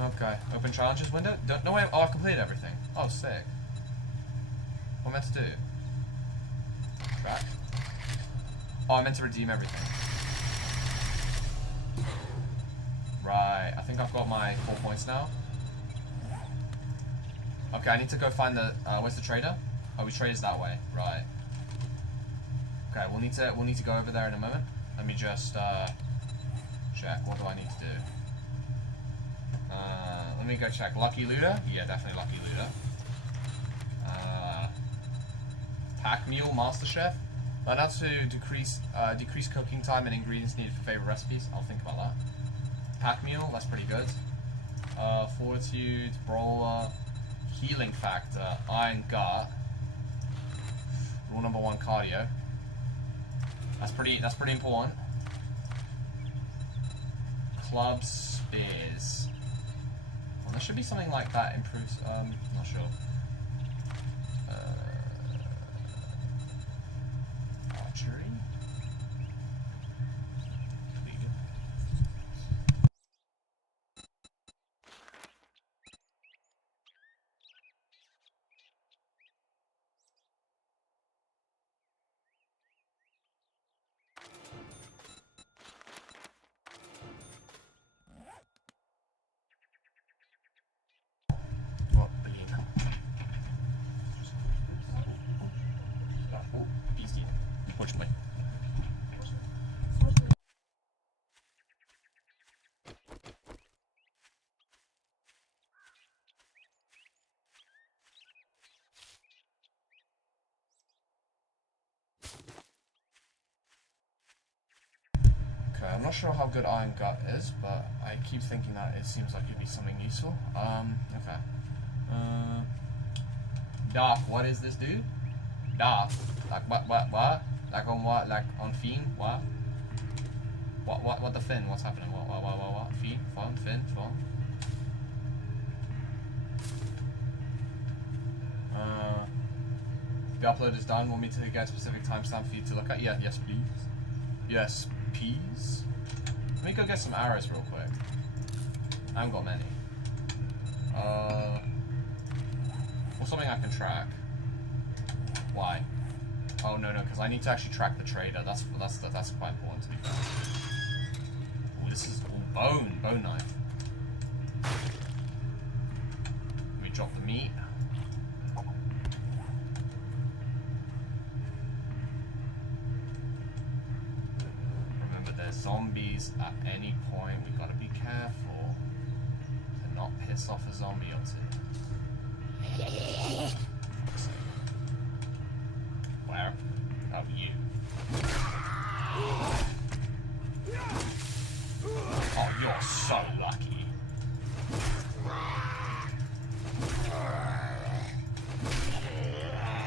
Okay, open challenges window? No way. Oh, I completed everything. Oh, sick. What am I meant to do? Track? Oh, I meant to redeem everything. Right, I think I've got my 4 points now. Okay, I need to go find the, where's the trader? Oh, we trade that way, right. Okay, we'll need to go over there in a moment. Let me just, check, what do I need to do? Let me go check. Lucky Looter? Yeah, definitely Lucky Looter. Pack Mule, Master Chef. Learn how to decrease cooking time and ingredients needed for favorite recipes. I'll think about that. Pack Mule, that's pretty good. Fortitude, Brawler, Healing Factor, Iron Gut. Rule number 1, cardio. That's pretty important. Club Spears. Well, there should be something like that improves. Not sure. Archery. Okay, I'm not sure how good Iron Gut is, but I keep thinking that it seems like it'd be something useful. Okay. Dark, what is this, dude? Dark. Like what? Like on what? Like on Fiend? What? What the Fin? What's happening? What? Fiend? Fun? Fin? Fun? The upload is done. Want me to get a specific timestamp for you to look at? Yeah, yes, please. Yes, please. Let me go get some arrows real quick. I haven't got many. What's something I can track? Why? Oh no, because I need to actually track the trader. That's quite important to be fair. Oh, this is all bone knife. Let me drop the meat. Zombies at any point. We gotta be careful to not piss off a zombie or two. Where?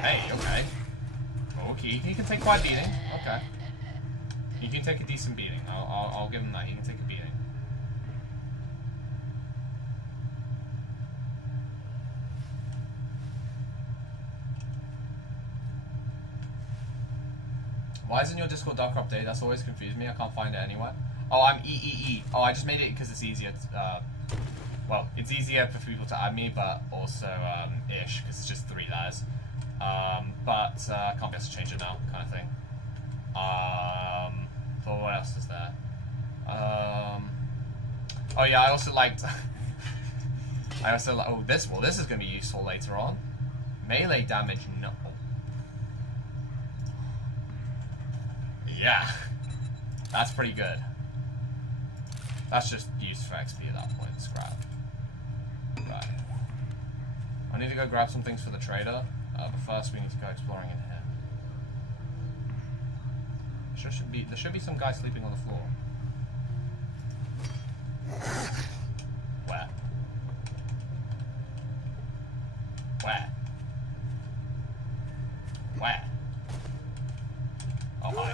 Hey, okay. Okay, he can take quite a beating. Okay. He can take a decent beating. I'll give him that. He can take a beating. Why isn't your Discord Dark update? That's always confused me. I can't find it anywhere. Oh, I'm EEE. Oh, I just made it because it's easier. Well, it's easier for people to add me, but also ish because it's just 3 letters. But I can't be able to change it now, kind of thing. So what else is there? Oh yeah, I also liked. Oh, this. Well, this is going to be useful later on. Melee damage, no. Yeah, that's pretty good. That's just used for XP at that point. Scrap. Right. I need to go grab some things for the trader, but first we need to go exploring in here. There should be some guy sleeping on the floor. Where? Where? Where? Oh, hi.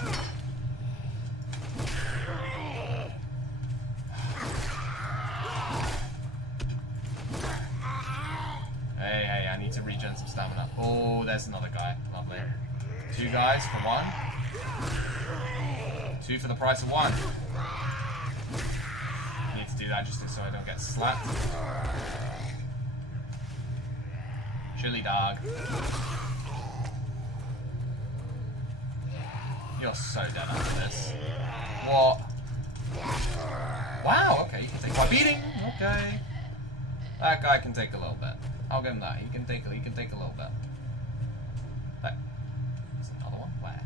Hey, I need to regen some stamina. Oh, there's another guy. Lovely. 2 guys for 1. 2 for the price of 1. Need to do that just so I don't get slapped. Chili dog. You're so dead after this. What? Wow, okay, you can take my beating. Okay. That guy can take a little bit. I'll give him that. He can take a little bit. There. There's another one. Where?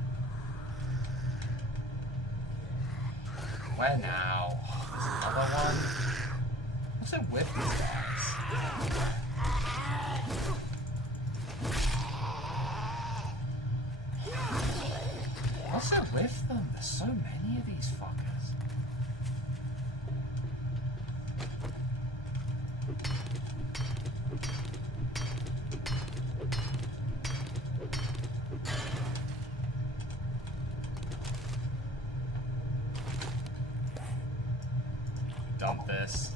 Where now? There's another one. What's it with these guys? What's it with them? There's so many of these fuckers. Dump this.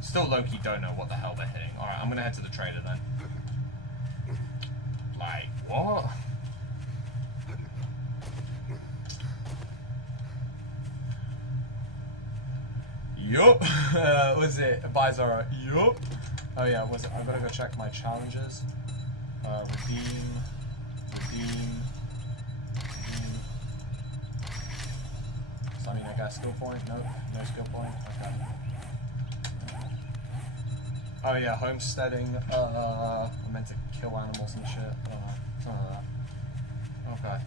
Still low-key don't know what the hell they're hitting. Alright, I'm gonna head to the trader then. Like, what? Yup. Was it Bizarro? Yup. Oh yeah, was it? I gotta go check my challenges. Redeem. So I mean, I got a skill point? Nope, no skill point. Okay. Oh yeah, homesteading. I meant to kill animals and shit. Something like that.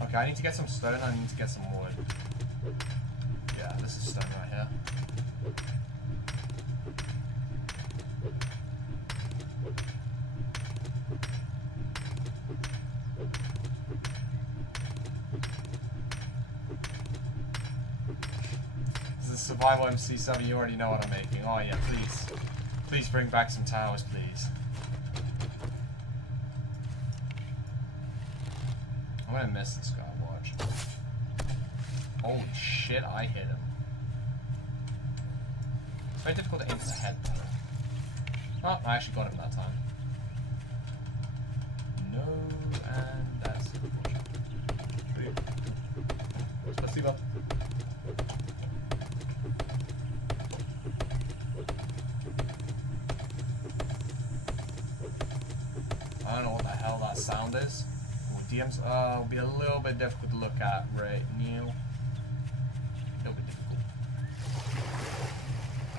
Okay. Okay, I need to get some stone. I need to get some wood. Yeah, this is stone right here. Survival MC7, you already know what I'm making. Oh yeah, please. Please bring back some towers, please. I'm gonna miss this guy, watch. Holy shit, I hit him. It's very difficult to aim for the head though. Oh, I actually got him that time. No, and that's it. Spasibo. I don't know what the hell that sound is. Well, DMs will be a little bit difficult to look at right now. A little bit difficult.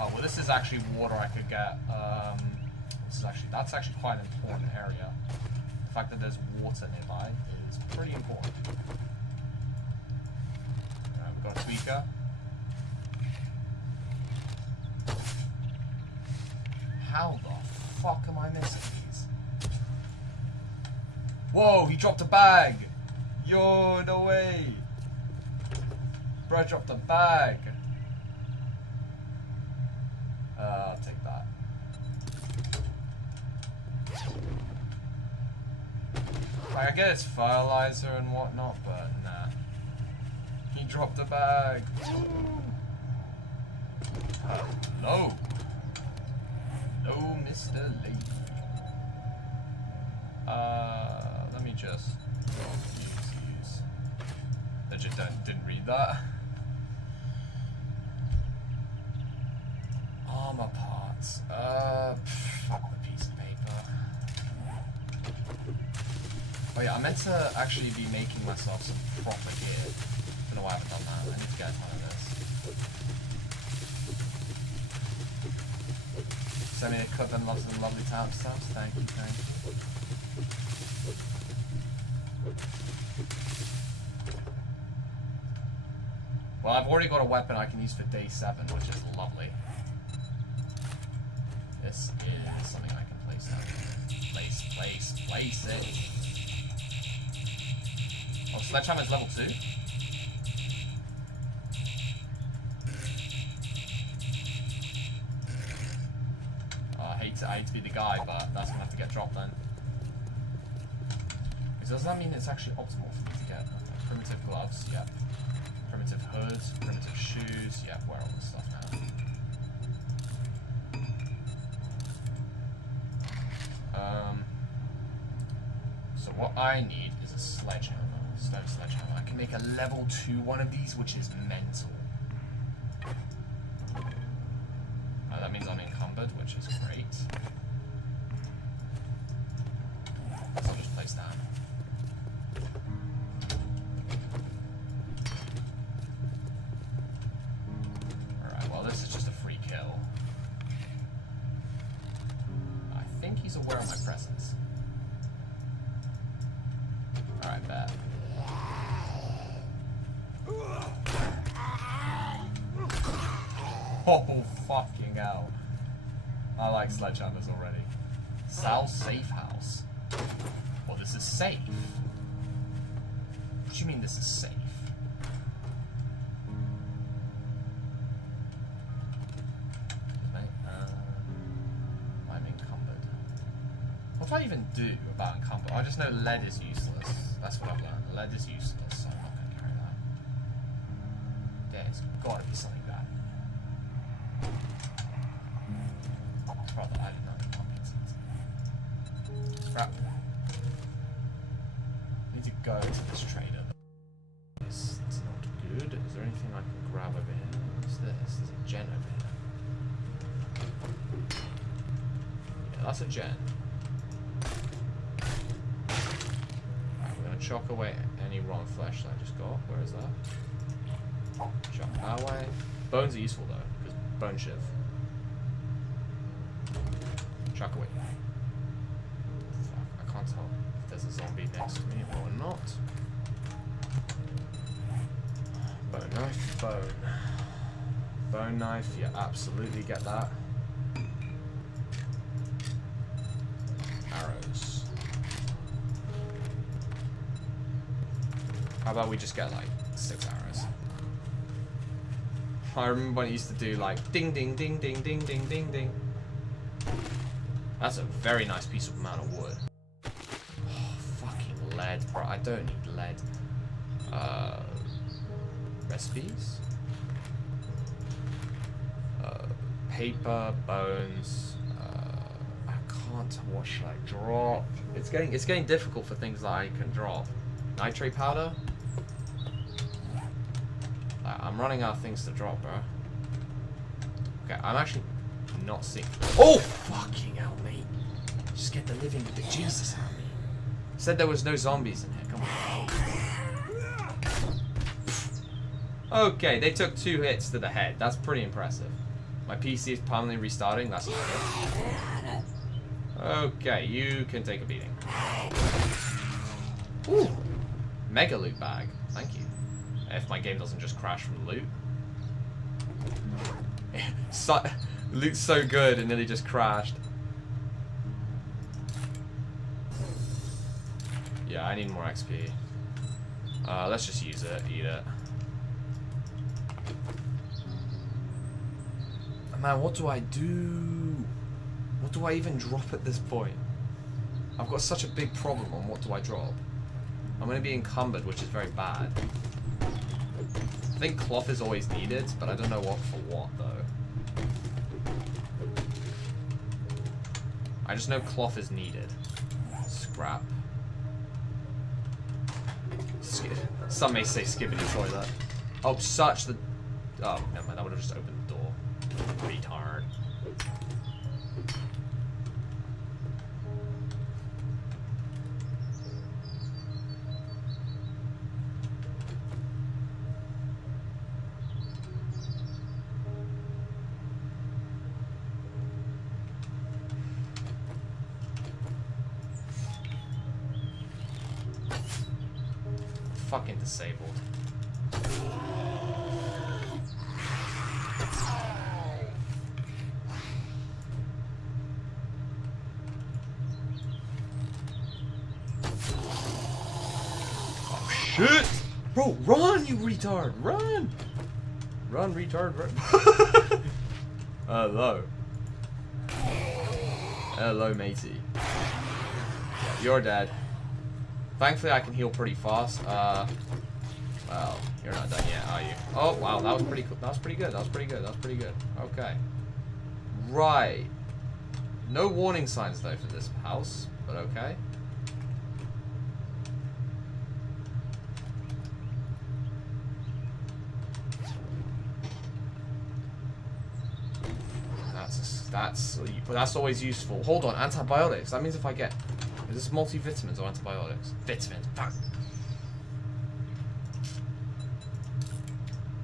Oh, well this is actually water I could get. That's actually quite an important area. The fact that there's water nearby is pretty important. Alright, we've got a tweaker. How the fuck am I missing these? Whoa, he dropped a bag! Yo, no way! Bro dropped a bag! I'll take that. Like, I get it's fertilizer and whatnot, but nah. He dropped a bag! Hello! Hello, Mr. Lady. Let me just... use. I just didn't read that. Armor parts. Fuck the piece of paper. Oh yeah, I meant to actually be making myself some proper gear. Don't know why I haven't done that. I need to get a ton of this. Send me a cut and loves and lovely timestamps. Thank you, thank you. Well, I've already got a weapon I can use for day 7, which is lovely. This is something I can place down. Place it. Oh, Sledgehammer's level 2? I hate to be the guy, but that's gonna have to get dropped then. Because does that mean it's actually optimal for me to get primitive gloves? Yep. Primitive hoods, primitive shoes, yep, wear all this stuff now. So what I need is a sledgehammer, stone sledgehammer. I can make a level 2 one of these, which is mental. That means I'm encumbered, which is great. So I'll just place down. Alright, well this is just a free kill. I think he's aware of my presence. Alright, bad. Oh, fucking hell. I like sledgehammers already. Sal's safe house. Well, this is safe. What do you mean this is safe? I'm encumbered. What do I even do about encumbered? I just know lead is useless. That's what I've learned. Lead is useless, so I'm not going to carry that. There's got to be something bad. Rather, I did not need more. Crap. I need to go to this trader. It's not good. Is there anything I can grab over here? What's this? There's a gen over here. Yeah, that's a gen. Right, we're gonna chalk away any raw flesh that I just got. Where is that? Chalk that way. Bones are useful though, because bone shiv. Chuck away. Fuck, I can't tell if there's a zombie next to me or not. Bone knife, bone. Bone knife, yeah, absolutely get that. Arrows. How about we just get like 6 arrows? I remember when I used to do like ding ding ding ding ding ding ding ding. That's a very nice piece of amount of wood. Oh, fucking lead, bro. I don't need lead. Recipes? Paper, bones. I can't. What should I drop? It's getting difficult for things that I can drop. Nitrate powder? I'm running out of things to drop, bro. Okay, I'm actually not seeing. Oh, fucking hell, mate. Just get the living bejesus out of me. Said there was no zombies in here. Come on. Okay, they took 2 hits to the head. That's pretty impressive. My PC is permanently restarting. That's not good. Okay, you can take a beating. Ooh! Mega loot bag. Thank you. If my game doesn't just crash from loot. Loot's so good, it nearly just crashed. Yeah, I need more XP. Let's just use it, eat it. Man, what do I do? What do I even drop at this point? I've got such a big problem on what do I drop. I'm going to be encumbered, which is very bad. I think cloth is always needed, but I don't know what for what, though. I just know cloth is needed. Scrap. Some may say skibbity toilet. Oh, such the... Oh, never mind, that would have just opened the door. Retard. Fucking disabled. Oh shit! Bro, run, you retard! Run! Run, retard, run. Hello. Hello, matey. You're dead. Thankfully, I can heal pretty fast. Well, you're not done yet, are you? Oh, wow, that was pretty cool. That was pretty good. That was pretty good. That was pretty good. Okay. Right. No warning signs, though, for this house, but okay. That's always useful. Hold on, antibiotics. That means if I get... Is this multivitamins or antibiotics? Vitamins. Fuck.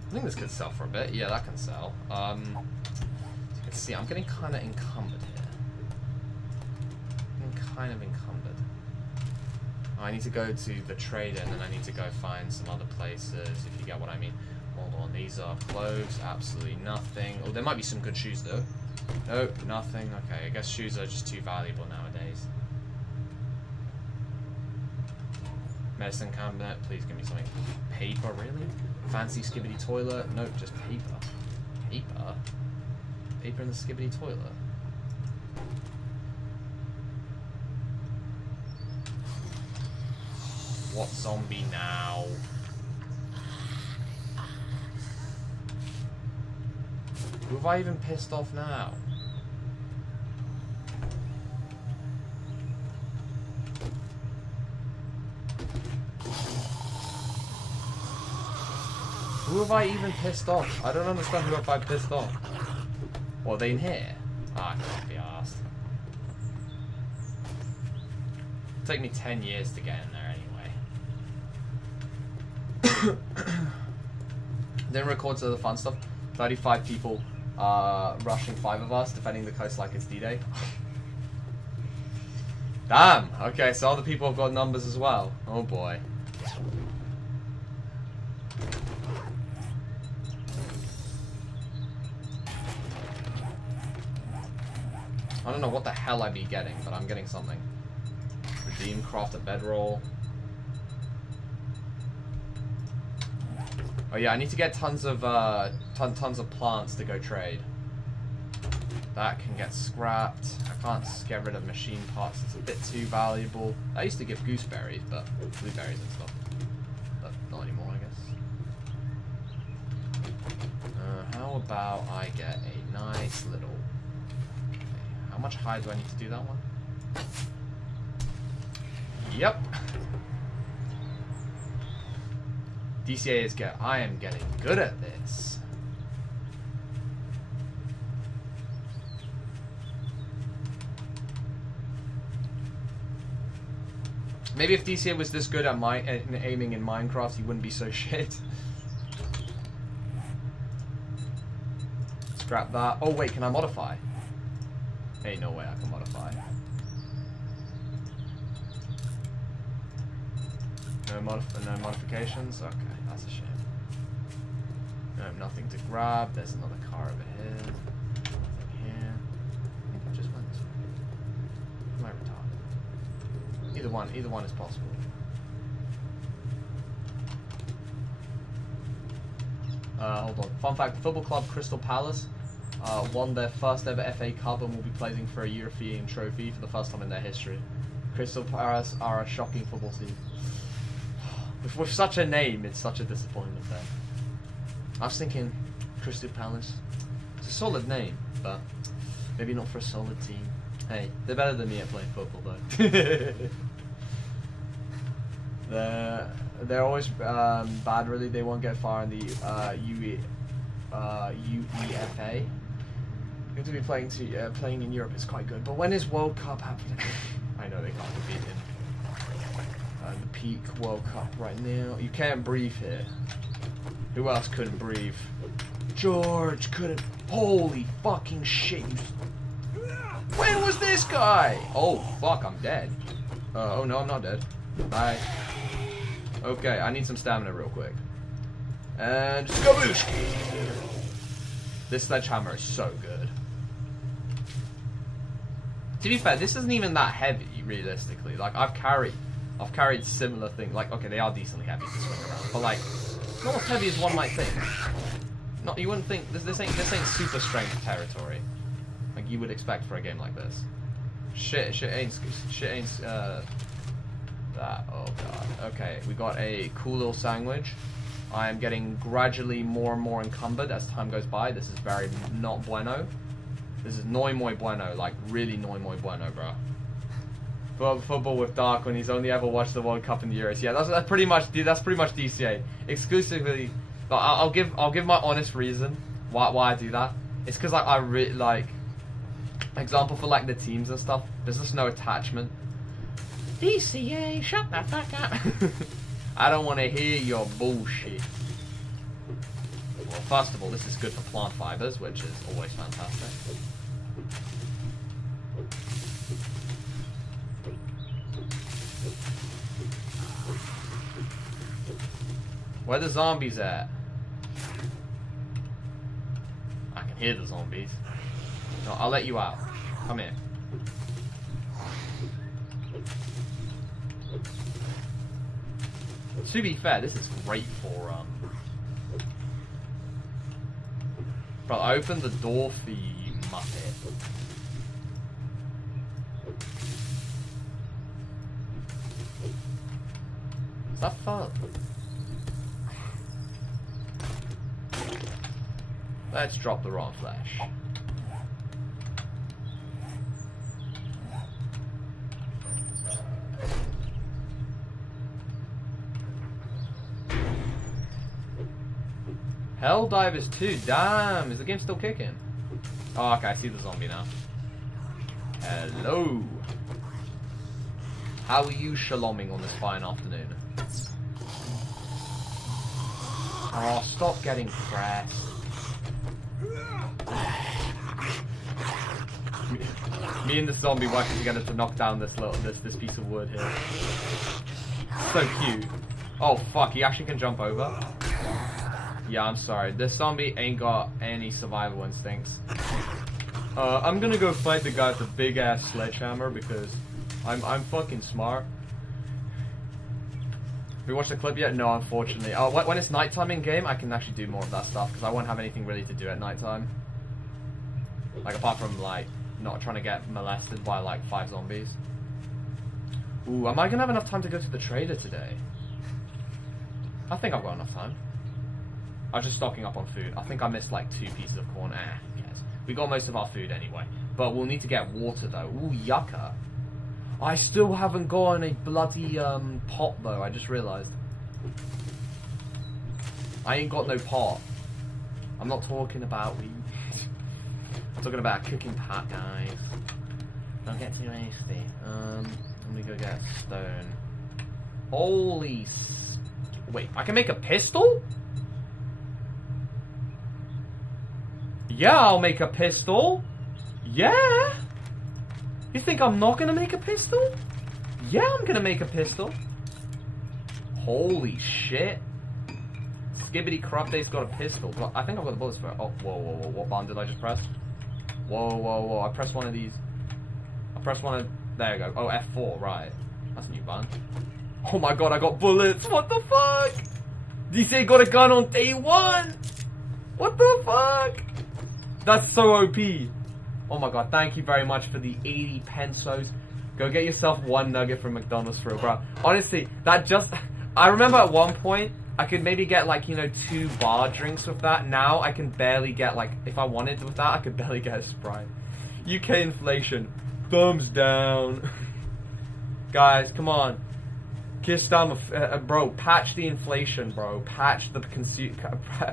I think this could sell for a bit. Yeah, that can sell. As you can see, I'm getting kind of encumbered here. I'm kind of encumbered. I need to go to the trader and then I need to go find some other places, if you get what I mean. Hold on, these are clothes. Absolutely nothing. Oh, there might be some good shoes, though. Nope, nothing. Okay, I guess shoes are just too valuable nowadays. Medicine cabinet, please give me something. Paper, really? Fancy skibbity toilet? Nope, just paper. Paper? Paper in the skibbity toilet? What zombie now? Who have I even pissed off now? Who have I even pissed off? I don't understand who have I pissed off. What, are they in here? Ah, I can't be arsed. It'll take me 10 years to get in there anyway. Then record to the fun stuff. 35 people rushing 5 of us, defending the coast like it's D-Day. Damn! Okay, so other people have got numbers as well. Oh boy. I don't know what the hell I'd be getting, but I'm getting something. Redeem, craft a bedroll. Oh yeah, I need to get tons of tons of plants to go trade. That can get scrapped. I can't get rid of machine parts. It's a bit too valuable. I used to give gooseberries, but blueberries and stuff. But not anymore, I guess. How about I get a nice little... How much high do I need to do that one? Yep. DCA is good. I am getting good at this. Maybe if DCA was this good at aiming in Minecraft, he wouldn't be so shit. Scrap that. Oh wait, can I modify? Hey, no way I can modify. No modifications? Okay, that's a shame. No, nothing to grab. There's another car over here. Nothing here. I think I just went this way. Am I retarded? Either one is possible. Hold on. Fun fact, football club Crystal Palace won their first ever FA Cup and will be playing for a European trophy for the first time in their history. Crystal Palace are a shocking football team. With such a name, it's such a disappointment there. I was thinking Crystal Palace. It's a solid name, but maybe not for a solid team. Hey, they're better than me at playing football though. They're always bad, really. They won't get far in the UEFA. Going to be playing in Europe is quite good. But when is World Cup happening? I know they can't compete in the peak World Cup right now. You can't breathe here. Who else couldn't breathe? George couldn't. Holy fucking shit! When was this guy? Oh fuck! I'm dead. Oh no, I'm not dead. Bye. Okay, I need some stamina real quick. And skabooshki! This sledgehammer is so good. To be fair, this isn't even that heavy, realistically. Like, I've carried similar things. Like, okay, they are decently heavy to swing around, but like, not as heavy as one might think. Not, you wouldn't think this ain't super strength territory, like you would expect for a game like this. Shit ain't that. Oh god. Okay, we got a cool little sandwich. I am getting gradually more and more encumbered as time goes by. This is very not bueno. This is noi muy bueno, like really noi muy bueno, bro. Football with Dark when he's only ever watched the World Cup in the Euros. Yeah, that's pretty much DCA exclusively. Like, I'll give my honest reason why I do that. It's because I really like, example for like the teams and stuff. There's just no attachment. DCA, shut the fuck up. I don't want to hear your bullshit. Well, first of all, this is good for plant fibers, which is always fantastic. Where the zombies at? I can hear the zombies. No, I'll let you out. Come here. To be fair, this is great for bro, I opened the door for you, you muppet. Is that fun? Let's drop the raw flesh. Helldivers 2, damn, is the game still kicking? Oh, okay, I see the zombie now. Hello. How are you shaloming on this fine afternoon? Oh, stop getting pressed. Me and the zombie working together to knock down this piece of wood here. So cute. Oh fuck, he actually can jump over. Yeah, I'm sorry. This zombie ain't got any survival instincts. I'm gonna go fight the guy with the big ass sledgehammer because I'm fucking smart. Have you watched the clip yet? No, unfortunately. When it's nighttime in game, I can actually do more of that stuff because I won't have anything really to do at nighttime. Like apart from like not trying to get molested by like 5 zombies. Ooh, am I gonna have enough time to go to the trader today? I think I've got enough time. I was just stocking up on food. I think I missed like 2 pieces of corn. Who cares? We got most of our food anyway. But we'll need to get water though. Ooh, yucca. I still haven't gotten a bloody pot though, I just realised. I ain't got no pot. I'm not talking about weed. I'm talking about a cooking pot, guys. Don't get too hasty. Let me go get stone. Holy wait, I can make a pistol? Yeah, I'll make a pistol. Yeah. You think I'm not gonna make a pistol? Yeah, I'm gonna make a pistol. Holy shit. Skibbity Corruptate's got a pistol. But I think I've got the bullets for it. Oh, whoa, whoa, whoa. What button did I just press? Whoa, whoa, whoa. I pressed one of these. I pressed one of... There you go. Oh, F4, right. That's a new button. Oh my god, I got bullets. What the fuck? DC got a gun on day one. What the fuck? That's so OP. Oh my god, thank you very much for the 80 pesos. Go get yourself one nugget from McDonald's for a bro. Honestly, that just... I remember at one point, I could maybe get like, you know, 2 bar drinks with that. Now I can barely get like, if I wanted with that, I could barely get a Sprite. UK inflation. Thumbs down. Guys, come on. Kiss down, bro. Patch the inflation, bro. Patch the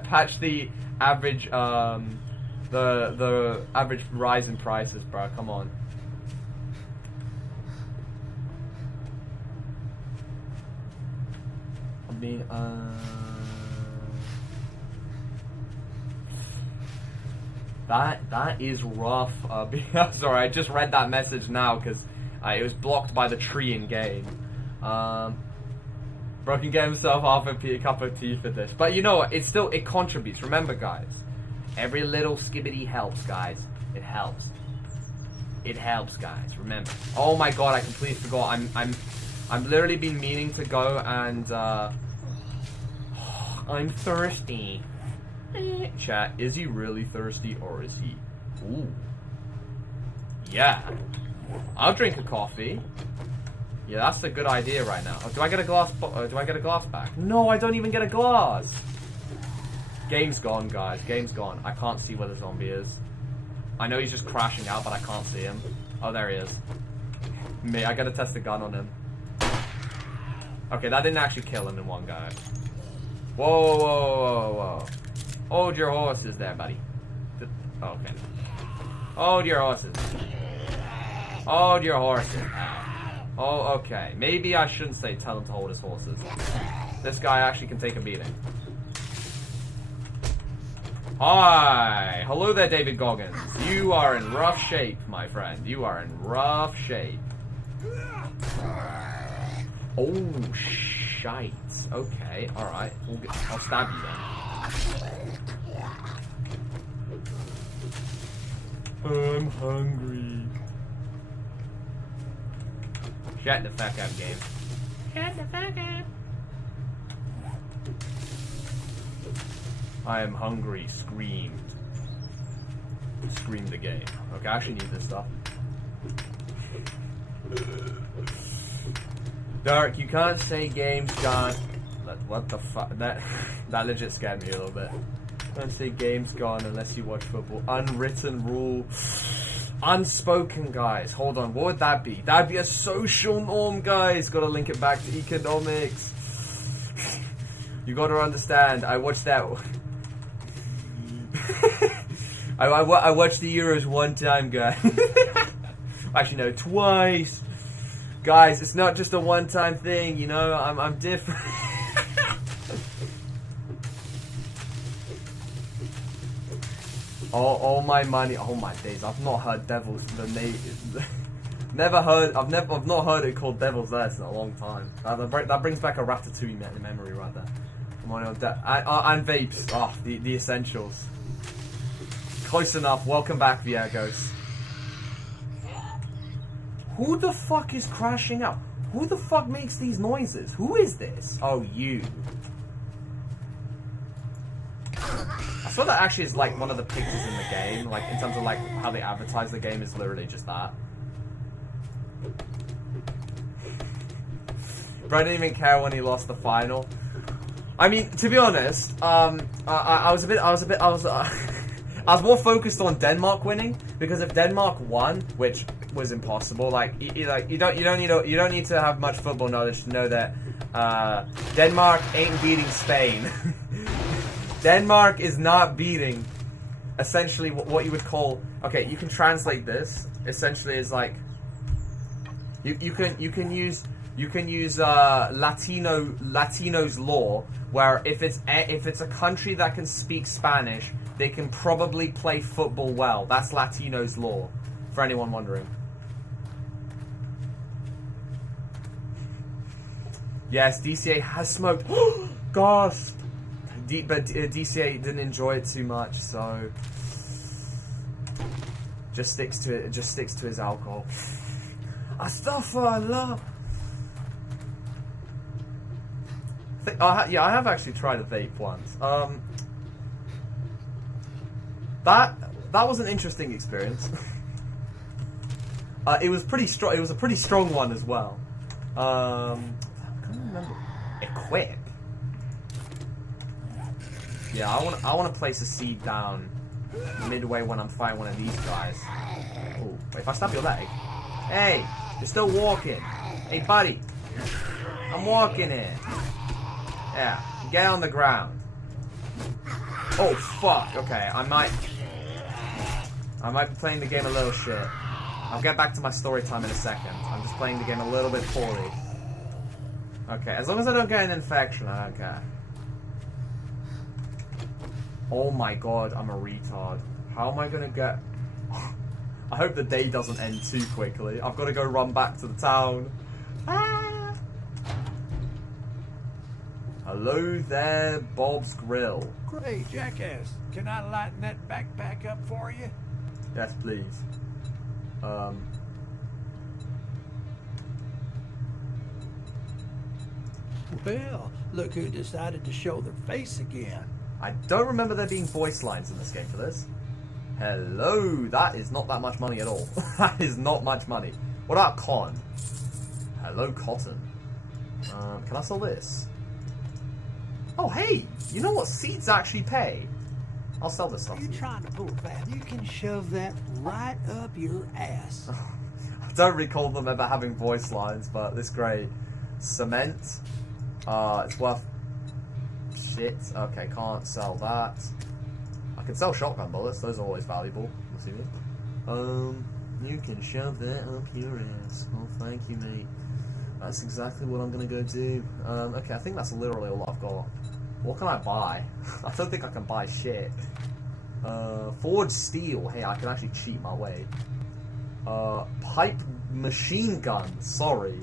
patch the average, the average rise in prices, bro. Come on. I mean, that is rough. Sorry, I just read that message now because it was blocked by the tree in game. Bro can get himself half a cup of tea for this, but you know what? It contributes. Remember, guys, every little skibbity helps, guys. It helps. It helps, guys. Remember. Oh my god, I completely forgot. I'm literally been meaning to go and I'm thirsty. Chat, is he really thirsty or is he? Ooh. Yeah. I'll drink a coffee. Yeah, that's a good idea right now. Oh, do I get a glass? Do I get a glass back? No, I don't even get a glass. Game's gone, guys. Game's gone. I can't see where the zombie is. I know he's just crashing out, but I can't see him. Oh, there he is. Me, I gotta test the gun on him. Okay, that didn't actually kill him in one go. Whoa, whoa, whoa, whoa. Hold your horses there, buddy. Oh, okay. Hold your horses. Hold your horses. Oh, okay. Maybe I shouldn't say tell him to hold his horses. This guy actually can take a beating. Hi! Hello there, David Goggins. You are in rough shape, my friend. You are in rough shape. Oh, shite. Okay, alright. I'll stab you then. I'm hungry. Shut the fuck up, game. Shut the fuck up. I am hungry, screamed. Screamed the game. Okay, I actually need this stuff. Dark, you can't say game's gone. What the fuck? That legit scared me a little bit. Can't say game's gone unless you watch football. Unwritten rule. Unspoken, guys. Hold on, what would that be? That'd be a social norm, guys. Gotta link it back to economics. You gotta understand, I watched that. I watched the Euros one time, guys. Actually, no, twice. Guys, it's not just a one-time thing, you know. I'm different. all my money. Oh my days! I've not heard Devil's the name. Never heard. I've not heard it called Devil's Lettuce in a long time. That brings back a Ratatouille memory right there. Come on, and vapes. Oh, the essentials. Close enough. Welcome back, Viagos. Who the fuck is crashing out? Who the fuck makes these noises? Who is this? Oh, you. I saw that actually is like one of the pictures in the game, like in terms of like how they advertise the game is literally just that. Bro didn't even care when he lost the final. I mean, to be honest, I was more focused on Denmark winning, because if Denmark won, which was impossible, like you don't need to have much football knowledge to know that Denmark ain't beating Spain. Denmark is not beating essentially what you would call, okay, you can translate this essentially as like you can use Latino's law, where if it's a country that can speak Spanish, they can probably play football well. That's Latino's law, for anyone wondering. Yes, DCA has smoked. Gosh. But DCA didn't enjoy it too much, so just sticks to it. Just sticks to his alcohol. Astaghfirullah. Yeah, I have actually tried a vape once. That was an interesting experience. It was pretty strong. It was a pretty strong one as well. I can't remember. Equip. Yeah, I want to place a seed down midway when I'm fighting one of these guys. Oh, wait, if I stab your leg. Hey, you're still walking. Hey, buddy. I'm walking here. Yeah, get on the ground. Oh, fuck. Okay, I might be playing the game a little shit. I'll get back to my story time in a second. I'm just playing the game a little bit poorly. Okay, as long as I don't get an infection, I don't care. Oh my god, I'm a retard. How am I gonna get... I hope the day doesn't end too quickly. I've got to go run back to the town. Ah! Hello there, Bob's Grill. Great, jackass. Can I lighten that backpack up for you? Yes, please. Well, look who decided to show their face again. I don't remember there being voice lines in this game for this. Hello, that is not that much money at all. That is not much money. What about con? Hello, cotton. Can I sell this? Oh, hey, you know what seeds actually pay? I'll sell this stuff. Are you trying to pull a fat? You can shove that right up your ass. I don't recall them ever having voice lines, but this great. Cement. It's worth shit. Okay, can't sell that. I can sell shotgun bullets. Those are always valuable. You can shove that up your ass. Oh, thank you, mate. That's exactly what I'm gonna go do. Okay, I think that's literally all I've got. What can I buy? I don't think I can buy shit. Forged steel. Hey, I can actually cheat my way. Pipe machine gun. Sorry.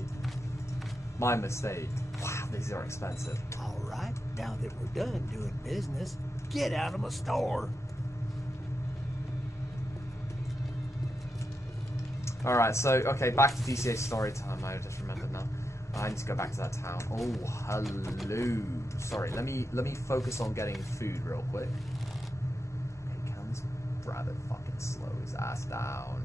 My mistake. Wow, these are expensive. All right, now that we're done doing business, get out of my store. Alright, so, okay, back to DCA story time. I just remembered now. I need to go back to that town. Oh, hello. Sorry, let me focus on getting food real quick. Okay, can this rabbit fucking slow his ass down?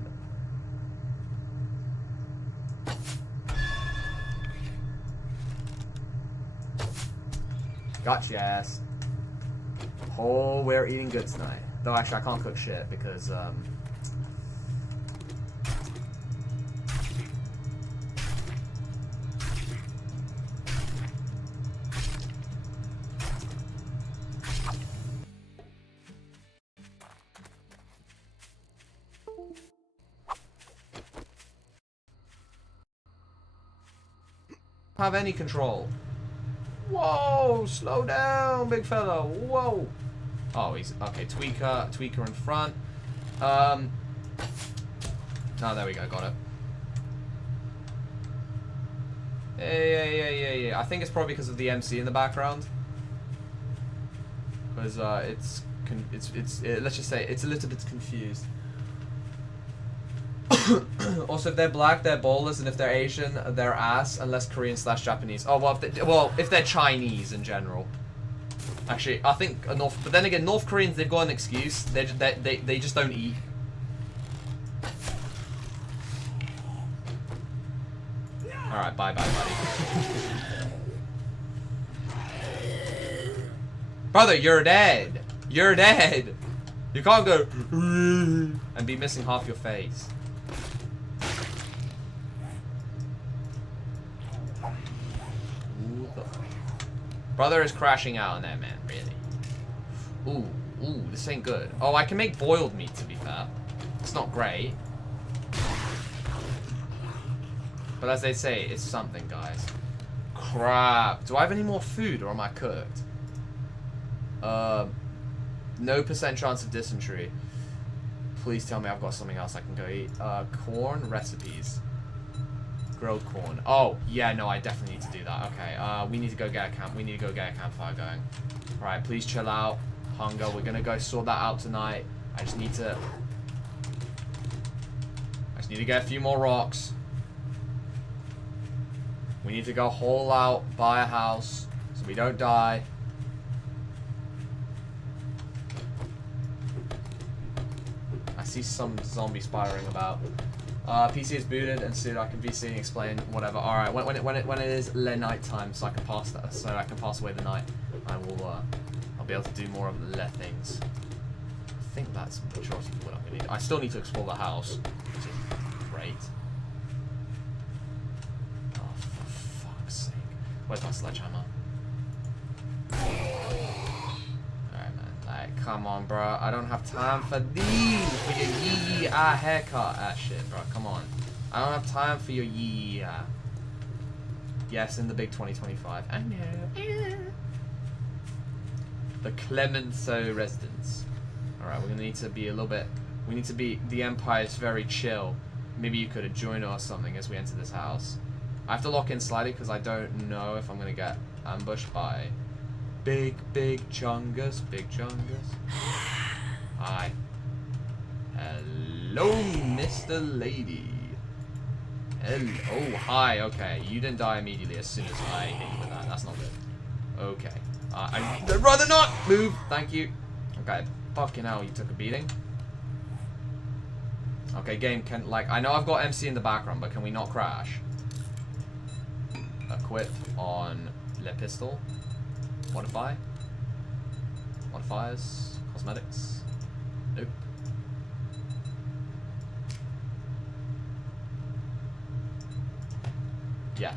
Gotcha, ass. Oh, we're eating good tonight. Though, actually, I can't cook shit because, have any control. Whoa, slow down, big fella. Whoa. Oh, he's okay. Tweaker in front. Oh, there we go. Got it. Yeah. I think it's probably because of the MC in the background. Because let's just say it's a little bit confused. Also, if they're black, they're ballers, and if they're Asian, they're ass, unless Korean/Japanese. Oh, well, if they're Chinese in general. Actually, I think but then again, North Koreans, they've got an excuse. They just don't eat. All right, bye, buddy. Brother, you're dead. You're dead. You can't go and be missing half your face. Brother is crashing out on that man, really. Ooh, this ain't good. Oh, I can make boiled meat, to be fair. It's not great. But as they say, it's something, guys. Crap. Do I have any more food, or am I cooked? No % chance of dysentery. Please tell me I've got something else I can go eat. Corn recipes. grilled corn. Oh, yeah, no, I definitely need to do that. Okay, we need to go get a camp. We need to go get a campfire going. Alright, please chill out. Hunger, we're gonna go sort that out tonight. I just need to get a few more rocks. We need to go haul out, buy a house, so we don't die. I see some zombie spiraling about. PC is booted and soon I can VC and explain whatever. All right, when it is night time, so I can pass that, so I can pass away the night. I will. I'll be able to do more of the things. I think that's the majority of what I'm gonna need. I still need to explore the house, which is great. Oh, for fuck's sake! Where's my sledgehammer? Come on, bro. I don't have time for these. For your yee-yee-ah haircut. Ah, shit, bro. Come on. I don't have time for your yee-yee-ah. Yes, in the big 2025. I know. The Clemenceau residence. Alright, we're gonna need to be a little bit... We need to be... The Empire's very chill. Maybe you could join or something as we enter this house. I have to lock in slightly because I don't know if I'm gonna get ambushed by... Big chungus, big chungus. Hi. Hello, Mr. Lady. Hello. Oh, hi. Okay, you didn't die immediately as soon as I hit you with that. That's not good. Okay. I'd rather not move. Thank you. Okay. Fucking hell, you took a beating. Okay, game, can, like, I know I've got MC in the background, but can we not crash? Equip on Le Pistol. Modify. Modifiers. Cosmetics. Nope. Yeah.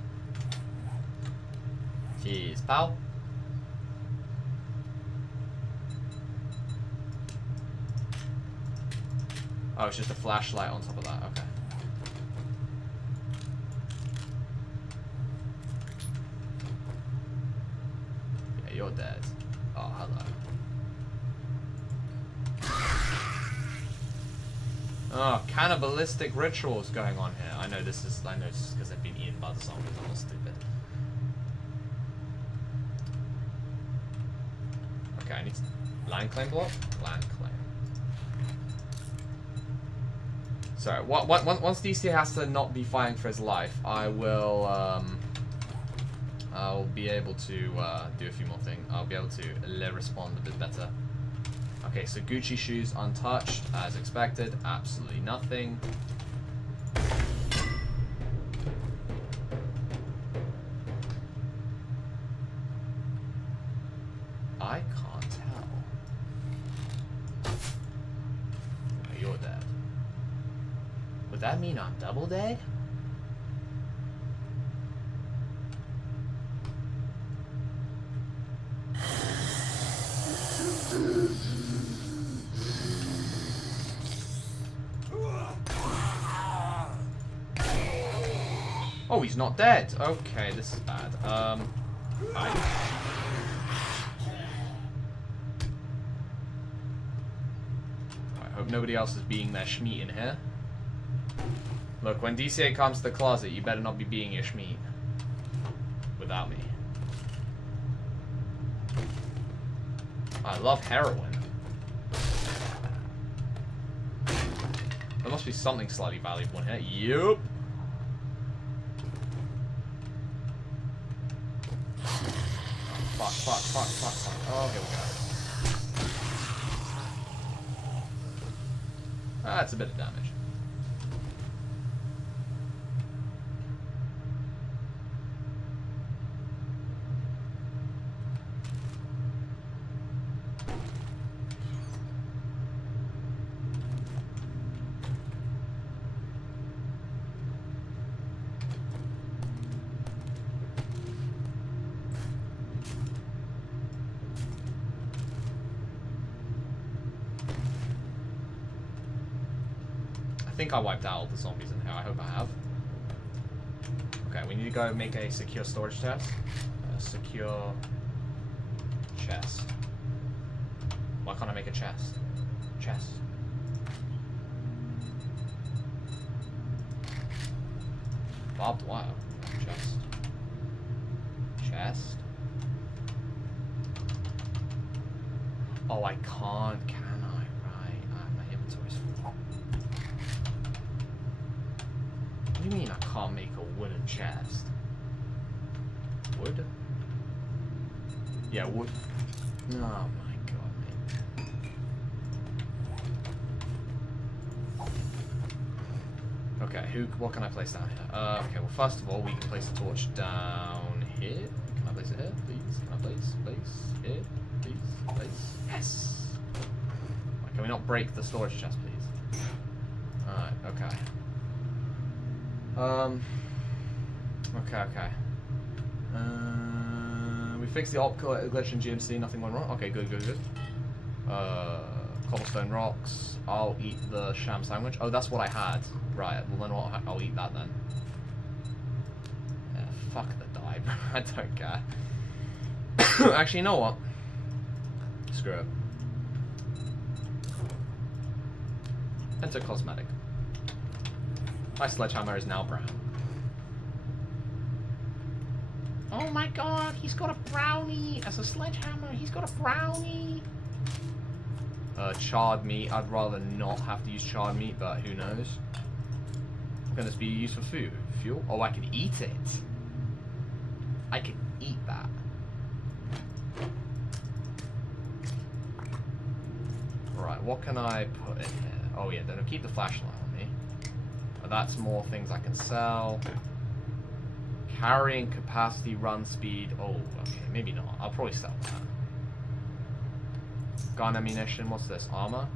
Jeez, pal. Oh, it's just a flashlight on top of that. Okay. You're dead. Oh, hello. Oh, cannibalistic rituals going on here. I know this is because they've been eaten by the zombies. I'm all stupid. Okay, I need to... Land claim block? Land claim. So, once DC has to not be fighting for his life, I will, I'll be able to do a few more things. I'll be able to respond a bit better. Okay, so Gucci shoes untouched, as expected. Absolutely nothing. I can't tell. Okay, you're dead. Would that mean I'm double dead? Oh, he's not dead. Okay, this is bad. I hope nobody else is being their schmeat in here. Look, when DCA comes to the closet, you better not be being your schmeat. Without me. I love heroin. There must be something slightly valuable in here. Yup. Fuck. Oh, here we go. That's a bit of damage. I think I wiped out all the zombies in here. I hope I have. Okay, we need to go make a secure storage chest. Secure chest. Why can't I make a chest? Chest. Barbed wire. Chest. Chest. Oh, I can't, can I? Right. My inventory's full. What do you mean I can't make a wooden chest? Wood? Yeah, wood. Oh my god, mate. Okay, what can I place down here? Okay, well, first of all, we can place the torch down here. Can I place it here, please? Can I place here, please? Place. Yes! Right, can we not break the storage chest, please? Alright, okay. Okay. We fixed the optical glitch in GMC, nothing went wrong. Okay, good. Cobblestone rocks. I'll eat the sham sandwich. Oh, that's what I had. Right, well then I'll eat that then. Yeah, fuck the dye, bro. I don't care. Actually, you know what? Screw it. Enter cosmetic. My sledgehammer is now brown. Oh my god, he's got a brownie as a sledgehammer. He's got a brownie. Charred meat. I'd rather not have to use charred meat, but who knows? Can this be used for food? Fuel? Oh, I can eat it. I can eat that. Right, what can I put in here? Oh yeah, then I'll keep the flashlight on me. But that's more things I can sell. Carrying capacity, run speed. Oh, okay, maybe not. I'll probably sell that. Gun ammunition. What's this? Armor?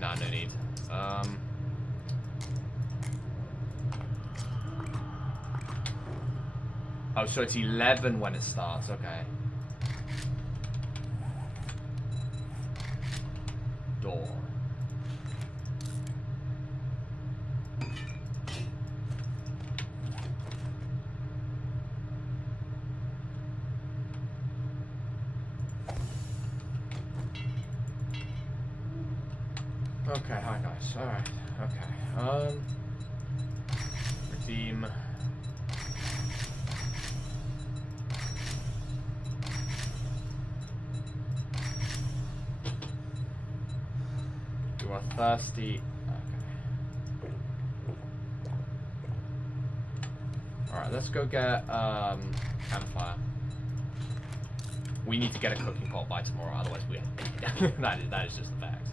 Nah, no need. Oh, so it's 11 when it starts. Okay. Door. Okay, hi guys. Alright, okay. Redeem. You are thirsty. Okay. Alright, let's go get campfire. We need to get a cooking pot by tomorrow, otherwise we that is just the fact.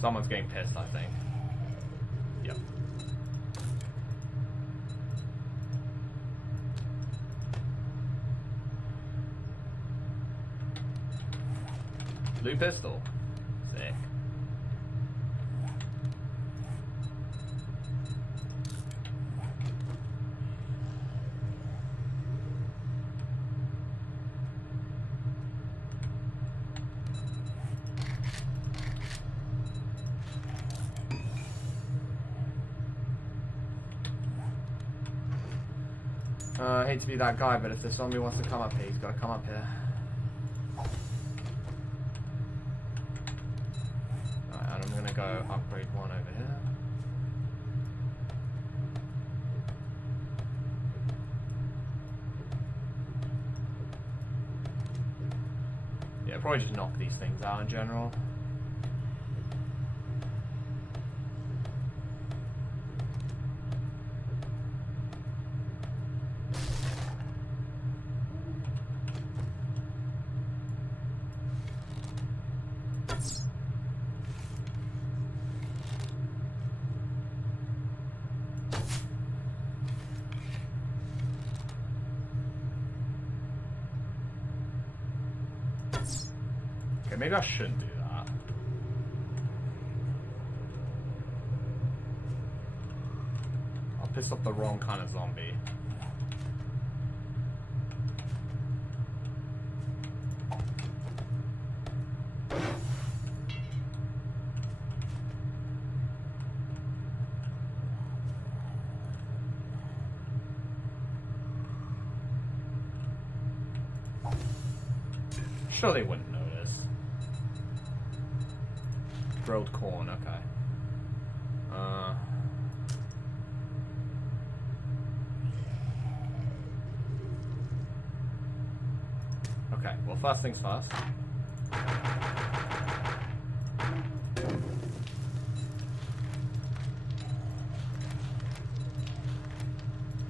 Someone's getting pissed, I think. Yep. Blue pistol. Sick. I hate to be that guy, but if the zombie wants to come up here, he's got to come up here. Alright, and I'm gonna go upgrade one over here. Yeah, probably just knock these things out in general. Okay, maybe I shouldn't do that. I'll piss off the wrong kind of zombie. Sure they wouldn't notice. Grilled corn, okay. Okay, well first things first.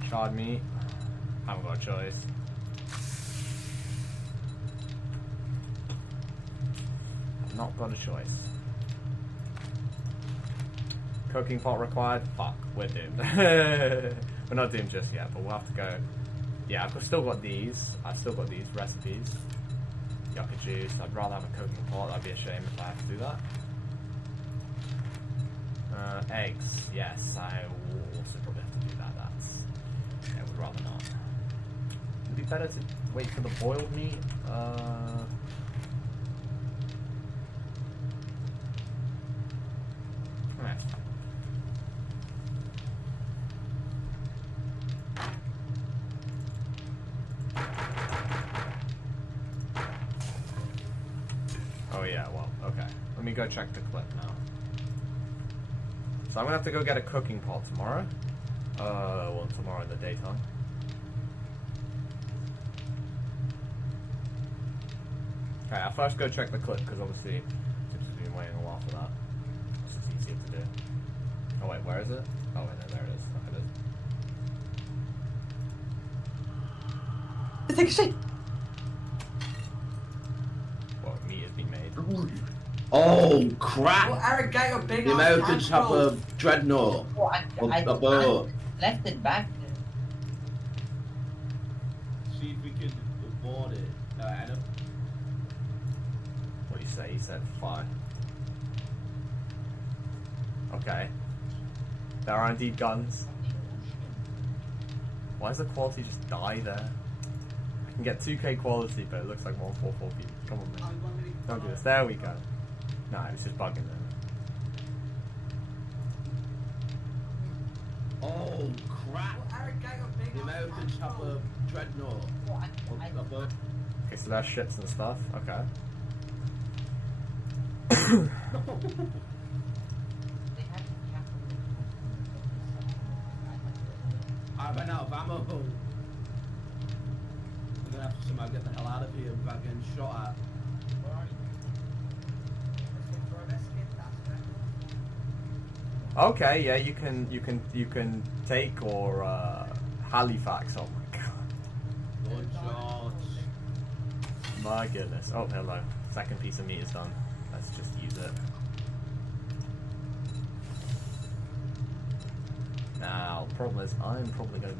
Shard meat. Haven't got a choice. Not got a choice. Cooking pot required? Fuck, we're doomed. We're not doomed just yet, but we'll have to go. Yeah, I've still got these. I've still got these recipes. Yucca juice. I'd rather have a cooking pot. That'd be a shame if I have to do that. Eggs. Yes, I will also probably have to do that. I would rather not. It'd be better to wait for the boiled meat. That's fine. Oh yeah, well, okay. Let me go check the clip now. So I'm gonna have to go get a cooking pot tomorrow. Well, tomorrow in the daytime. Okay, I'll first go check the clip, because obviously Tips has been waiting a while for that. This is easier to do. Oh wait, where is it? Oh wait, no, there it is. Look, it is. Take a shit. Well, meat has been made. Oh crap! Well, Arrogator, big The Americans have a dreadnought. Oh, A boat. left it back. See if we can board it. Adam. What do you say? He said fire. Okay. There are indeed guns. Why does the quality just die there? I can get 2K quality, but it looks like 144p. Come on, man. Don't do this. There we go. Nah, it's just bugging there. Oh crap! The Americans have a dreadnought. A boat. Okay, so there's ships and stuff. Okay. I ran out of ammo. I'm gonna have to somehow get the hell out of here without getting shot at. Okay, yeah, you can take or Halifax. Oh my god. Good shots. My goodness. Oh, hello. Second piece of meat is done. Let's just use it. Now, the problem is I'm gonna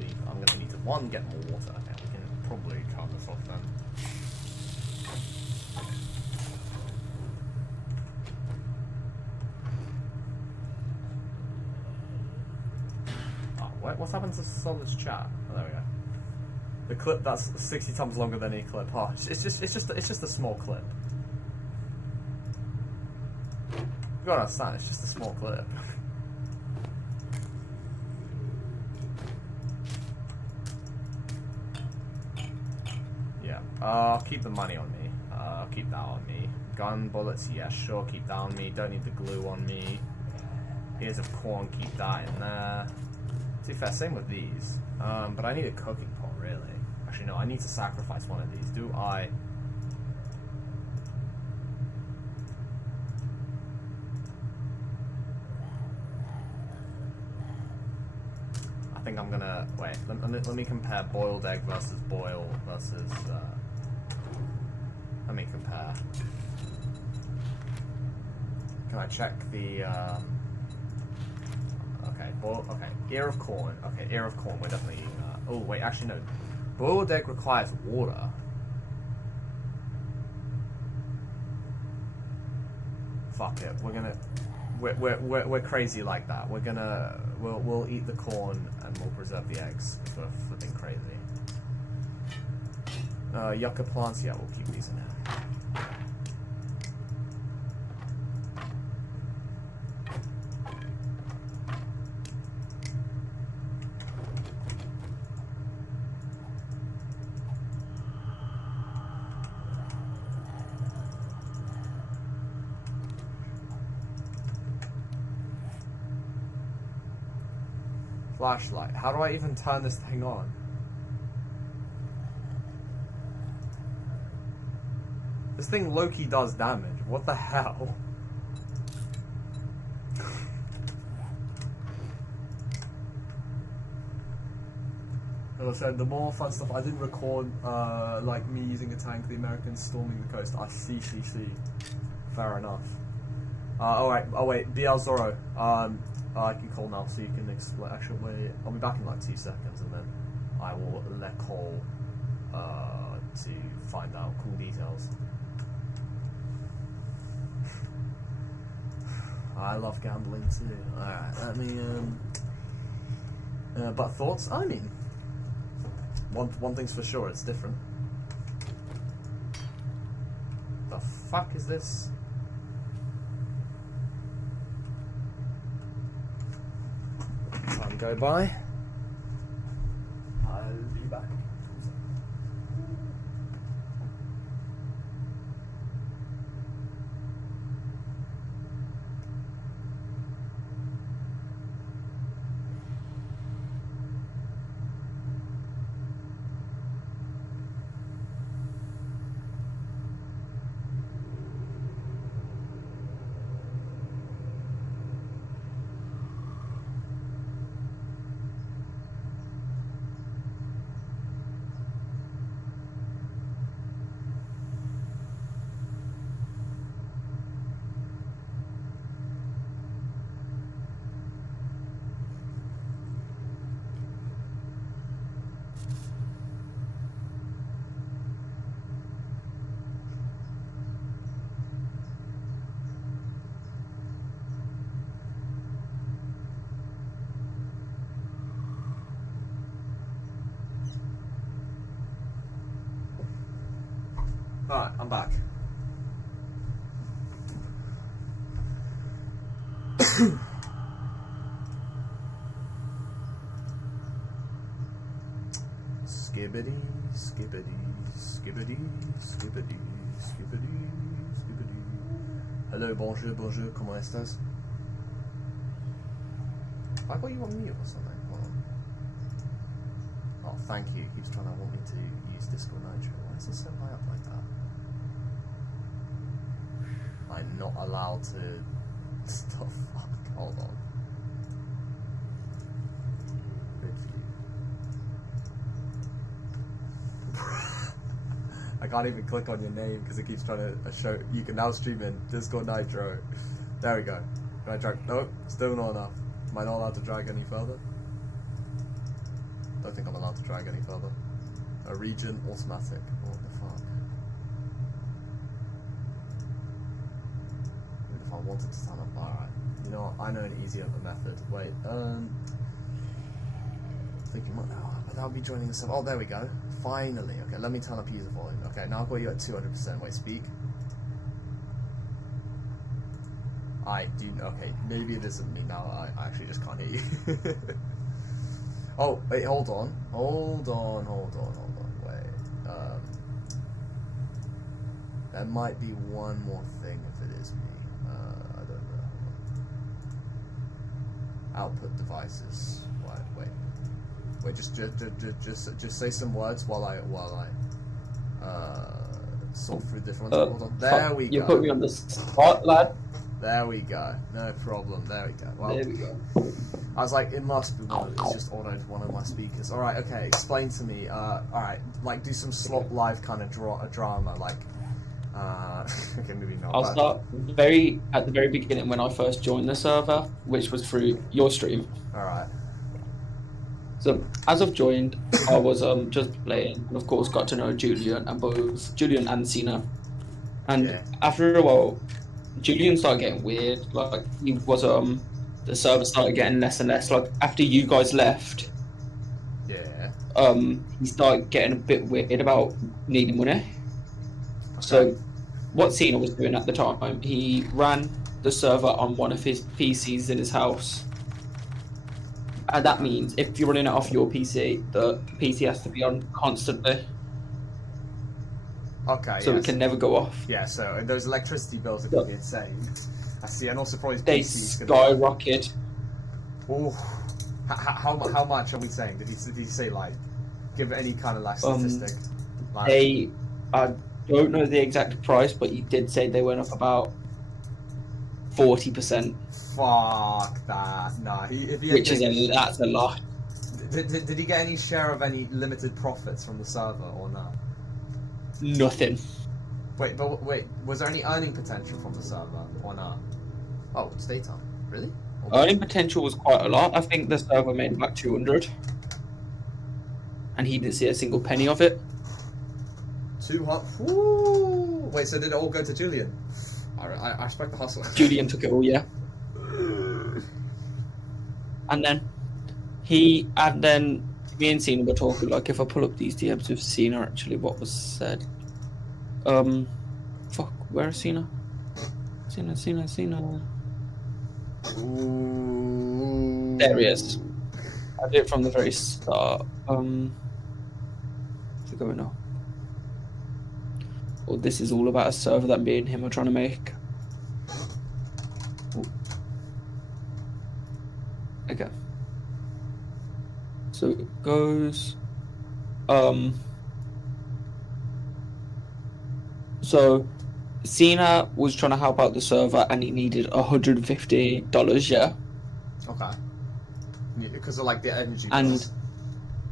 need to one, get more water. Okay, we can probably cut this off then. What's happened to Solid's chat? Oh, there we go. The clip that's 60 times longer than any clip. Oh, it's just a small clip. You gotta understand, it's just a small clip. Yeah. I'll keep the money on me. I'll keep that on me. Gun bullets, yeah, sure, keep that on me. Don't need the glue on me. Ears of corn, keep that in there. To be fair, same with these. But I need a cooking pot, really. Actually, no, I need to sacrifice one of these. Do I? I think I'm gonna... Wait, let me compare boiled egg versus boil versus... let me compare. Can I check the... Okay, ear of corn. Okay, ear of corn, we're definitely eating that. Oh, wait, actually, no. Boiled egg requires water. Fuck it. We're crazy like that. We'll eat the corn and we'll preserve the eggs. We're flipping crazy. Yucca plants, yeah, we'll keep these in here. Flashlight. How do I even turn this thing on? This thing low-key does damage. What the hell? As I said, the more fun stuff. I didn't record like me using a tank, the Americans storming the coast. I see. Fair enough. Alright. Oh wait, BL Zoro. I can call now so you can explain. Actually, wait. I'll be back in like 2 seconds, and then I will let call to find out cool details. I love gambling too. Alright, let me but thoughts? I mean, one thing's for sure, it's different. The fuck is this? Time go by. I'll be back. Alright, I'm back. Skibbity, skibbity, skibbity, skibbity, skibbity, skibbity. Hello, bonjour, comment estás? I got you on mute or something. Hold on. Oh, thank you. He keeps trying to want me to use Discord Nitro. Why is it so high up like that? I'm not allowed to stuff. Fuck, hold on. Good for you. I can't even click on your name because it keeps trying to show. You can now stream in Discord Nitro. There we go. Can I drag? Nope, still not enough. Am I not allowed to drag any further? Don't think I'm allowed to drag any further. A region automatic. What the fuck? If I wanted to stand up, alright. You know what? I know an easier method. Wait, thinking what now? But that'll be joining us. Oh, there we go. Finally. Okay, let me turn up user volume. Okay, now I've got you at 200%. Wait, speak. I do. Okay, maybe it isn't me now. I actually just can't hear you. Oh, wait, hold on. Wait. There might be one more thing if it is me. I don't know. Output devices. Wait. Just say some words while I sort through different ones. Hold on. There we go. You put me on the spot, lad. There we go. No problem. There we go. Well, there we go. I was like, it must be one. It's just autoed one of my speakers. All right. Okay. Explain to me. All right. Like, do some slot live kind of drama. Like, okay, maybe not. I'll start at the very beginning when I first joined the server, which was through your stream. All right. So as I've joined, I was just playing, and of course got to know Julian and Boiz, Julian and Cena, and after a while, Julian started getting weird. Like he was the server started getting less and less. Like after you guys left, Yeah. he started getting a bit weird about needing money. So what Cena was doing at the time, he ran the server on one of his PCs in his house. And that means if you're running it off your PC, the PC has to be on constantly. Okay. So it can never go off. Yeah. So those electricity bills are going to be insane. I see, and also probably They PCs skyrocket. Oh, how much are we saying? Did he say like, give any kind of like statistic? Like, I don't know the exact price, but he did say they went up about 40%. Fuck that. Nah, That's a lot. Did he get any share of any limited profits from the server or not? Nothing. Wait, was there any earning potential from the server or not? Oh, it's daytime. Really? Earning potential was quite a lot. I think the server made about 200. And he didn't see a single penny of it. 200. Woo! Wait, so did it all go to Julian? I respect the hustle. Julian took it all, yeah. And then me and Cena were talking, like, if I pull up these DMs with Cena, actually, what was said. Fuck, where is Cena? Cena. Ooh. There he is. I did it from the very start. What's it going on? Oh, this is all about a server that me and him are trying to make. Ooh. Okay. So it goes. So Cena was trying to help out the server and he needed $150, yeah? Okay. Because of like the energy and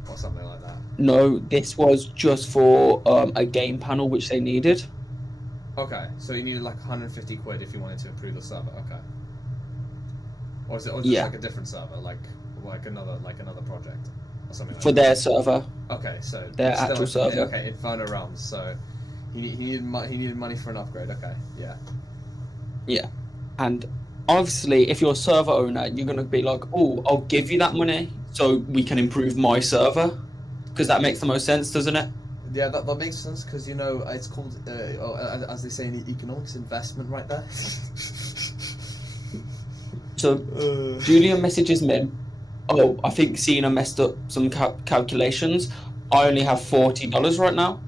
or something like that. No, this was just for a game panel which they needed. Okay, so you needed like 150 quid if you wanted to improve the server. Okay. Or is it just like a different server, like another project or something like for that? their server. Okay, so their actual server. Okay, Inferno Realms. So he needed money for an upgrade. Okay, yeah. Yeah, and obviously, if you're a server owner, you're gonna be like, "Oh, I'll give you that money so we can improve my server," because that makes the most sense, doesn't it? Yeah, that makes sense because it's called, as they say in economics, investment, right there. So Julian messages me. Oh, I think Cena messed up some calculations. I only have $40 right now,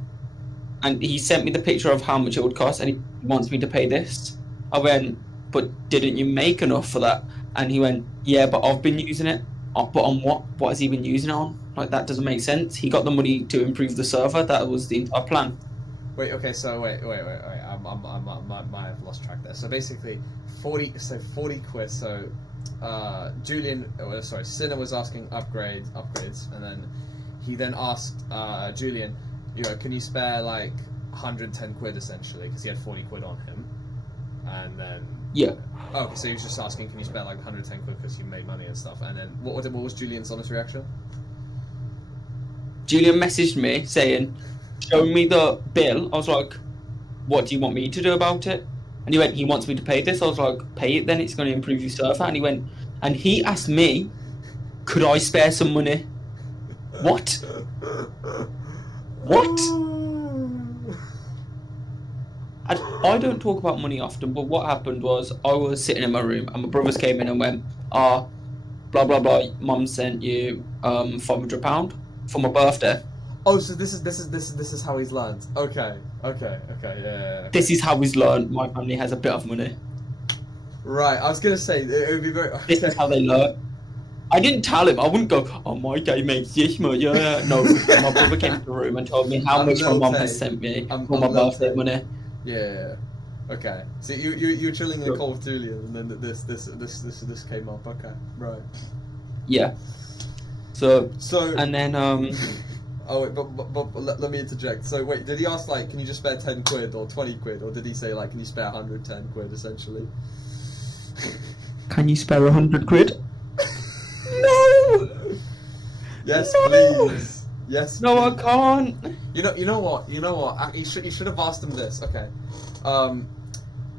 and he sent me the picture of how much it would cost, and he wants me to pay this. I went, but didn't you make enough for that? And he went, yeah, but I've been using it. But on what? What has he been using it on? Like, that doesn't make sense. He got the money to improve the server. That was the entire plan. Wait, okay, so wait. I might have lost track there. So basically, 40 quid. So, Sinner was asking upgrades, and then he then asked Julian, can you spare like 110 quid essentially, because he had 40 quid on him, and then okay, so he was just asking, can you spare like 110 quid because you made money and stuff, and then what was Julian's honest reaction? Julian messaged me saying, show me the bill. I was like, what do you want me to do about it? And he went, he wants me to pay this. I was like, pay it then, it's going to improve your server. And he went, and he asked me, could I spare some money? What? I don't talk about money often, but what happened was I was sitting in my room and my brothers came in and went, blah blah blah, Mum sent you £500 for my birthday. Oh, so this is how he's learned. Okay, yeah. This is how he's learned. My family has a bit of money. Right, I was gonna say it would be very. This is how they learn. I didn't tell him. I wouldn't go, oh, my guy makes this much. Yeah. No, my brother came to the room and told me how much my mum has sent me for my birthday money. Yeah. Okay. So you're chilling in the call with Julian, and then this came up. Okay. Right. Yeah. So and then Oh wait, but let me interject. So wait, did he ask like, can you just spare 10 quid or 20 quid, or did he say like, can you spare 110 quid essentially? Can you spare 100 quid? No. Yes, no. Please. Yes. No, please. I can't. You know what? You should have asked him this. Okay.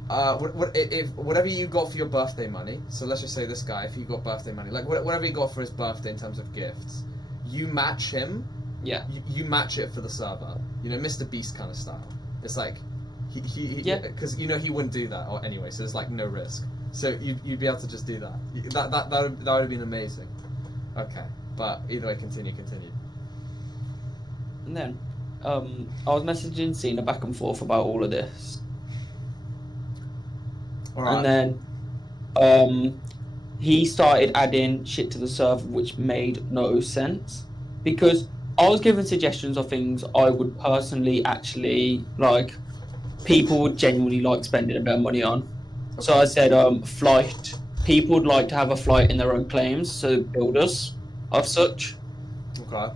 if whatever you got for your birthday money, so let's just say this guy, if he got birthday money, like whatever he got for his birthday in terms of gifts, you match him. Yeah. You match it for the server. You know, Mr. Beast kind of style. It's like Yeah. because you know he wouldn't do that or anyway, so it's like no risk. So you'd be able to just do that. That would have been amazing. Okay, but either way, continue. And then, I was messaging Cena back and forth about all of this. Alright. And then, he started adding shit to the server, which made no sense. Because I was given suggestions of things I would personally actually, like, people would genuinely like spending a bit of money on. So I said, flight. People would like to have a flight in their own claims, so builders of such. Okay.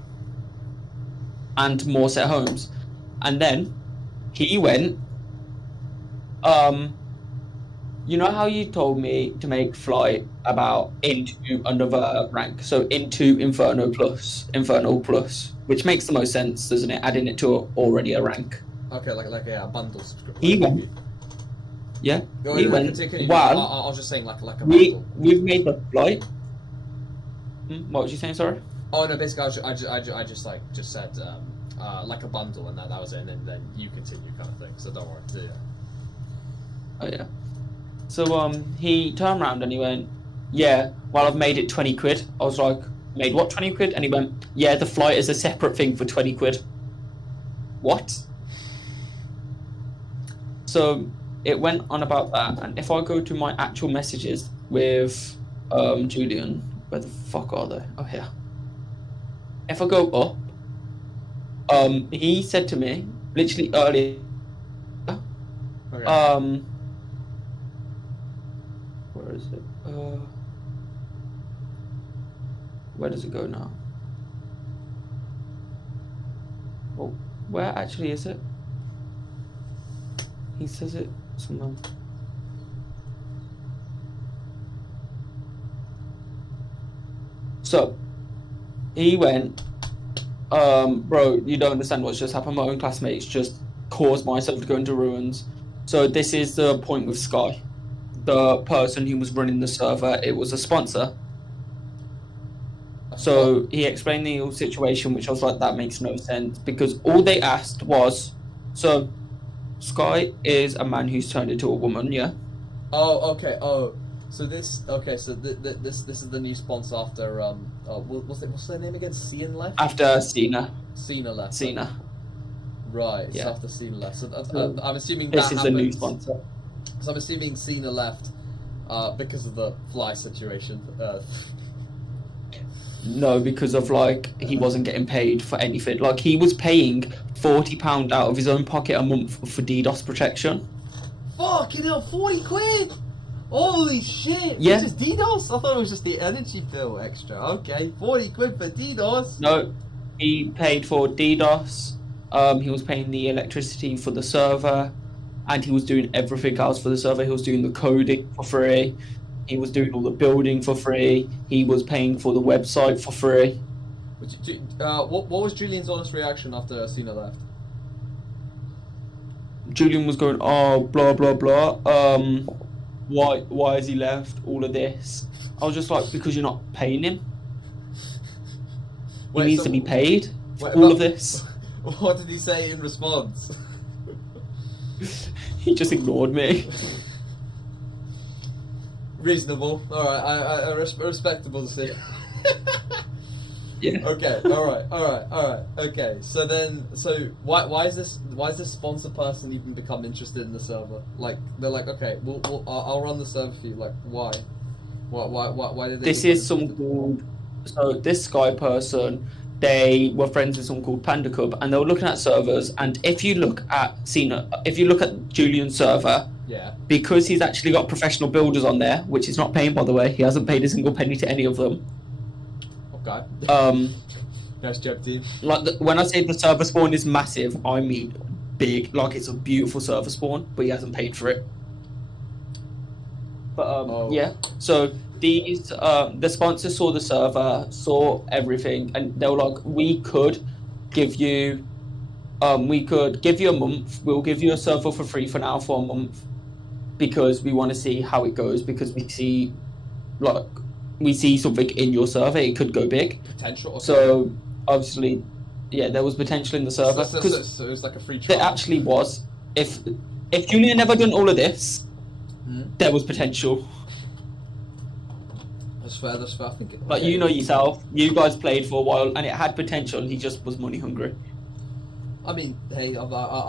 And more set homes. And then he went, you know how you told me to make flight about into another rank, so into Infernal Plus, which makes the most sense, doesn't it? Adding it to already a rank. Okay, like a bundle subscription. He went. Yeah. He went. Well, I was just saying like a bundle. We've made the flight. What was you saying? Sorry. Oh no, basically I just said like a bundle, and that was it, and then you continue kind of thing. So don't worry. So, yeah. Oh yeah. So he turned around and he went, yeah, well I've made it 20 quid. I was like, made what, 20 quid? And he went, yeah, the flight is a separate thing for 20 quid. What? So it went on about that, and if I go to my actual messages with Julian, where the fuck are they? Oh here. If I go up, he said to me literally earlier, Okay. where is it? Where does it go now? Well, where actually is it? He says it somewhere. So, he went, bro, you don't understand what's just happened. My own classmates just caused myself to go into ruins. So this is the point with Sky. The person who was running the server, it was a sponsor. So he explained the whole situation, which I was like, that makes no sense. Because all they asked was, so Sky is a man who's turned into a woman, yeah? Oh, okay. Oh, so this. Okay, so this is the new sponsor after what's their name again? Cena left. After Cena. Cena left. Cena. Right. Yeah. So after Cena left. So I'm assuming this that is happened. the new sponsor. So I'm assuming Cena left because of the fly situation. No, because of like he wasn't getting paid for anything. Like he was paying £40 out of his own pocket a month for DDoS protection. Fucking hell, 40 quid! Holy shit! Yeah. It's just DDoS? I thought it was just the energy bill extra. Okay, 40 quid for DDoS? No, he paid for DDoS. He was paying the electricity for the server, and he was doing everything else for the server. He was doing the coding for free. He was doing all the building for free. He was paying for the website for free. What was Julian's honest reaction after Cena left? Julian was going, oh, blah, blah, blah. Why has he left? All of this. I was just like, because you're not paying him. He needs to be paid for all of this. What did he say in response? He just ignored me. Reasonable. Alright, I respectable decision. Yeah. Okay, alright. Okay, so why is this sponsor person even become interested in the server? Like, they're like, okay, I'll run the server for you. Like, why? Why did they... This is some called... So, this Sky person, they were friends with someone called Panda Cub, and they were looking at servers, and if you look at Julian's server, yeah, because he's actually got professional builders on there, which he's not paying, by the way, he hasn't paid a single penny to any of them. Okay. Nice job, team. Like, when I say the server spawn is massive, I mean big. Like, it's a beautiful server spawn, but he hasn't paid for it. But, yeah. So, these, the sponsors saw the server, saw everything, and they were like, we could give you a month. We'll give you a server for free for now for a month. because we want to see how it goes, because we see something in your server, it could go big. Potential. Okay. So obviously, yeah, there was potential in the server. So it was like a free trial. There actually was. If Julian never done all of this, there was potential. That's fair. I think it, Like, you know yourself, you guys played for a while, and it had potential. He just was money hungry. I mean, hey, I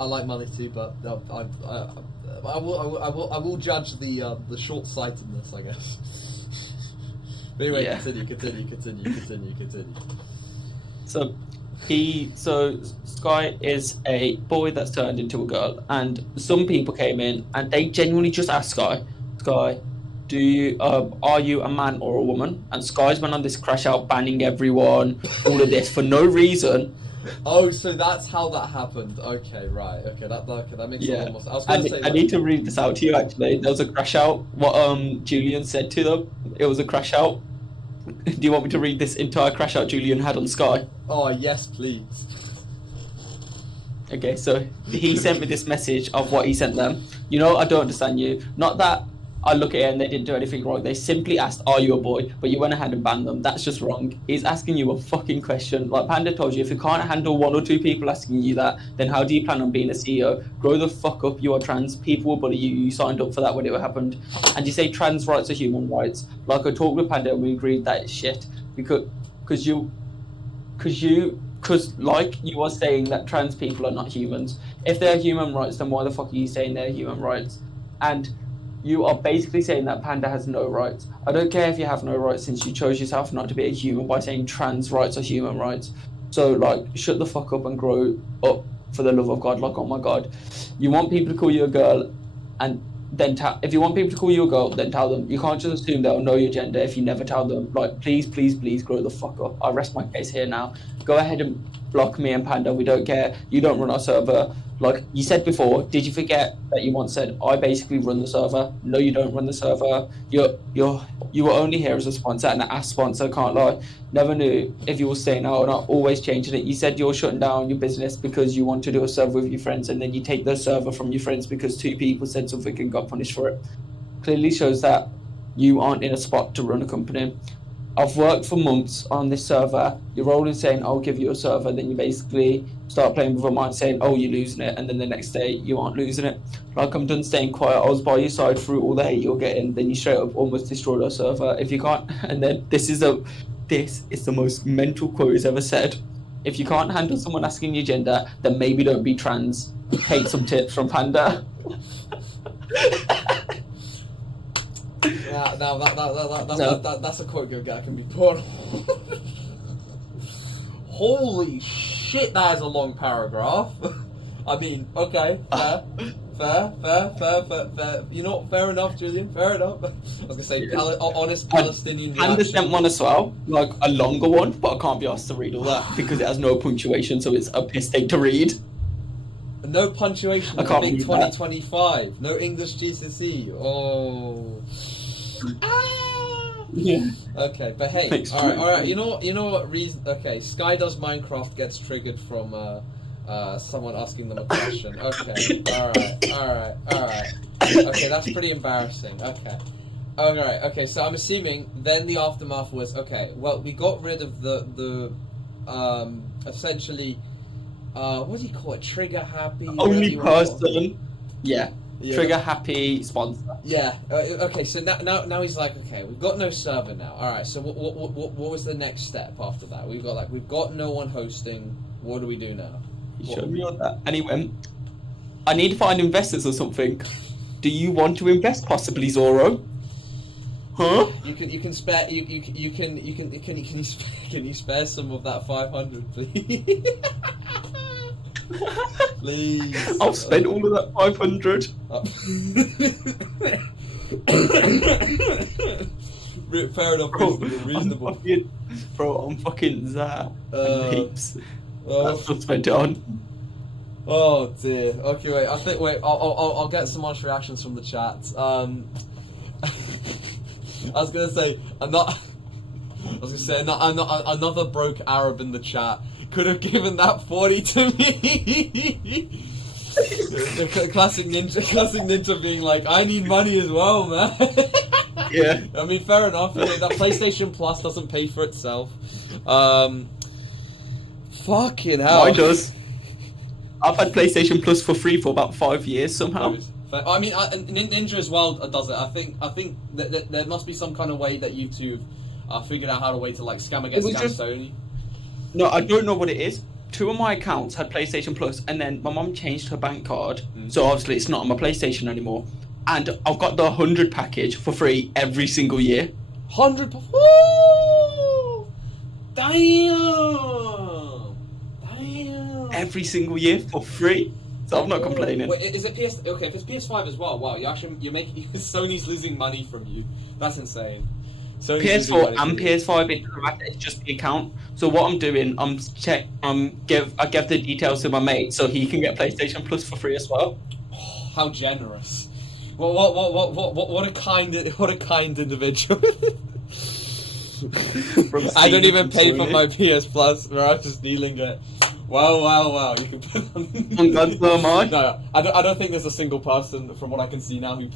like money too, but I will judge the short-sightedness, I guess. But anyway, Yeah. continue. So Sky is a boy that's turned into a girl, and some people came in and they genuinely just asked Sky, do you are you a man or a woman? And Sky's went on this crash out, banning everyone, all of this for no reason. Oh, so that's how that happened. Okay, right. Okay, that makes a lot more sense. I was going to say. I need to read this out to you. Actually, there was a crash out. What Julian said to them, it was a crash out. Do you want me to read this entire crash out Julian had on Sky? Oh yes, please. Okay, so he sent me this message of what he sent them. You know, I don't understand you. Not that I look at it and they didn't do anything wrong. They simply asked, are you a boy? But you went ahead and banned them. That's just wrong. He's asking you a fucking question. Like Panda told you, if you can't handle 1 or 2 people asking you that, then how do you plan on being a CEO? Grow the fuck up. You are trans. People will bully you. You signed up for that when it happened. And you say trans rights are human rights. Like, I talked with Panda and we agreed that it's shit. Because like you are saying that trans people are not humans. If they're human rights, then why the fuck are you saying they're human rights? And you are basically saying that Panda has no rights. I don't care if you have no rights, since you chose yourself not to be a human by saying trans rights are human rights. So, like, shut the fuck up and grow up, for the love of God. Like, oh my God. You want people to call you a girl, and then if you want people to call you a girl, then tell them. You can't just assume they'll know your gender if you never tell them. Like, please grow the fuck up. I rest my case here now. Go ahead and block me and Panda. We don't care. You don't run our server. Like you said before, did you forget that you once said, I basically run the server? No, you don't run the server. You were only here as a sponsor, and an ass sponsor, can't lie. Never knew if you were staying out or not, always changing it. You said you're shutting down your business because you want to do a server with your friends, and then you take the server from your friends because 2 people said something and got punished for it. Clearly shows that you aren't in a spot to run a company. I've worked for months on this server. You're always saying, I'll give you a server, then you basically start playing with a mind saying, oh, you're losing it, and then the next day you aren't losing it. Like, I'm done staying quiet. I was by your side through all the hate you're getting, then you straight up almost destroyed our server. If you can't, and then this is the most mental quote he's ever said. If you can't handle someone asking your gender, then maybe don't be trans. Take some tips from Panda. Yeah, now that's a quote good guy can be put on. Holy shit, that is a long paragraph. I mean, okay, fair. You know, fair enough, Julian, fair enough. I was gonna say, honest Palestinian reaction. Panda sent one as well, like a longer one, but I can't be asked to read all that because it has no punctuation, so it's a piss take to read. No punctuation. I can't big read 2025. No English GCSE. Oh. Yeah. Okay, but hey, all right. You know what reason? Okay, Sky does Minecraft gets triggered from someone asking them a question. Okay, all right. Okay, that's pretty embarrassing. Okay. Alright, okay, so I'm assuming then the aftermath was, okay, well, we got rid of the essentially, what do you call it, trigger happy? Only person, yeah, trigger happy sponsor. Yeah, okay, so now he's like, okay, we've got no server now. Alright, so what was the next step after that? We've got no one hosting, what do we do now? He showed me on that, and he went, I need to find investors or something. Do you want to invest possibly, Zoro? Huh? You can spare can you spare some of that 500, please? Please. I'll spend all of that 500. Fair enough. Reasonable. I'm fucking that. Heaps. Oh. That's what I spent it on. Oh dear. Okay, wait. I'll get some honest reactions from the chat. I was gonna say another broke Arab in the chat could have given that 40 to me. Classic ninja being like, I need money as well, man. Yeah. I mean, fair enough. You know, that PlayStation Plus doesn't pay for itself. Fucking hell. Mine does. I've had PlayStation Plus for free for about 5 years somehow. I mean, Ninja as well does it. I think that there must be some kind of way that YouTube figured out how to way to like scam against Sony. No, I don't know what it is. 2 of my accounts had PlayStation Plus, and then my mum changed her bank card, so obviously it's not on my PlayStation anymore. And I've got the 100 package for free every single year. 100. Woo! Damn! Every single year for free. So I'm not complaining. Wait, is it PS? Okay, if it's PS5 as well, wow, you're making Sony's losing money from you. That's insane. Sony's PS4 and PS5 it's just the account. So what I'm doing, I give the details to my mate so he can get PlayStation Plus for free as well. How generous! What a kind individual. I don't even pay for my PS Plus, where I'm just dealing it. Wow! You can put on. No, I don't think there's a single person, from what I can see now, who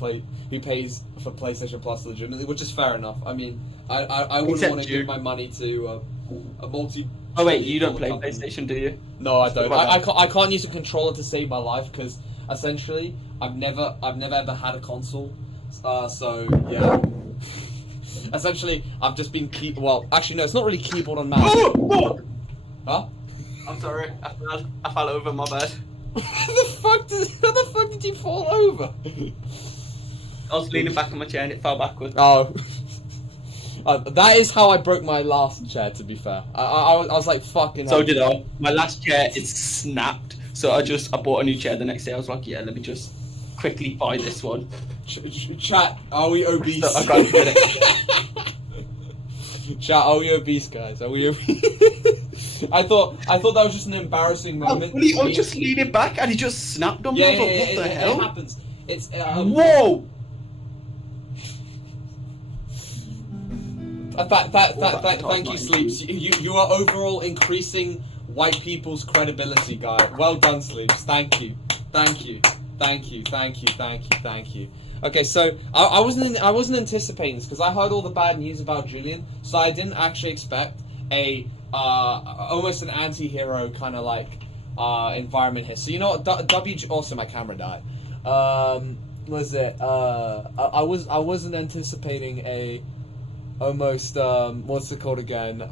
pays for PlayStation Plus legitimately, which is fair enough. I mean, I wouldn't want to give my money to a multi. Oh wait, you don't play PlayStation, do you? No, I don't. I can't use a controller to save my life because essentially I've never ever had a console. So yeah. Essentially, I've just been well, actually no, it's not really keyboard and mouse. Huh? I'm sorry, I fell over, my bad. How the fuck did you fall over? I was leaning back on my chair and it fell backwards. Oh. That is how I broke my last chair, to be fair. I was like, fucking hell. So did I. My last chair is snapped, so I bought a new chair the next day. I was like, yeah, let me just quickly buy this one. Chat, are we obese? So I can't get it. Chat, are we obese, guys? Are we obese? I thought that was just an embarrassing moment. I was just leaning back and he just snapped on me. I thought, what the hell? It happens. It's whoa! Thank you, Sleeps. You are overall increasing white people's credibility, guy. Well done, Sleeps. Thank you. Okay, so I wasn't anticipating this because I heard all the bad news about Julian, so I didn't actually expect a almost an anti-hero kind of like environment here. So you know what? Also my camera died. I wasn't anticipating a almost what's it called again?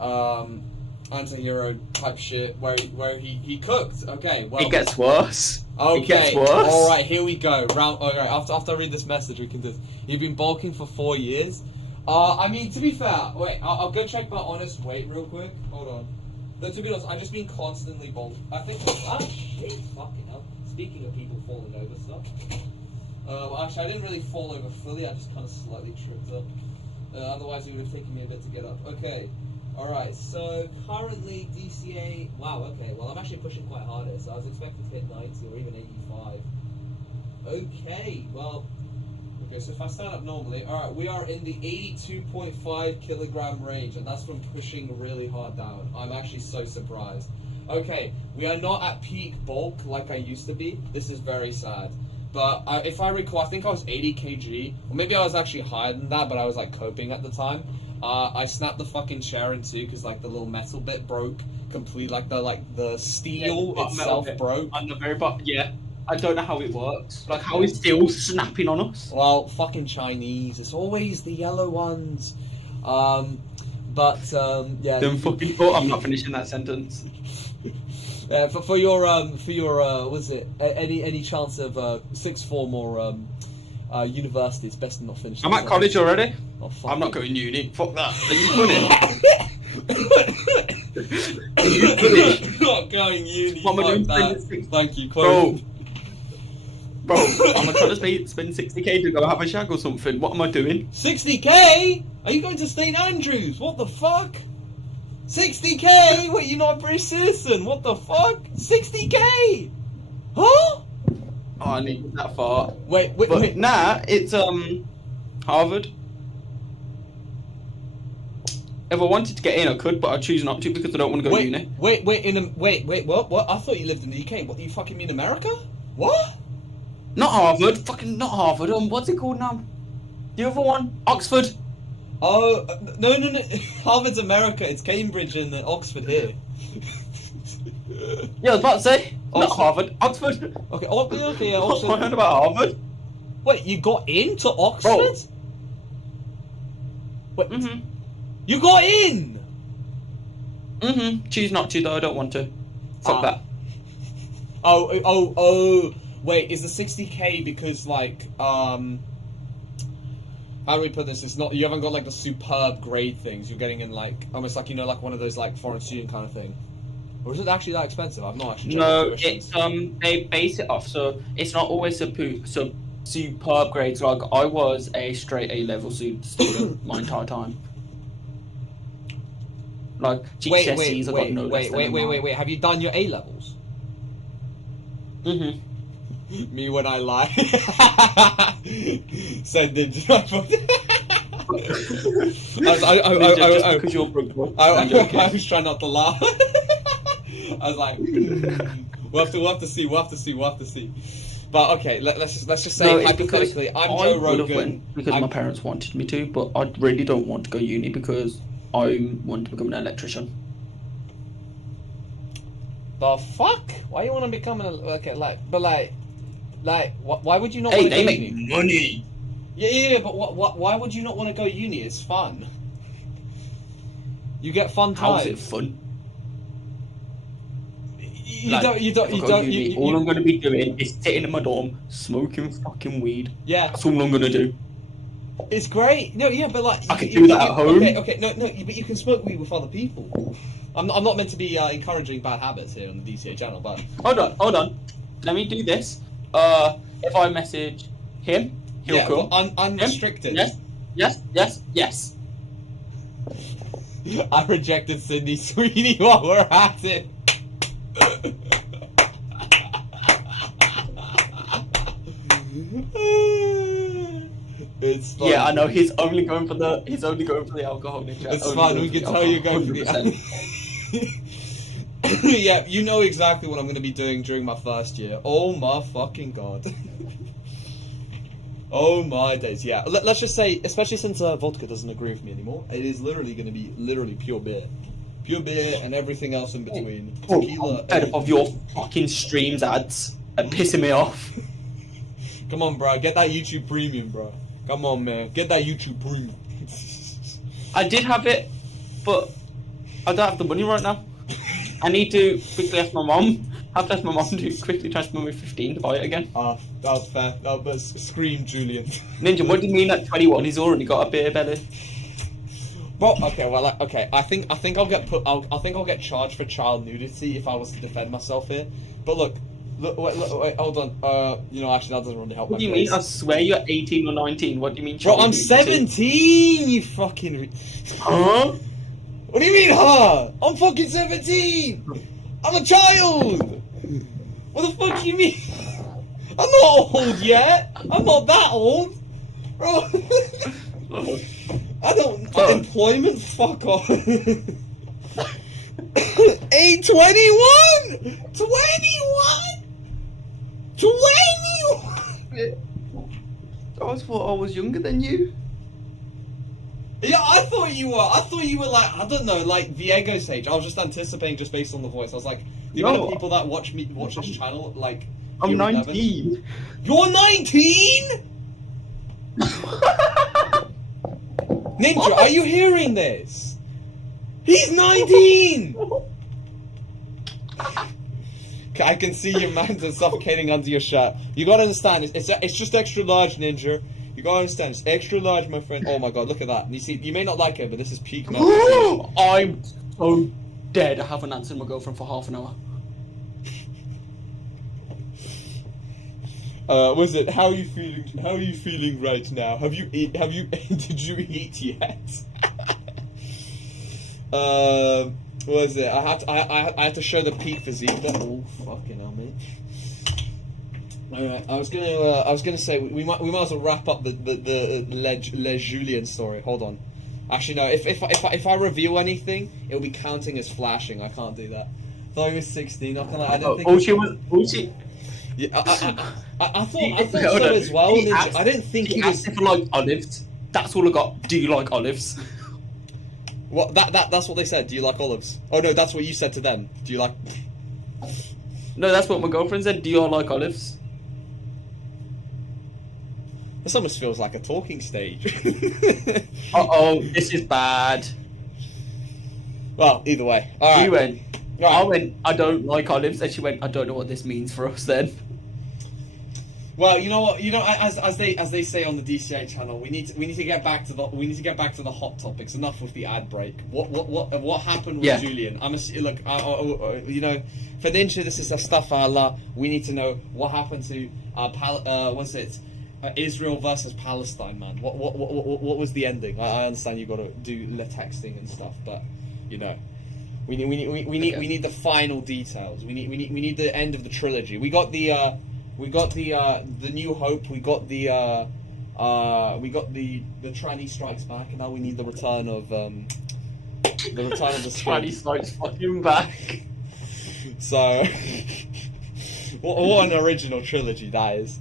Anti-hero type shit where he cooked. Okay, well it gets worse. Okay, it gets worse. All right, here we go. Okay, after I read this message, we can do this. You've been bulking for 4 years. I mean, to be fair, wait, I'll go check my honest weight real quick. Hold on. No, to be honest, I've just been constantly bulking. I think. Shit, fucking hell. Speaking of people falling over stuff. Well, actually, I didn't really fall over fully. I just kind of slightly tripped up. Otherwise, it would have taken me a bit to get up. Okay. Alright, so currently DCA. Wow, okay, well, I'm actually pushing quite hard here, so I was expecting to hit 90 or even 85. Okay, well. Okay, so if I stand up normally, alright, we are in the 82.5 kilogram range, and that's from pushing really hard down. I'm actually so surprised. Okay, we are not at peak bulk like I used to be. This is very sad. But if I recall, I think I was 80 kg, or maybe I was actually higher than that, but I was like coping at the time. I snapped the fucking chair in two because like the little metal bit broke complete, like the steel itself broke. On the very bottom, yeah. I don't know how it works. Like, how is steel snapping on us? Well, fucking Chinese. It's always the yellow ones. Yeah. Then fucking. Oh, I'm not finishing that sentence. For your was it any chance of sixth form or university? It's best to not finish. I'm at college already. Oh, I'm not going uni. Fuck that. Are you funny? Are you funny? Not going uni. What am I doing? Thank you, Bro, I'm trying to spend 60k to go have a shag or something. What am I doing? 60k? Are you going to St Andrews? What the fuck? 60k? Wait, you're not a British citizen? What the fuck? 60k? Huh? Oh, I need that far. Wait. Nah, it's Harvard. If I wanted to get in, I could, but I choose not to because I don't want to go to uni. Wait, what? I thought you lived in the UK. What, you fucking mean America? What? Not Harvard. Fucking not Harvard. What's it called now? The other one, Oxford. Oh no! Harvard's America. It's Cambridge and Oxford here. Yeah, I was about to say. Not Oxford. Harvard. Oxford. Okay. Okay. Yeah, What's Oxford. going about Harvard? Wait, you got into Oxford? Bro. Wait, Mhm. you got in? Mhm. Choose not to though. I don't want to. Fuck that. Oh. Wait, is the 60k because like how do we put this? It's not, you haven't got like the superb grade things. You're getting in like almost like, you know, like one of those like foreign student kind of thing. Or is it actually that expensive? I've not actually. No, tuitions. it's they base it off, so it's not always superb grades. Like I was a straight A level student my entire time. Like GCSEs, I got no less than a nine. Wait. Have you done your A levels? Mhm. Me when I lie. Said did you? Because you're broke. I was trying not to laugh. I was like, we'll have to see. But okay, let's just say No, hypothetically, I'm Joe Rogan. Went because my parents wanted me to, but I really don't want to go uni because I want to become an electrician. The fuck? Why you want to become an why would you not? Hey, want to they go make uni? money. Yeah, but why would you not want to go uni? It's fun. You get fun time. How's it fun? You don't. All I'm going to be doing is sitting in my dorm, smoking fucking weed. Yeah. That's all I'm going to do. It's great. No, yeah, but like I can do that at home. Okay, no, but you can smoke weed with other people. I'm not meant to be encouraging bad habits here on the DCA channel, but Hold on. Let me do this. If I message him, he'll come. But unrestricted. Yes. I rejected Sydney Sweeney while we're at it. It's fun. Yeah, I know. He's only going for the alcohol ninja. It's fine. We can tell you're going for the. Yeah, you know exactly what I'm going to be doing during my first year. Oh my fucking god. Oh my days. Yeah. Let's just say, especially since vodka doesn't agree with me anymore, it is literally going to be pure beer. Pure beer and everything else in between. Tequila. Fed up of your fucking streams ads and pissing me off. Come on, bro. Get that YouTube Premium, bro. Come on, man. Get that YouTube Premium. I did have it, but I don't have the money right now. I need to quickly ask my mom. I have to ask my mom to quickly transfer me 15 to buy it again. That's fair. That was scream, Julian. Ninja, what do you mean at 21 he's already got a beer belly? Well, okay. I think I'll get charged for child nudity if I was to defend myself here. But look, wait, hold on. You know, actually, that doesn't really help. What do you mean? I swear you're 18 or 19. What do you mean? Bro, I'm nudity? 17. You fucking. Huh? What do you mean, huh? I'm fucking 17. I'm a child. What the fuck do you mean? I'm not old yet. I'm not that old, bro. I don't. Employment? Fuck off. Hey, 21! 21! I thought I was younger than you. Yeah, I thought you were like, I don't know, like Viego's age. I was just anticipating just based on the voice. I was like, the amount of people that watch this channel, like, I'm 19. You're 19? Ninja, are you hearing this? He's 19! I can see your mantle suffocating under your shirt. You gotta understand, it's just extra large, Ninja. You gotta understand, it's extra large, my friend. Oh my god, look at that. You see, you may not like it, but this is peak malnutrition. I'm so dead. I haven't answered my girlfriend for half an hour. Was it? How are you feeling? How are you feeling right now? Did you eat yet? What was it? I had to show the peak physique. Oh fucking hell, mate. Alright, I was gonna say we might as well wrap up the Le Julien story. Hold on. Actually, no. If I reveal anything, it'll be counting as flashing. I can't do that. I thought he was 16. I don't think. Yeah, I thought Hold so on. as well. He Ninja. asked- I didn't think he he was. asked if I like olives. That's all I got. Do you like olives? What that's what they said. Do you like olives? Oh no, that's what you said to them. Do you like? No, that's what my girlfriend said. Do you all like olives? This almost feels like a talking stage. Uh-oh, this is bad. Well, either way. All right. She went, All right. I went, I don't like olives, and she went, I don't know what this means for us then. Well, you know what? You know, as they say on the DCA channel, we need to get back to the hot topics. Enough with the ad break. What happened with Julian? Look, you know, for Ninja, this is the stuff we need to know what happened to what's it? Israel versus Palestine, man. What was the ending? I understand you got to do the texting and stuff, but you know, we need the final details. We need the end of the trilogy. We got the New Hope. We got the Tranny Strikes Back, and now we need the return of the Tranny Strikes fucking back. So, what an original trilogy that is.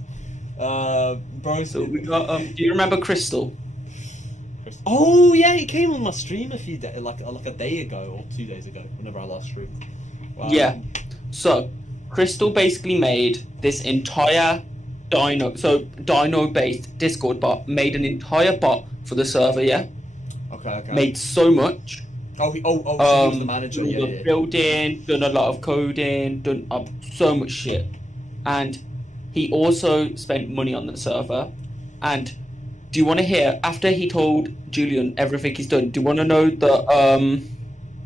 Bro, so we got. Do you remember Crystal? Oh yeah, he came on my stream a few days, like a day ago or 2 days ago, whenever I last streamed. Yeah. So Crystal basically made this entire Dino-based Discord bot. Made an entire bot for the server. Yeah. Okay. Made so much. So he was the manager. Yeah. Building, done a lot of coding, done so much shit, and he also spent money on the server. And do you want to hear, after he told Julian everything he's done, do you want to know the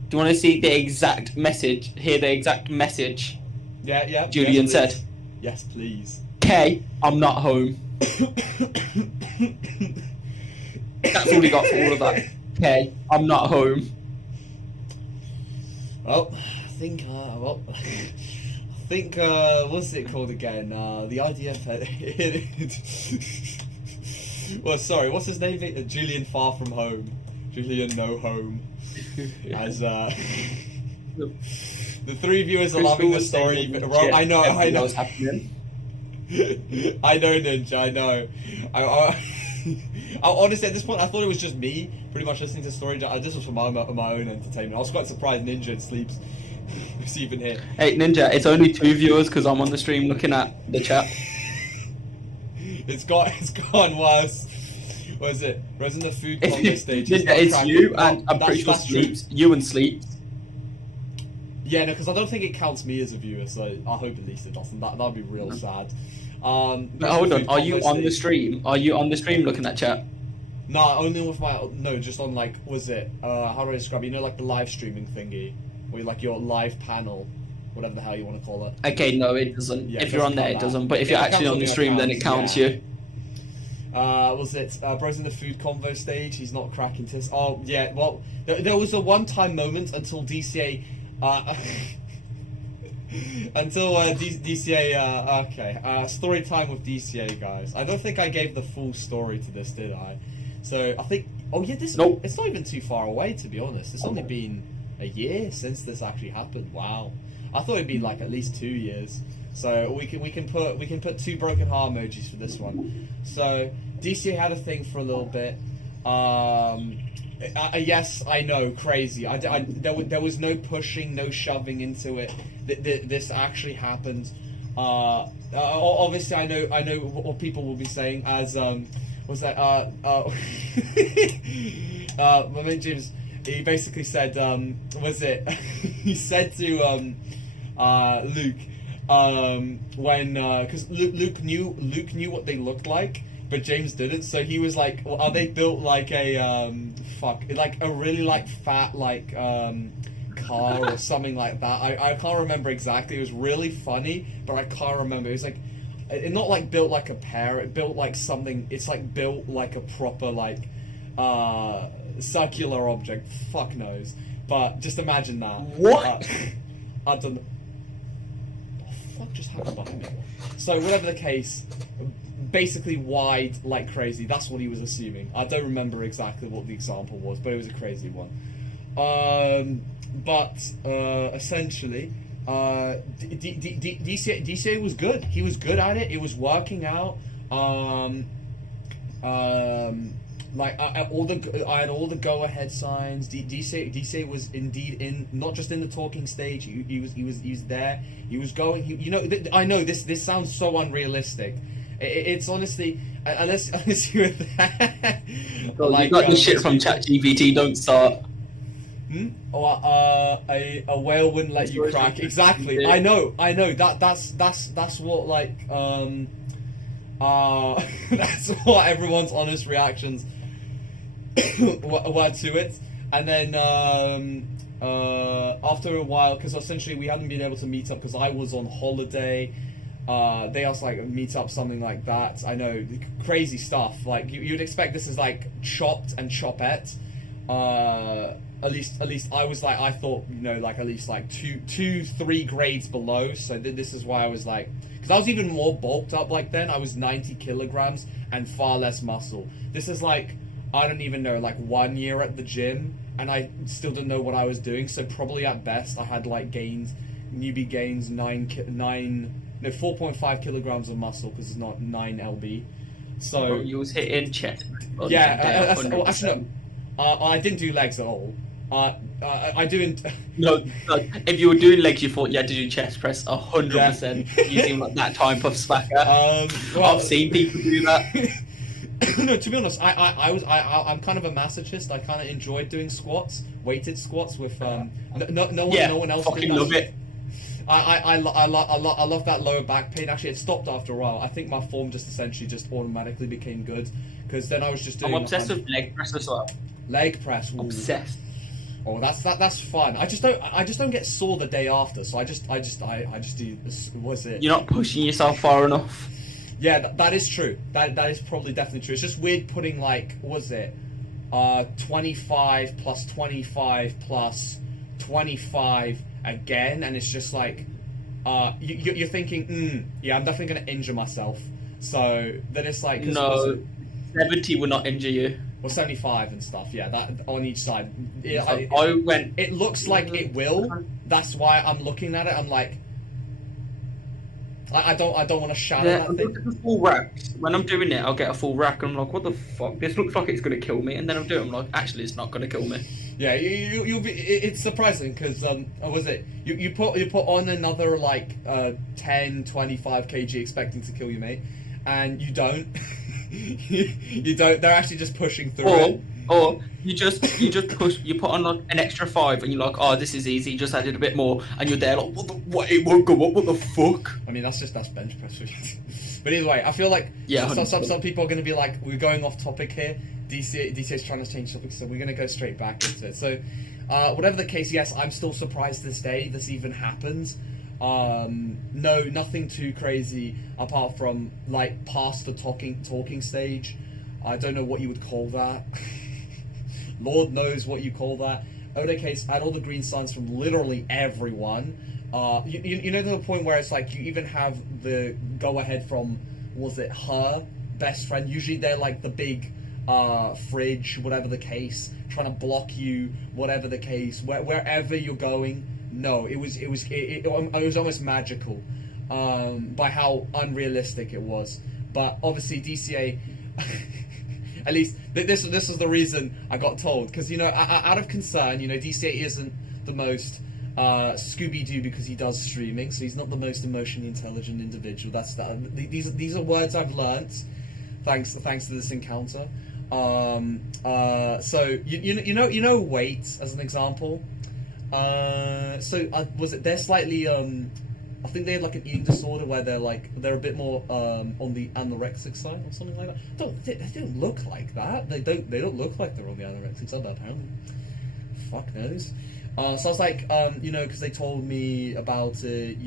do you want to see the exact message? Hear the exact message? Yeah. Julian said. Yes, please. "Okay, I'm not home." That's all he got for all of that. "Okay, I'm not home." Well, I think what's it called again? The IDF well, sorry, what's his name? Julian Far From Home. Julian No Home. As the three viewers are loving the story. I know. What's happening? I know, Ninja. I know. I honestly, at this point, I thought it was just me, pretty much listening to the story. This was for my own entertainment. I was quite surprised Ninja sleeps. Was even here. Hey Ninja, it's only 2 viewers because I'm on the stream looking at the chat. It's gone worse. What is it? Rose in the food combo stage. Ninja, it's you, and I'm pretty sure Sleeps. You and Sleeps. Yeah, no, because I don't think it counts me as a viewer, so I hope at least it doesn't. That'd be real sad. But hold on, are you on the stream? Are you on the stream looking at chat? No, only with just on like, was it? How do I describe it? You know, like the live streaming thingy, where like your live panel, whatever the hell you want to call it. Okay, no, it doesn't. Yeah, if you're on there, it doesn't. But if you're actually on the stream, then it counts you. Was it Bros in the food convo stage? He's not cracking tis. Oh yeah, well there was a one-time moment until DCA, DCA. Okay, story time with DCA, guys. I don't think I gave the full story to this, did I? So I think. Oh yeah, it's not even too far away, to be honest. It's only been a year since this actually happened. Wow, I thought it'd be like at least 2 years. So we can put 2 broken heart emojis for this one. So DCA had a thing for a little bit. Yes, I know, crazy. There was no pushing, no shoving into it. This actually happened. Obviously, I know what people will be saying as was that my mate James. He basically said was it? He said to Luke. When because Luke knew what they looked like, but James didn't. So he was like, well, "Are they built like a like a really like fat like car or something like that?" I can't remember exactly. It was really funny, but I can't remember. It was like it not like built like a pear. It built like something. It's like built like a proper like circular object. Fuck knows. But just imagine that. What? I don't know. What just happened behind me? So whatever the case, basically wide like crazy. That's what he was assuming. I don't remember exactly what the example was, but it was a crazy one. But essentially, DCA was good. He was good at it. It was working out. Like I had all the go ahead signs. DCA was indeed in, not just in the talking stage. He was there. He was going. I know this sounds so unrealistic. It's honestly, unless you're there. Like, you got the shit from ChatGPT. Don't start. Or a whale wouldn't let you crack. Exactly. I know. That's what like that's what everyone's honest reactions were to it. And then after a while, because essentially we hadn't been able to meet up because I was on holiday. They asked like meet up, something like that. I know, crazy stuff. Like you'd expect this is like chopped and chopette. At least I was like, I thought, like at least like 2-3 grades below. So this is why I was like, because I was even more bulked up like then. I was 90 kilograms and far less muscle. This is like, I don't even know, like 1 year at the gym, and I still didn't know what I was doing. So probably at best I had like newbie gains 4.5 kilograms of muscle, because it's not 9 lb. So Bro, you was hitting chest. Yeah, actually no, I didn't do legs at all. I didn't. No, if you were doing legs, you thought you had to do chest press 100%. You seem like that type of spacker. I've seen people do that. No, to be honest, I'm kind of a masochist. I kind of enjoyed doing squats, weighted squats with no one else fucking did that love shit. it. I love that lower back pain. Actually, it stopped after a while. I think my form just essentially just automatically became good, because then I was just doing. I'm obsessed with leg press as well. Leg press. Ooh. Obsessed. Oh, that's fun. I just don't get sore the day after. So I just do. What's it? You're not pushing yourself far enough. Yeah, that is true. That is probably definitely true. It's just weird putting like, what was it? 25 plus 25 plus 25 again, and it's just like, you're thinking, yeah, I'm definitely gonna injure myself. So then it's like, no, 70 will not injure you. Or 75 and stuff. Yeah, that on each side. It looks like it will. That's why I'm looking at it. I'm like, I don't want to shatter that thing. Look at the full rack. When I'm doing it, I'll get a full rack, and I'm like, what the fuck? This looks like it's gonna kill me, and then I'm doing it, I'm like, actually, it's not gonna kill me. Yeah, you'll be. It's surprising because was it you put on another like 10, 25 kg expecting to kill you, mate, and you don't. You don't. They're actually just pushing through it. Or you just push. You put on like an extra 5, and you're like, oh, this is easy. Just added a bit more, and you're there like, what? It won't go up. What the fuck? I mean, that's bench press. But either way, I feel like some people are going to be like, we're going off topic here. DCA is trying to change topics, so we're going to go straight back into it. So, whatever the case, yes, I'm still surprised to this day this even happens. No, nothing too crazy apart from like past the talking stage. I don't know what you would call that. Lord knows what you call that. Other case, I had all the green signs from literally everyone. You know, to the point where it's like you even have the go ahead from, was it her best friend? Usually they're like the big fridge, whatever the case, trying to block you, whatever the case, wherever you're going. No, it was almost magical, by how unrealistic it was. But obviously DCA, at least this is the reason I got told, because out of concern, DCA isn't the most Scooby-Doo because he does streaming, so he's not the most emotionally intelligent individual. These are words I've learnt thanks to this encounter. So you know weight as an example. They're slightly I think they had like an eating disorder where they're a bit more on the anorexic side or something like that. They don't look like that. They don't look like they're on the anorexic side, apparently. Fuck knows. So I was like, because they told me about it,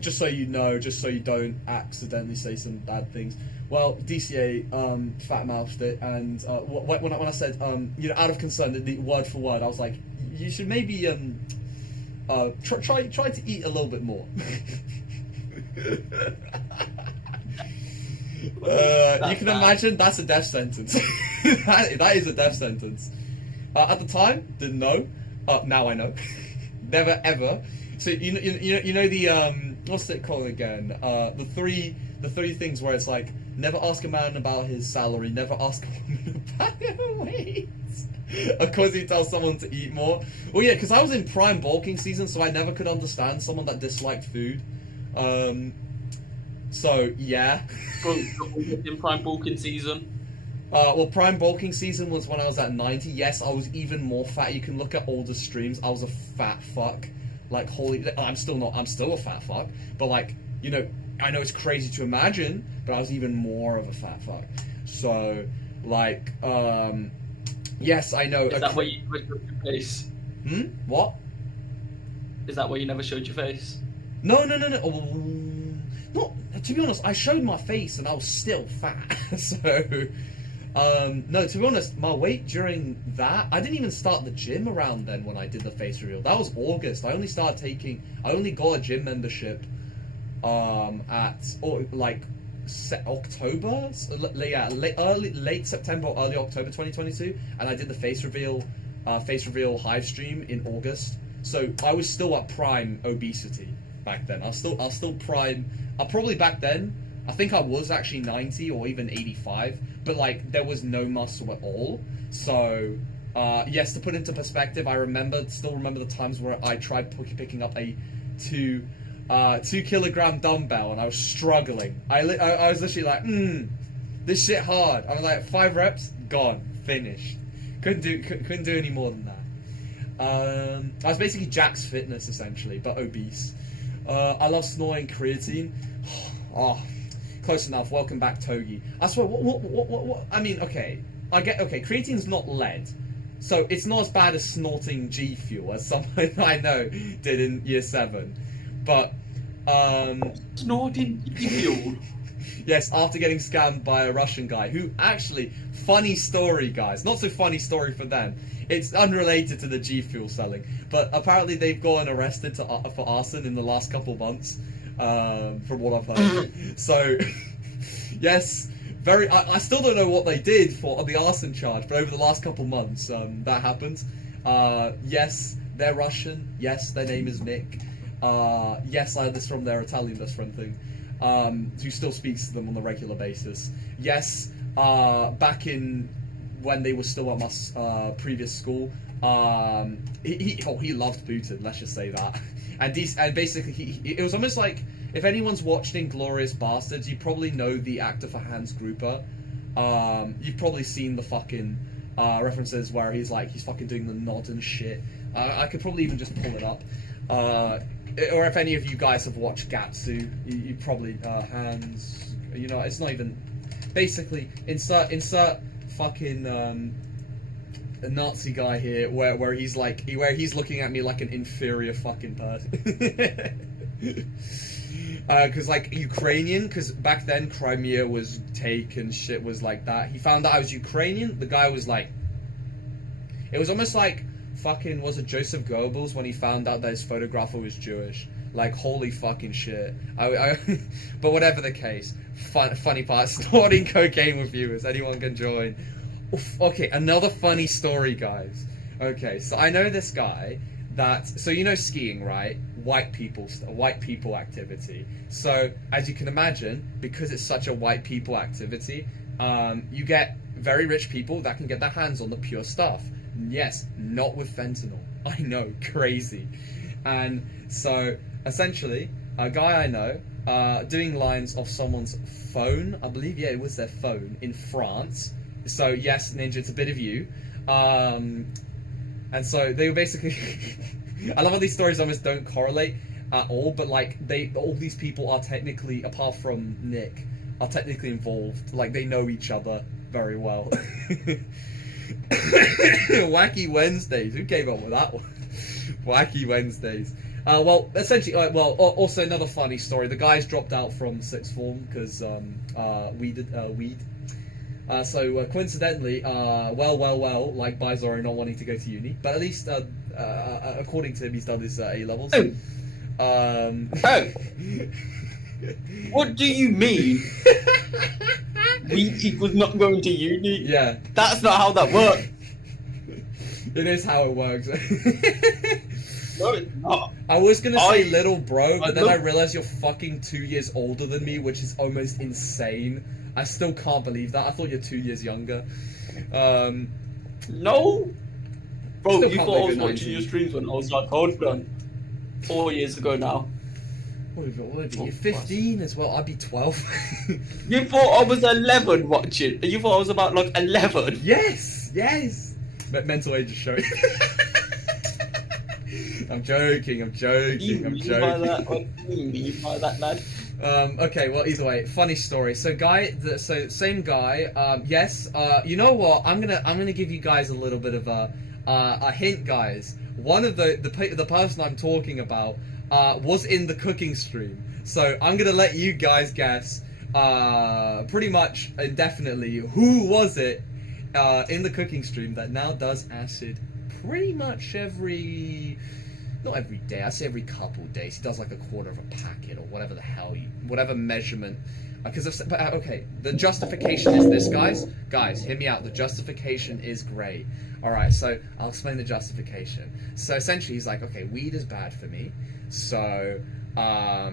just so you know, just so you don't accidentally say some bad things. Well, DCA fat mouthed it, and when I said out of concern, the word for word, I was like, you should maybe try to eat a little bit more. You can imagine that's a death sentence. that is a death sentence. At the time, didn't know. Now I know. Never ever. So you know the what's it called again? The three things where it's like never ask a man about his salary, never ask a woman about her weight. Of course, you tell someone to eat more. Well, yeah, because I was in prime bulking season, so I never could understand someone that disliked food. So yeah. In prime bulking season. Well, prime bulking season was when I was at 90. Yes, I was even more fat. You can look at older streams. I was a fat fuck. Like, holy... I'm still a fat fuck. But, like, you know, I know it's crazy to imagine, but I was even more of a fat fuck. So, like, yes, I know... Is that why you never showed your face? What? Is that why you never showed your face? No. Not, to be honest, I showed my face and I was still fat. So... no, to be honest, my weight during that, I didn't even start the gym around then when I did the face reveal. That was August. I only got a gym membership October, late September, early October 2022, and I did the face reveal hive stream in August. So I was still at prime obesity back then. I was still prime. Probably back then, I think I was actually 90 or even 85, but like there was no muscle at all. So yes, to put into perspective, I still remember the times where I tried picking up a 2 kilogram dumbbell and I was struggling. I was literally like, this shit hard. I was like 5 reps, gone, finished. Couldn't do any more than that. I was basically Jack's Fitness essentially, but obese. I love snorting creatine. Oh, close enough. Welcome back, Togi. I swear, what? I mean, okay. Creatine's not lead. So it's not as bad as snorting G Fuel, as someone I know did in year 7. But, snorting G Fuel? Yes, after getting scammed by a Russian guy, who actually, funny story, guys. Not so funny story for them. It's unrelated to the G Fuel selling. But apparently they've gotten arrested for arson in the last couple months. From what I've heard. So, yes, I still don't know what they did for the arson charge, but over the last couple months, that happened. Yes, they're Russian. Yes, their name is Nick. Yes, I heard this from their Italian best friend thing, who still speaks to them on a regular basis. Yes, back in when they were still at my previous school, he loved Putin, let's just say that. And basically, it was almost like, if anyone's watched Inglourious Bastards, you probably know the actor for Hans Gruber. You've probably seen the fucking references where he's fucking doing the nod and shit. I could probably even just pull it up. Or if any of you guys have watched Gatsu, you probably, Hans, you know, it's not even, basically, insert fucking, a Nazi guy here, where he's looking at me like an inferior fucking person. Because like Ukrainian, because back then Crimea was taken, shit was like that. He found out I was Ukrainian. The guy was like, it was almost like fucking, was it Joseph Goebbels when he found out that his photographer was Jewish? Like, holy fucking shit. But whatever the case, funny part, snorting cocaine with viewers. Anyone can join. Okay, another funny story, guys. Okay, so I know this guy so you know skiing, right? White people activity. So, as you can imagine, because it's such a white people activity, you get very rich people that can get their hands on the pure stuff. Yes, not with fentanyl. I know, crazy. And so, essentially, a guy I know, doing lines off someone's phone, I believe, yeah, it was their phone, in France. So yes, Ninja, it's a bit of you. And so they were basically I love how these stories almost don't correlate at all, but like all these people are technically, apart from Nick, are technically involved. Like they know each other very well. Wacky Wednesdays. Who came up with that one? Wacky Wednesdays. Well, essentially, also another funny story. The guys dropped out from 6th form because weed. So coincidentally, well, like Bizarro not wanting to go to uni, but at least according to him, he's done his A levels. What do you mean? Weed equals not going to uni? Yeah, that's not how that works. It is how it works. No, it's not. I was gonna say little bro, but then look- I realized you're fucking 2 years older than me, which is almost insane. I still can't believe that. I thought you're 2 years younger. No. Bro, Still you can't thought I believe was you're watching 19. your streams when I was like, hold on. 4 years ago now. What would it be? You're 15 as well. I'd be 12. You thought I was 11 watching. You thought I was about like 11. Yes, yes. Mental age is showing. I'm joking. I'm joking. I'm joking. What do you mean by that, lad? Okay, well, either way, funny story. So, same guy. Yes. You know what? I'm gonna give you guys a little bit of a hint, guys. One of the person I'm talking about was in the cooking stream. So I'm gonna let you guys guess. Pretty much indefinitely, who was it in the cooking stream that now does acid pretty much not every day, I'd say every couple days. He does like a quarter of a packet or whatever the hell, whatever measurement. Okay, the justification is this, guys. Guys, hear me out. The justification is great. All right, so I'll explain the justification. So essentially, he's like, okay, weed is bad for me. So,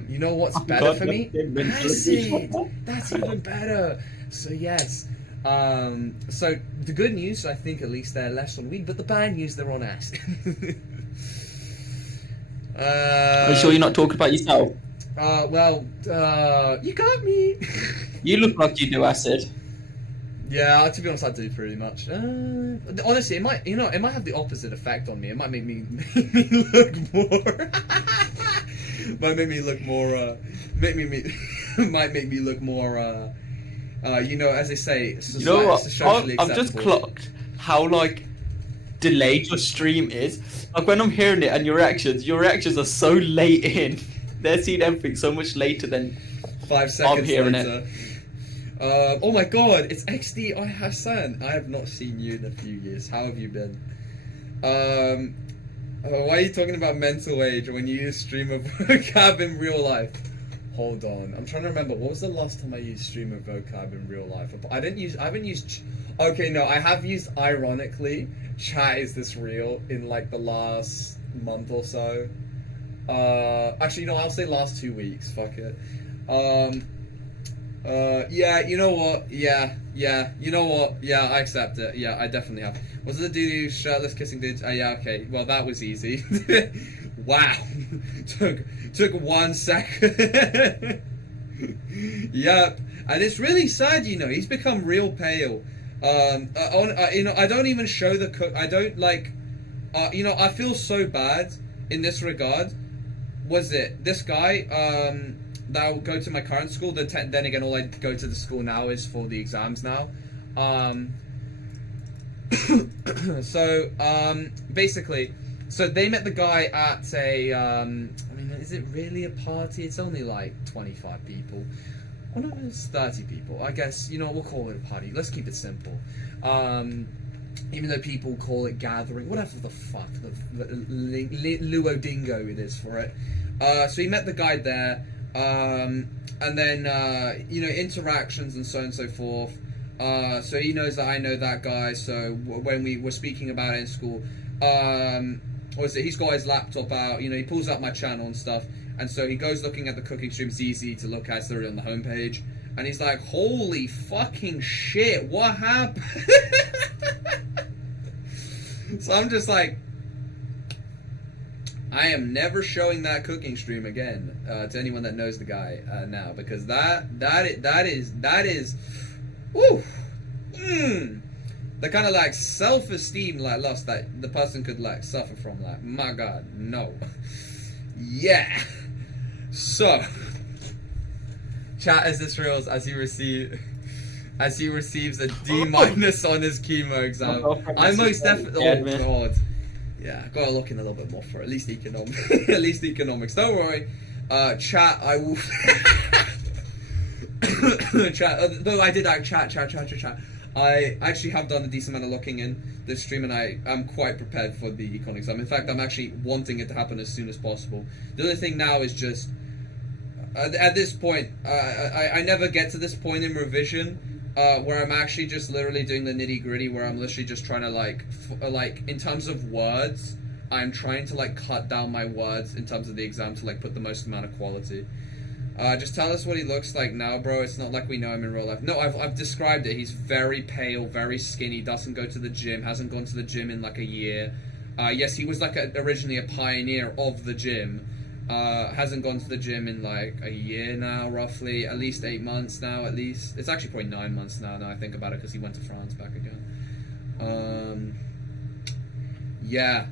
you know what's better for me? Acid. That's even better. So yes. So the good news, I think at least they're less on weed, but the bad news, they're on acid. Are you sure you're not talking about yourself? You got me. You look like you do acid. Yeah, to be honest, I do pretty much. Honestly, it might have the opposite effect on me. It might make me look more. Might make me look more. Might make me look more. As they say, You know what? socially I've just acceptable. clocked how like delayed your stream is. Like when I'm hearing it and your reactions are so late in. They're seeing everything so much later than 5 seconds I'm hearing later. Oh my god, it's XD Hassan. I have not seen you in a few years. How have you been? Why are you talking about mental age when you use streamer vocab in real life? Hold on, I'm trying to remember. What was the last time I used streamer vocab in real life? I haven't used. Okay, no, I have used ironically. Chat is this real in like the last month or so. Actually, no, I'll say last 2 weeks. Fuck it. Yeah, you know what? Yeah, you know what? Yeah, I accept it. Yeah, I definitely have. Was it the dude who's shirtless kissing dudes? Yeah, okay. Well, that was easy. Wow. Took 1 second. Yep. And it's really sad, he's become real pale. I don't even show the cook. I don't like, I feel so bad in this regard. Was it this guy that will go to my current school? Then again, all I go to the school now is for the exams now. Basically, so they met the guy at a, is it really a party? It's only like 25 people. Oh no, it's 30 people. I guess, we'll call it a party. Let's keep it simple. Even though people call it gathering, whatever the fuck, the Luodingo it is for it. So he met the guy there, and then, interactions and so on and so forth. So he knows that I know that guy, so when we were speaking about it in school, he's got his laptop out, he pulls up my channel and stuff, and so he goes looking at the cooking stream. It's easy to look at, it's already on the homepage. And he's like, holy fucking shit, what happened? So I'm just like, I am never showing that cooking stream again to anyone that knows the guy now, because that is, woo, the kind of like self-esteem like loss that the person could like suffer from. Like, my god, no. Yeah. So, chat as this reels as he receives a D- on his chemo exam. I most definitely. Oh god. Yeah, gotta look in a little bit more for at least economics. At least economics. Don't worry. Chat, I will. Chat. Though I did chat. I actually have done a decent amount of looking in this stream, and I am quite prepared for the econ exam. In fact, I'm actually wanting it to happen as soon as possible. The other thing now is just at this point, I never get to this point in revision where I'm actually just literally doing the nitty gritty, where I'm literally just trying to like in terms of words, I'm trying to like cut down my words in terms of the exam to like put the most amount of quality. Just tell us what he looks like now, bro. It's not like we know him in real life. No, I've described it. He's very pale, very skinny, doesn't go to the gym, hasn't gone to the gym in like a year. Yes, he was like originally a pioneer of the gym. Hasn't gone to the gym in like a year now, roughly. At least 8 months now, at least. It's actually probably 9 months now I think about it, because he went to France back again. Yeah.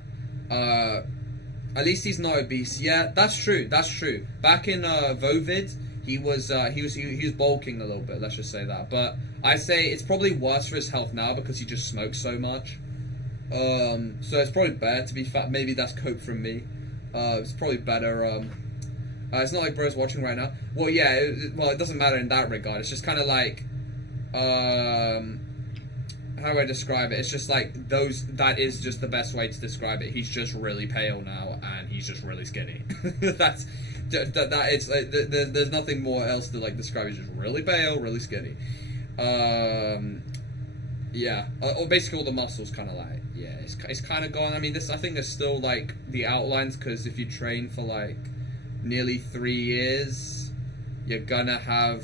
At least he's not obese. Yeah, that's true. That's true. Back in Vovid, he was bulking a little bit. Let's just say that. But I say it's probably worse for his health now because he just smokes so much. So it's probably better to be fat. Maybe that's cope from me. It's probably better. It's not like bro's watching right now. Well, yeah. It doesn't matter in that regard. It's just kind of like, how do I describe it? It's just like that is just the best way to describe it. He's just really pale now, and he's just really skinny. That it's like, there's nothing more else to like describe. He's just really pale, really skinny. Yeah. Or basically all the muscles kind of like, yeah, it's kind of gone. I mean, I think there's still like the outlines, because if you train for like nearly 3 years, you're gonna have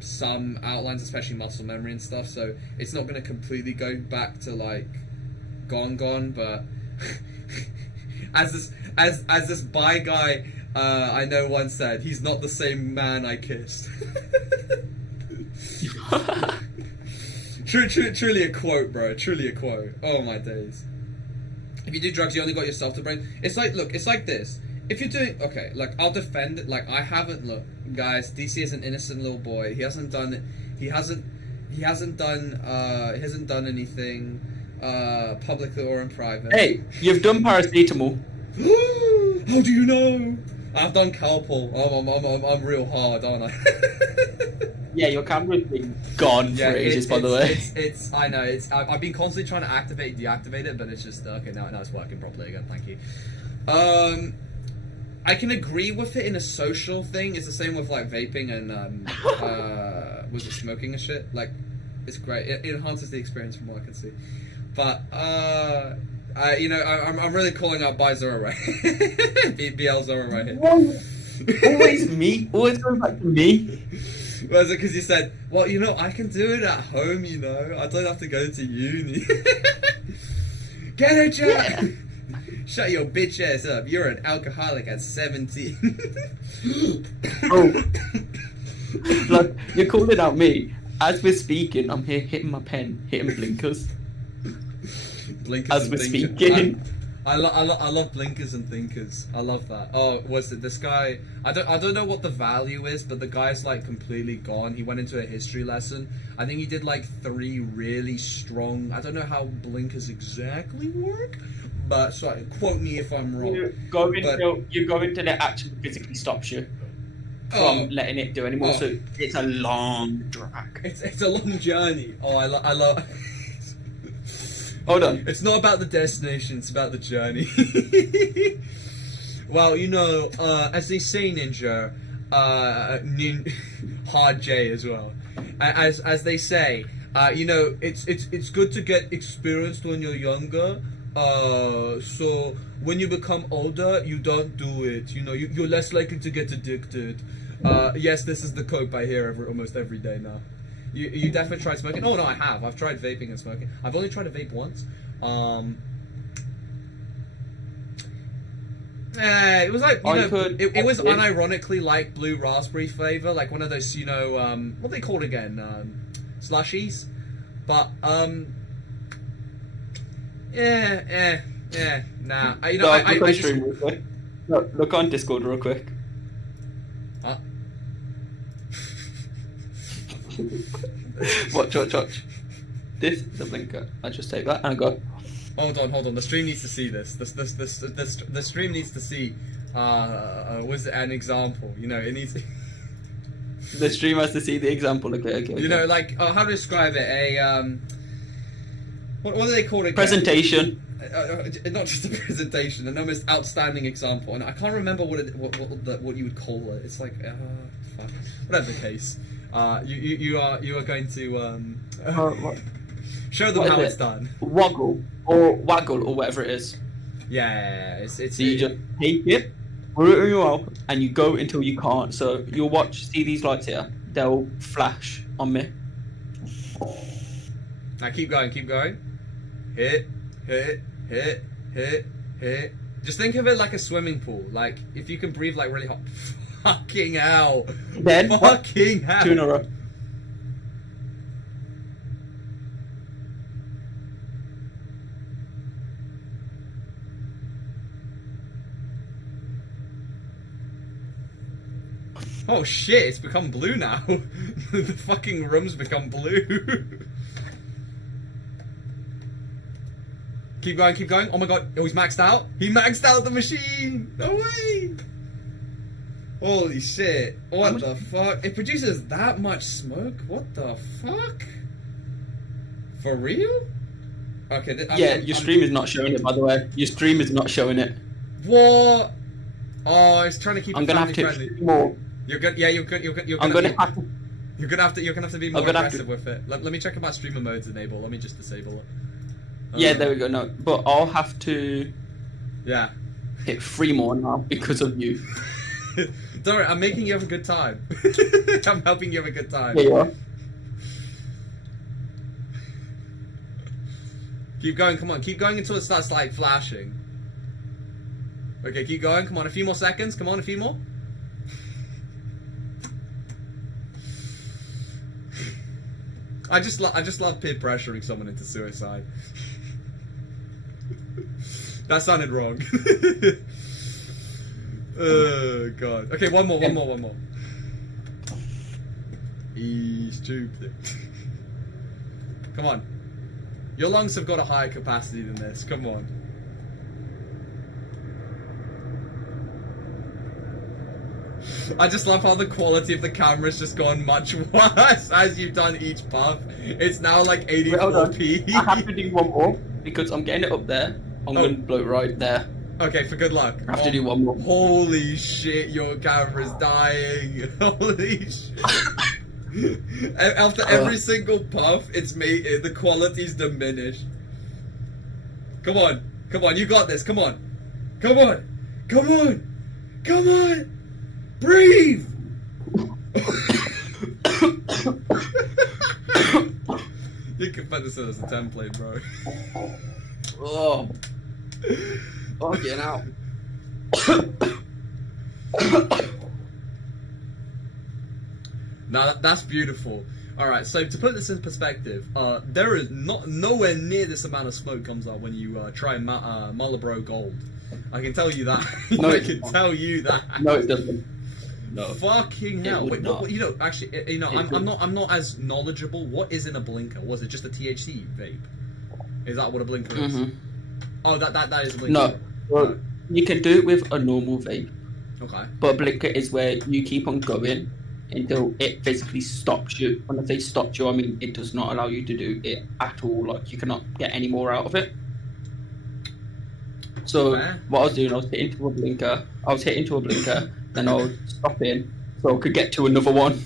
some outlines, especially muscle memory and stuff, so it's not going to completely go back to like gone, but as this bi guy I know once said, he's not the same man I kissed. Truly a quote, bro. Truly a quote. Oh my days. If you do drugs, you only got yourself to blame. It's like, look, it's like this. If you're doing, okay, like, I'll defend it. Like, I haven't, look, guys, DC is an innocent little boy. He hasn't done it. He hasn't done anything publicly or in private. Hey, you've done paracetamol. How do you know? I've done Calpol. I'm real hard, aren't I? Yeah, your camera's been gone for ages, by the way. I know. I've been constantly trying to activate, deactivate it, but it's just okay. Now it's working properly again. Thank you. I can agree with it in a social thing. It's the same with like vaping and was it smoking and shit. Like, it's great. It enhances the experience from what I can see. But I'm really calling out by Zora right. BL Zora right here. Always me. Always going back to me. Was it because you said, well, I can do it at home, I don't have to go to uni. Get it, Jack! Yeah. Shut your bitch ass up. You're an alcoholic at 17. Oh. Look, you're calling out me. As we're speaking, I'm here hitting my pen, hitting blinkers. Blinkers as we're speaking. I love blinkers and thinkers. I love that. Oh, was it this guy? I don't know what the value is, but the guy's like completely gone. He went into a history lesson. I think he did like 3 really strong. I don't know how blinkers exactly work, but sorry, quote me if I'm wrong. You go into the action physically stops you from letting it do anymore. So it's a long drag. It's a long journey. Oh, I love. Hold on. It's not about the destination, it's about the journey. Well, as they say, Ninja, Hard J as well. As they say, it's good to get experienced when you're younger. So when you become older, you don't do it. You're less likely to get addicted. Yes, this is the cope I hear almost every day now. You definitely tried smoking? Oh no, I have. I've tried vaping and smoking. I've only tried to vape once. It was like it was unironically like blue raspberry flavor, like one of those what are they called again? Slushies. But nah. Look on Discord real quick. Watch. This is a blinker. I just take that and I go. Hold on. The stream needs to see this. The stream needs to see was an example. It needs. The stream has to see the example. Okay. Like how to describe it? What do they call it? Presentation. Not just a presentation, an almost outstanding example, and I can't remember what you would call it. It's like fuck. Whatever the case. You are going to What show them is how it? it's done. Woggle or waggle or whatever it is. Yeah, it's So you just take it, put it in your mouth, and you go until you can't. So you'll watch. See these lights here? They'll flash on me. Now keep going. Hit. Just think of it like a swimming pool. Like if you can breathe like really hot. Fucking hell. Then Fucking hell. 2 in a row. Oh shit, it's become blue now. The fucking room's become blue. Keep going. Oh my god. Oh, he's maxed out. He maxed out the machine. No way. Holy shit. What the fuck? It produces that much smoke? What the fuck? For real? Okay. Your stream is not showing it, by the way. Your stream is not showing it. What? Oh, it's trying to keep I'm it gonna family have to friendly. more. You're good. Yeah, you're good. You're I'm gonna have to. You're gonna have to be more I'm gonna have aggressive with it. Let me check if my streamer mode's enabled. Let me just disable it. Yeah, there we go. No, but I'll have to. Yeah. Hit 3 more now because of you. Don't worry, I'm making you have a good time. I'm helping you have a good time. Yeah, you are. Keep going, come on. Keep going until it starts like flashing. Okay, keep going. Come on, a few more seconds. Come on, a few more. I just love peer pressuring someone into suicide. That sounded wrong. Oh god. Okay, one more. He's stupid. Come on. Your lungs have got a higher capacity than this. Come on. I just love how the quality of the camera's just gone much worse as you've done each puff. It's now like 84p. I have to do one more because I'm getting it up there. I'm going to blow it right there. Okay, for good luck. I have to do one more. Holy shit, your camera's dying. Holy shit. After every single puff, it's made the quality's diminished. Come on, you got this. Come on. Breathe. You can put this in as a template, bro. Oh. Oh, get out. Now that's beautiful. Alright, so to put this in perspective, there is nowhere near this amount of smoke comes up when you try Marlboro Gold. I can tell you that. No, I can tell you that. No, it doesn't. No. Fucking hell! Wait, not. you know, actually, you know, I'm not as knowledgeable. What is in a blinker? Was it just a THC vape? Is that what a blinker is? Mm-hmm. Oh, that is a blinker. No, well, you can do it with a normal vape. Okay. But a blinker is where you keep on going until it physically stops you. When I say stops you, I mean it does not allow you to do it at all. Like you cannot get any more out of it. So what I was doing, I was hitting to a blinker. Then I was stopping so I could get to another one.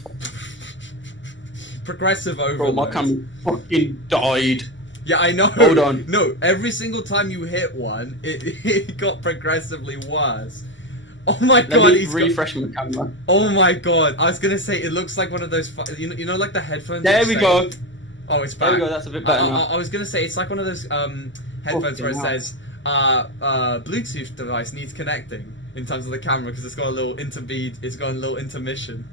Progressive overload. Bro, my camera fucking died. Yeah, I know. Hold on. No, every single time you hit one, it got progressively worse. Oh my god, Let me refresh my camera. Oh my god, I was gonna say it looks like one of those. You know, like the headphones. There we go. Oh, it's back. There we go. That's a bit better now. I was gonna say it's like one of those headphones where it says Bluetooth device needs connecting in terms of the camera because it's got a little intermission.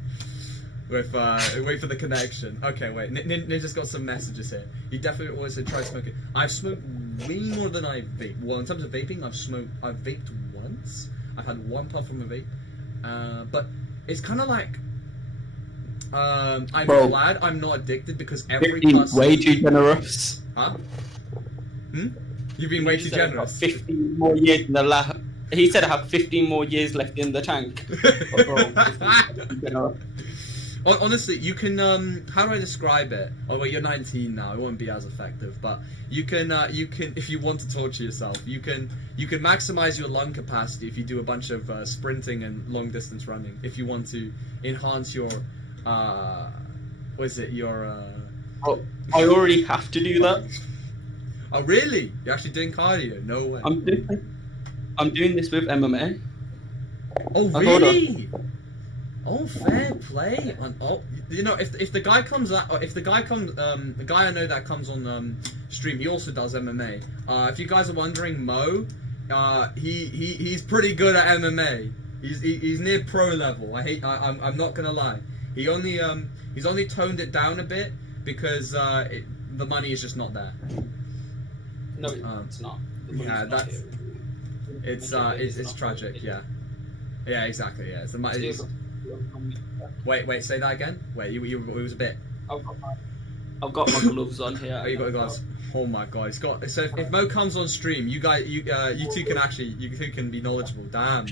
With wait for the connection. Okay, wait. Ninja's got some messages here. He definitely always said try smoking. I've smoked way more than I vape. Well, in terms of vaping, I've vaped once. I've had one puff from a vape, but it's kind of like I'm glad I'm not addicted because every puff. Way too generous. Huh? You've been way too generous. 15 more years in the He said I have 15 more years left in the tank. But bro, honestly, you can. How do I describe it? Oh well, you're 19 now. It won't be as effective, but you can. If you want to torture yourself, you can maximize your lung capacity if you do a bunch of sprinting and long distance running. If you want to enhance your Was it your? Oh, I already have to do that. Oh really? You're actually doing cardio? No way. I'm doing this with MMA. Oh hold really? Oh, fair play. You know, if the guy comes out, the guy I know that comes on stream, he also does MMA. If you guys are wondering, Mo, he's pretty good at MMA. He's near pro level. I'm not gonna lie. He's only toned it down a bit because the money is just not there. No, it's not. Yeah, it's tragic. Yeah, yeah, exactly. Yeah, it's the Wait, say that again. Wait, it was a bit. I've got my gloves on here. Oh, you got the gloves. Oh my god, he's got. So if Mo comes on stream, you two can be knowledgeable. Damn.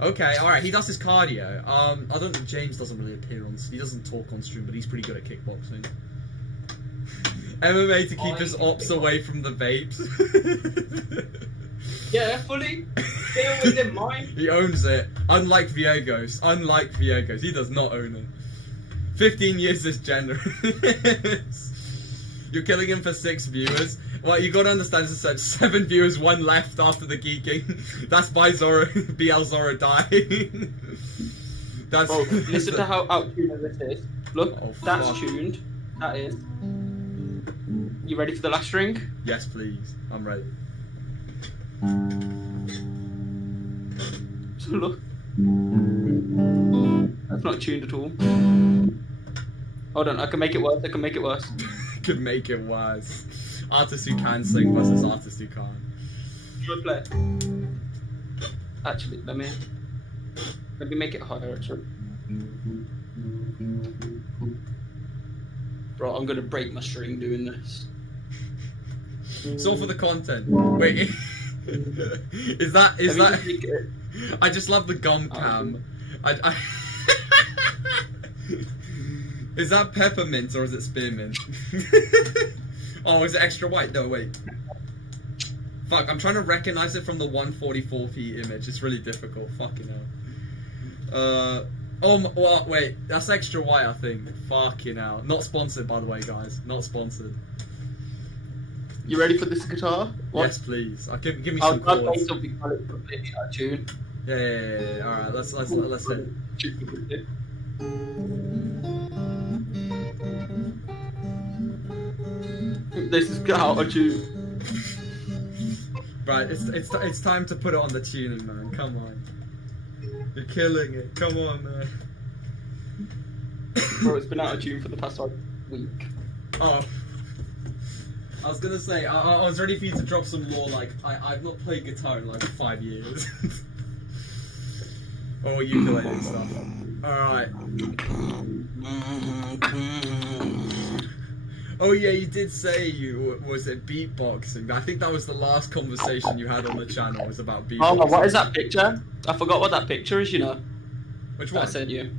Okay, all right. He does his cardio. I don't think James doesn't really appear on. He doesn't talk on stream, but he's pretty good at kickboxing. MMA to keep his ops away from the vapes. Yeah, fully. Stay within mine. He owns it. Unlike Viegos. He does not own it. 15 years is generous. You're killing him for 6 viewers. Well, you gotta understand, this is 7 viewers, 1 left after the geeking. That's by Zoro, BL Zoro dying. That's. Bro, listen to how out-tuned this is. Look, that's tuned. That is. You ready for the last string? Yes, please. I'm ready. So look. That's not tuned at all. Hold on, I can make it worse. Can make it worse. Artists who can sing versus artists who can't. Good play. Actually, let me make it higher actually. Bro, I'm gonna break my string doing this. It's all for the content. Wait, is that? I just love the gum cam. Is that peppermint or is it spearmint? Oh, is it extra white? No, wait. Fuck, I'm trying to recognize it from the 144p image. It's really difficult. Fucking hell. Well, wait. That's extra white, I think. Fucking hell. Not sponsored, by the way, guys. Not sponsored. You ready for this guitar? What? Yes, please. Give me some chords. I'll play something completely out of tune. Yeah. All right, let's hit it. This is out of tune. Right, it's time to put it on the tuning, man. Come on. You're killing it. Come on, man. Bro, it's been out of tune for the past week. Oh. I was gonna say, I was ready for you to drop some more, like, I've not played guitar in like 5 years. Or ukulele and stuff. Alright. Oh yeah, you did say was it beatboxing? I think that was the last conversation you had on the channel, was about beatboxing. Oh, what is that picture? I forgot what that picture is, you know. Which one? I sent you.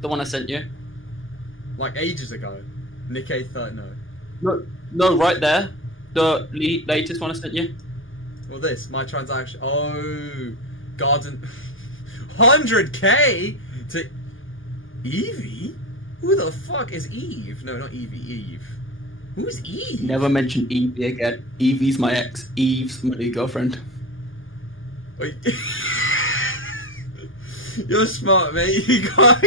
The one I sent you. Like ages ago? Nikkei 30, No, right there. The latest one I sent you. Well, this, my transaction. Oh, garden. 100k to Evie? Who the fuck is Eve? No, not Evie. Eve. Who's Eve? Never mention Evie again. Evie's my ex. Eve's my new girlfriend. Wait. You're smart, mate. You got.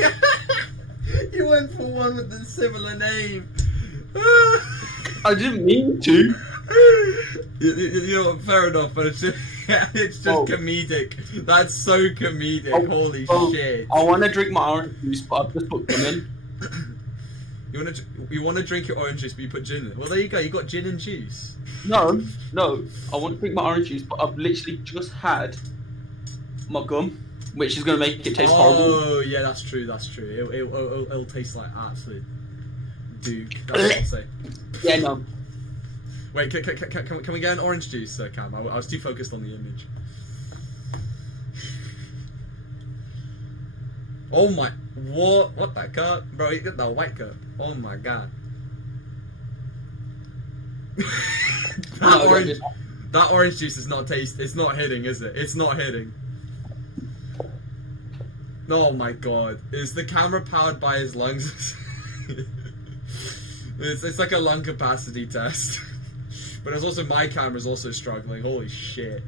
You went for one with a similar name. I didn't mean to. You know, fair enough, but it's just comedic. That's so comedic. Holy shit. I want to drink my orange juice, but I've just put them in. You want to drink your orange juice, but you put gin in it. Well, there you go. You got gin and juice. No. I want to drink my orange juice, but I've literally just had my gum, which is going to make it taste horrible. Oh, yeah, that's true. It'll taste like absolute duke. That's what I'll say. Yeah, no. Wait, can we get an orange juice, Cam? I was too focused on the image. Oh my, what that cup? Bro, you got that white cup. Oh my god. That orange juice is not it's not hitting, is it? It's not hitting. Oh my god. Is the camera powered by his lungs? It's like a lung capacity test. But it's also my camera's also struggling. Holy shit.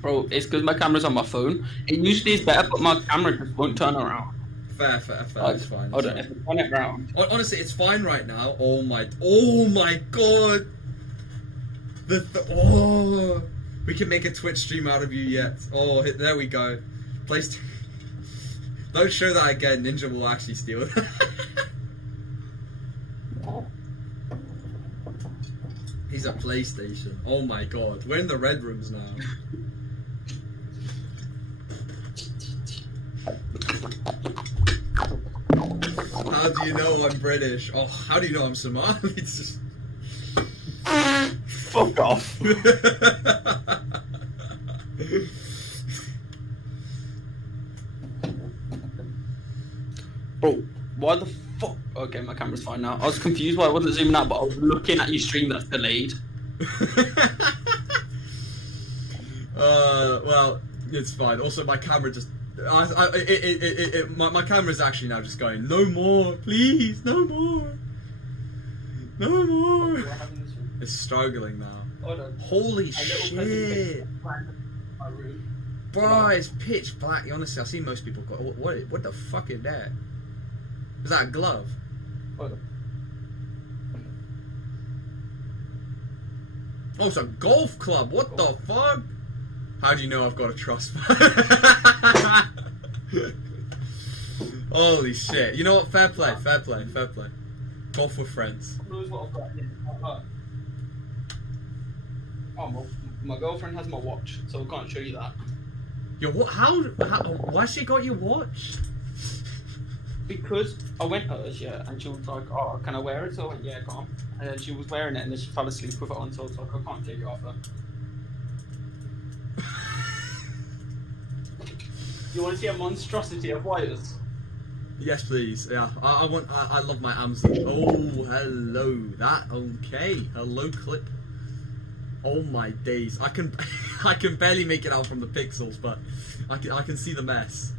Bro, it's because my camera's on my phone. It usually is better, but my camera just won't turn around. Fair. Like, It's fine. Hold on, if I turn it round. Honestly, it's fine right now. Oh my god. Oh, we can make a Twitch stream out of you yet. Oh, there we go. Don't show that again. Ninja will actually steal it. He's at PlayStation. Oh my god. We're in the red rooms now. How do you know I'm British? Oh, how do you know I'm Somali? It's just... Fuck off. Bro, why the fuck? Okay, my camera's fine now. I was confused why I wasn't zooming out, but I was looking at your stream that's delayed. Well, it's fine. Also, my camera just... my camera's actually now just going, no more, please, no more. No more. It's struggling now. Holy shit. Bro, it's pitch black. Honestly, I see most people go, what the fuck is that? Is that a glove? Oh, it's a golf club. What the fuck? How do you know I've got a trust fund? Holy shit. You know what? Fair play. Golf with friends. Oh, my girlfriend has my watch, so I can't show you that. Yo, what? How why she got your watch? Because I went hers, yeah, and she was like, oh, can I wear it? So I went, yeah, come on. And then she was wearing it, and then she fell asleep with it on, so I was like, I can't take it off her. You want to see a monstrosity of wires? Yes, please. Yeah, I love my Amazon. Oh, hello. Okay. Hello, clip. Oh my days. I can barely make it out from the pixels, but I can see the mess.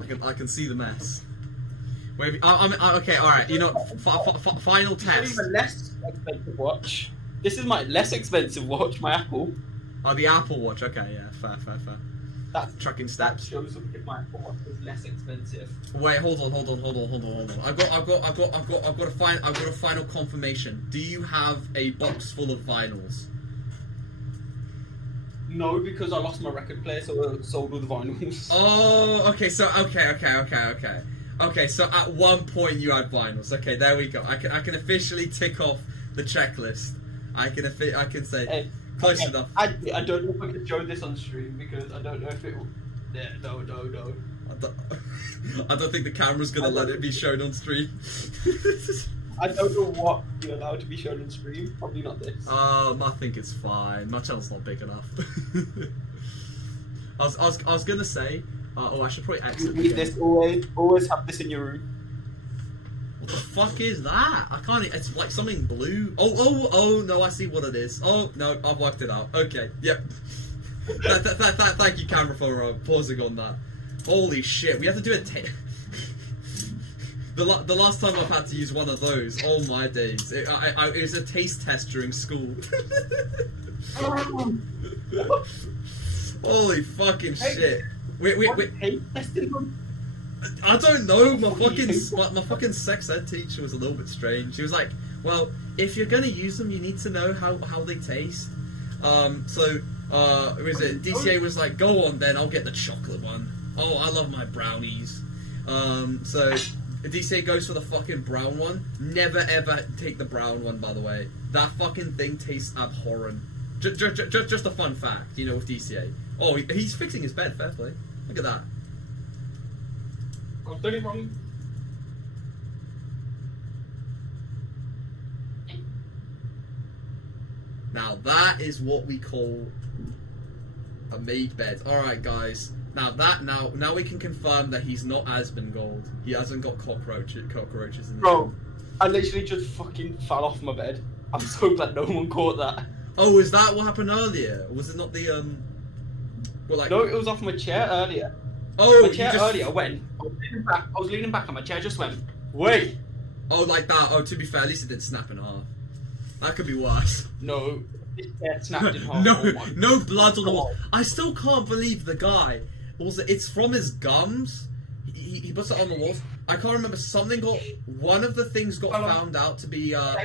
I can see the mess. Wait, okay, all right. You know, final test. This is a less expensive watch. This is my less expensive watch, my Apple. Oh, the Apple Watch. Okay, yeah, fair. That's tracking steps. That shows if my Apple Watch is less expensive. Wait, hold on. I've got a final confirmation. Do you have a box full of vinyls? No, because I lost my record player, so I sold all the vinyls. Oh, okay. So okay. So at one point you had vinyls. Okay, there we go. I can officially tick off the checklist. I can say. Hey, close okay. enough. I don't know if I can show this on stream because I don't know if it will... Yeah, no. I don't think the camera's gonna let it be shown on stream. I don't know what you're allowed to be shown on stream. Probably not this. I think it's fine. My channel's not big enough. I was gonna say... I should probably exit the game. This always have this in your room. What the fuck is that? I can't... It's like something blue. Oh, no, I see what it is. Oh, no, I've worked it out. Okay, yep. Thank you, camera, for pausing on that. Holy shit, we have to do a... The last time I've had to use one of those, oh my days. It was a taste test during school. Holy fucking shit. Wait. I don't know. My fucking sex ed teacher was a little bit strange. She was like, "Well, if you're gonna use them, you need to know how they taste." DCA was like, "Go on, then. I'll get the chocolate one." Oh, I love my brownies. So DCA goes for the fucking brown one. Never ever take the brown one, by the way. That fucking thing tastes abhorrent. Just a fun fact, you know, with DCA. Oh, he's fixing his bed. Fair play. Look at that. I've done it wrong. Now that is what we call a made bed. Alright guys. Now we can confirm that he's not Asmongold. He hasn't got cockroaches in his Bro, I literally just fucking fell off my bed. I'm so glad no one caught that. Oh, is that what happened earlier? Was it not the Well, like... No, it was off my chair earlier. Oh, my chair earlier went. I was leaning back and my chair just went, wait. Oh, like that. Oh, to be fair, at least it didn't snap in half. That could be worse. No, this chair snapped in half. No blood on the wall. I still can't believe the guy. Also, it's from his gums. He puts it on the walls. I can't remember. Something got... One of the things got found out to be... one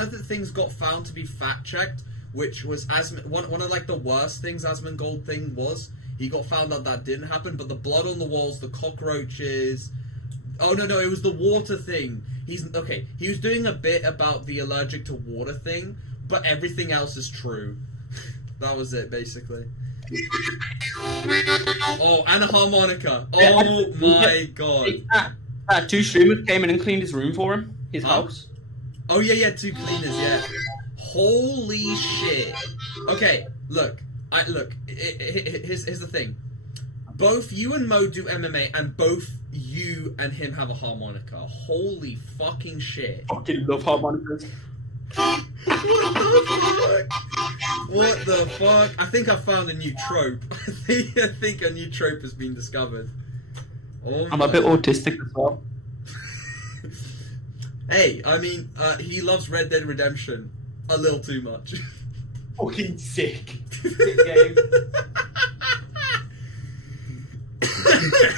of the things got found to be fact-checked, which was one of like the worst things Asmongold thing was. He got found out that didn't happen, but the blood on the walls, the cockroaches... Oh, no, it was the water thing. He was doing a bit about the allergic to water thing, but everything else is true. That was it, basically. Oh, and a harmonica. Oh my god. 2 streamers came in and cleaned his room for him. His house. Oh yeah, 2 cleaners, yeah. Holy shit. Okay, look. Here's the thing. Both you and Mo do MMA, and both you and him have a harmonica. Holy fucking shit. Fucking love harmonicas. What the fuck? I think I found a new trope. I think a new trope has been discovered. Oh, I'm a bit autistic as well. Hey, I mean, he loves Red Dead Redemption a little too much. Fucking sick. Sick game.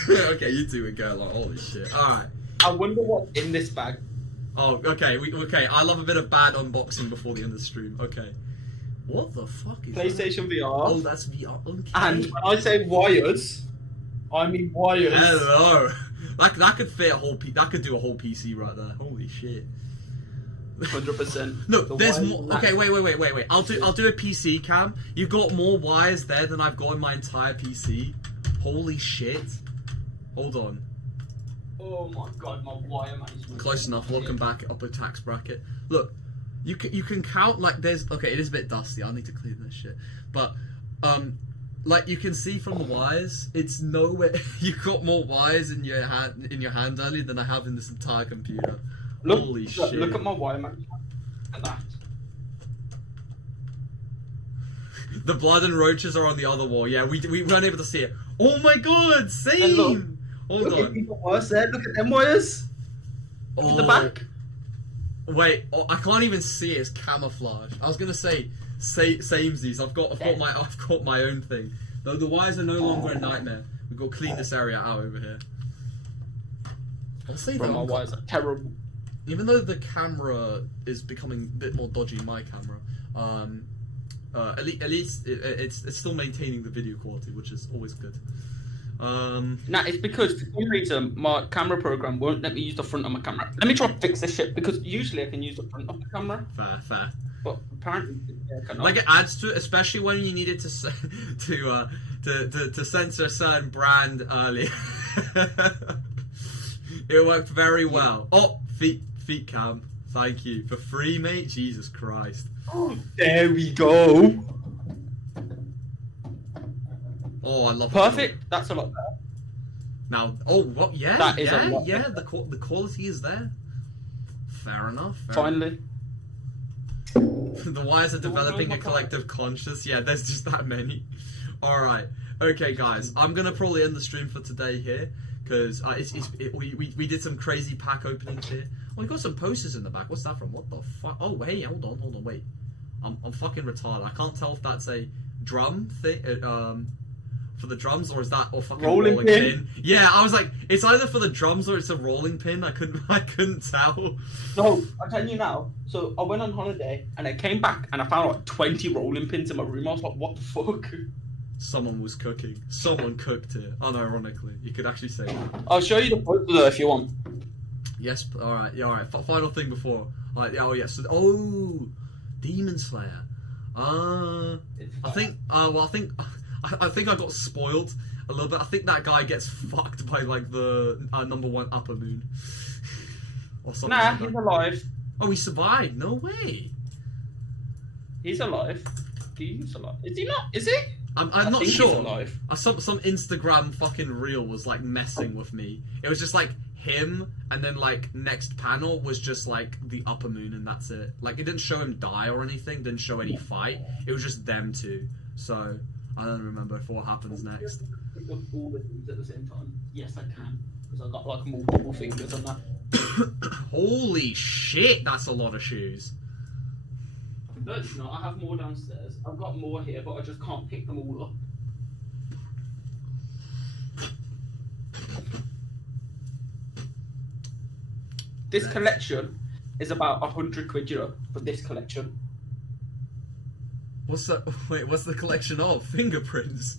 Okay, you two would go like, holy shit. Alright. I wonder what's in this bag. Oh, okay, okay. I love a bit of bad unboxing before the end of the stream. Okay. What the fuck is PlayStation that? VR. Oh, that's VR. Okay. And when I say wires, I mean wires. Hello. That could fit a whole that could do a whole PC right there. Holy shit. 100%. No, there's more. Okay, wait. I'll do a PC cam. You've got more wires there than I've got in my entire PC. Holy shit. Hold on. Oh my god, my wire management. Close enough. Welcome back. Upper tax bracket. Look, you can count like there's. Okay, it is a bit dusty. I need to clean this shit. But like you can see from the wires, it's nowhere. You've got more wires in your hand earlier than I have in this entire computer. Holy shit! Look at my wire management. Look at that. The blood and roaches are on the other wall. Yeah, we weren't able to see it. Oh my god, same! Hold on. Look at wires there. Look at them wires. Look at the back. Wait, I can't even see it. It's camouflage. I was gonna say samesies. I've got my own thing. Though the wires are no longer a nightmare. We've got to clean this area out over here. I'll say that my wires are terrible. Even though the camera is becoming a bit more dodgy, my camera, at least it's still maintaining the video quality, which is always good. Nah, it's because for some reason my camera program won't let me use the front of my camera. Let me try to fix this shit because usually I can use the front of the camera. Fair. But apparently, I cannot. Like it adds to it, especially when you needed to censor a certain brand earlier. It worked very well. Oh, feet cam. Thank you for free, mate. Jesus Christ. Oh, there we go. Oh, I love perfect. That's a lot better. Now, oh, what? Yeah, that is a lot yeah. The quality is there. Fair enough. Finally. The wires are developing a collective conscious. Yeah, there's just that many. All right. Okay, guys. I'm gonna probably end the stream for today here because we did some crazy pack openings here. Oh, we got some posters in the back. What's that from? What the fuck? Oh, hey, hold on, wait. I'm fucking retarded. I can't tell if that's a drum thing. For the drums, or is that a fucking rolling pin? Yeah, I was like, it's either for the drums or it's a rolling pin. I couldn't tell. No, I'll tell you now. So I went on holiday and I came back and I found like 20 rolling pins in my room. I was like, what the fuck? Someone was cooking. Someone cooked it. Unironically, you could actually say that. I'll show you the photo though if you want. Yes. All right. Yeah. All right. Final thing before. All right. Oh yes. Yeah, Demon Slayer. I think I got spoiled a little bit. I think that guy gets fucked by like the #1 upper moon or something. Nah, like that. He's alive. Oh, he survived. No way. He's alive. He's alive. Is he not? Is he? I'm not sure. He's alive. Some Instagram fucking reel was like messing with me. It was just like him, and then like next panel was just like the upper moon, and that's it. Like it didn't show him die or anything, didn't show any fight. It was just them two. So I don't remember for what happens next. Pick up all the things at the same time. Yes, I can, because I've got like multiple fingers on that. Holy shit, that's a lot of shoes. No, it's not. I have more downstairs. I've got more here, but I just can't pick them all up. This collection is about 100 quid, you know, for this collection. What's that? Wait, what's the collection of? Fingerprints?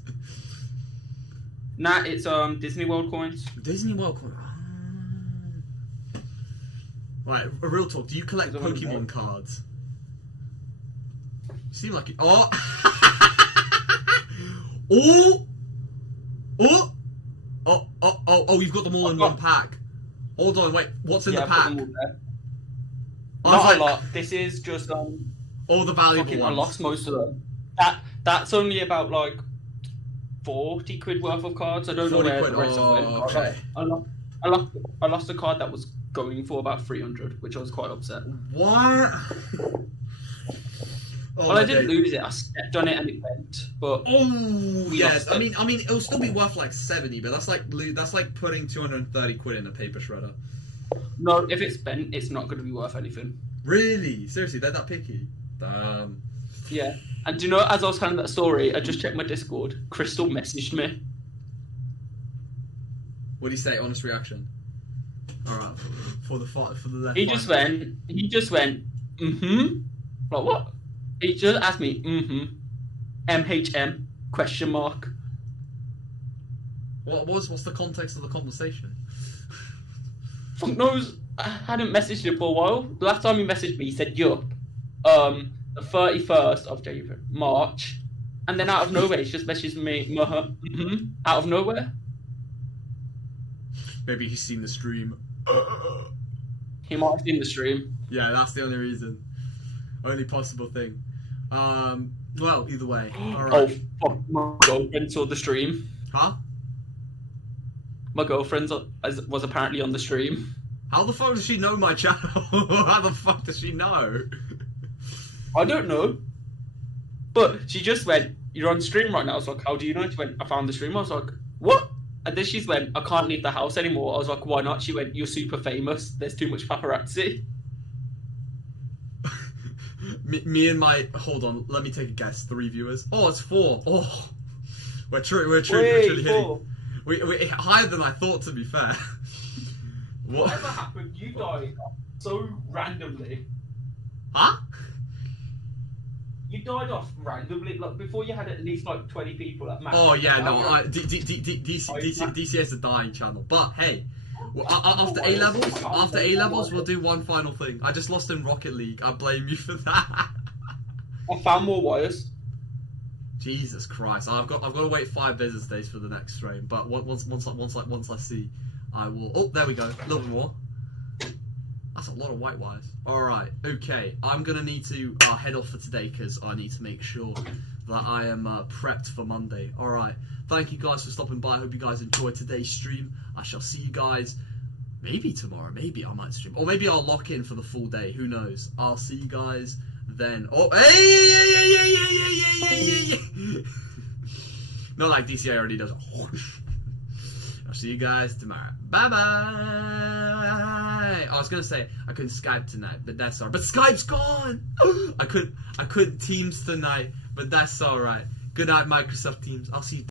Nah, it's Disney World coins. Disney World coins. Right, a real talk. Do you collect Pokemon cards? You seem like you. Oh! Oh! You've got them all in one pack. Hold on, wait. What's in the pack? Not a lot. This is just all the valuable ones. I lost most of them. That's only about like 40 quid worth of cards. I don't know where the rest of them went. Okay. I lost a card that was going for about 300, which I was quite upset. What? Well, I didn't lose it. I stepped on it and it went. But yes. I mean, it'll still be worth like 70, but that's like putting 230 quid in a paper shredder. No, if it's bent, it's not going to be worth anything. Really? Seriously, they're that picky? Damn. Yeah. And do you know, as I was telling that story, I just checked my Discord. Crystal messaged me. What did he say? Honest reaction. All right. For the left. He just went. Mm-hmm. Like what? He just asked me. Mm-hmm. MHM ? What's the context of the conversation? Fuck knows. I hadn't messaged him for a while. The last time he messaged me, he said, yup. The 31st of March. And then out of nowhere, he's just messaged me, out of nowhere. Maybe he's seen the stream. He might have seen the stream. Yeah, that's the only reason. Only possible thing. Well, either way. Alright. Oh, fuck. My girlfriend saw the stream. Huh? My girlfriend was apparently on the stream. How the fuck does she know my channel? How the fuck does she know? I don't know. But she just went, you're on stream right now. I was like, how do you know? She went, I found the stream. I was like, what? And then she went, I can't leave the house anymore. I was like, why not? She went, you're super famous. There's too much paparazzi. me and my... Hold on, let me take a guess. 3 viewers. Oh, it's 4. Oh. We're truly hitting... We're higher than I thought, to be fair. Whatever happened, you died so randomly. Huh? You died off randomly, like before you had at least like 20 people at max. Oh yeah, no, DC is a dying channel. But hey, after A levels, we'll do one final thing. I just lost in Rocket League. I blame you for that. I found more wires. Jesus Christ! I've got to wait 5 business days for the next stream. But once I see, I will. Oh, there we go. A little bit more. That's a lot of white wires. Alright, okay. I'm going to need to head off for today because I need to make sure that I am prepped for Monday. Alright, thank you guys for stopping by. I hope you guys enjoyed today's stream. I shall see you guys maybe tomorrow. Maybe I might stream. Or maybe I'll lock in for the full day. Who knows? I'll see you guys then. Oh, hey! Not like DCA already does. I'll see you guys tomorrow. Bye-bye! I was gonna say I couldn't Skype tonight, but that's alright. But Skype's gone! I couldn't Teams tonight, but that's alright. Good night, Microsoft Teams. I'll see you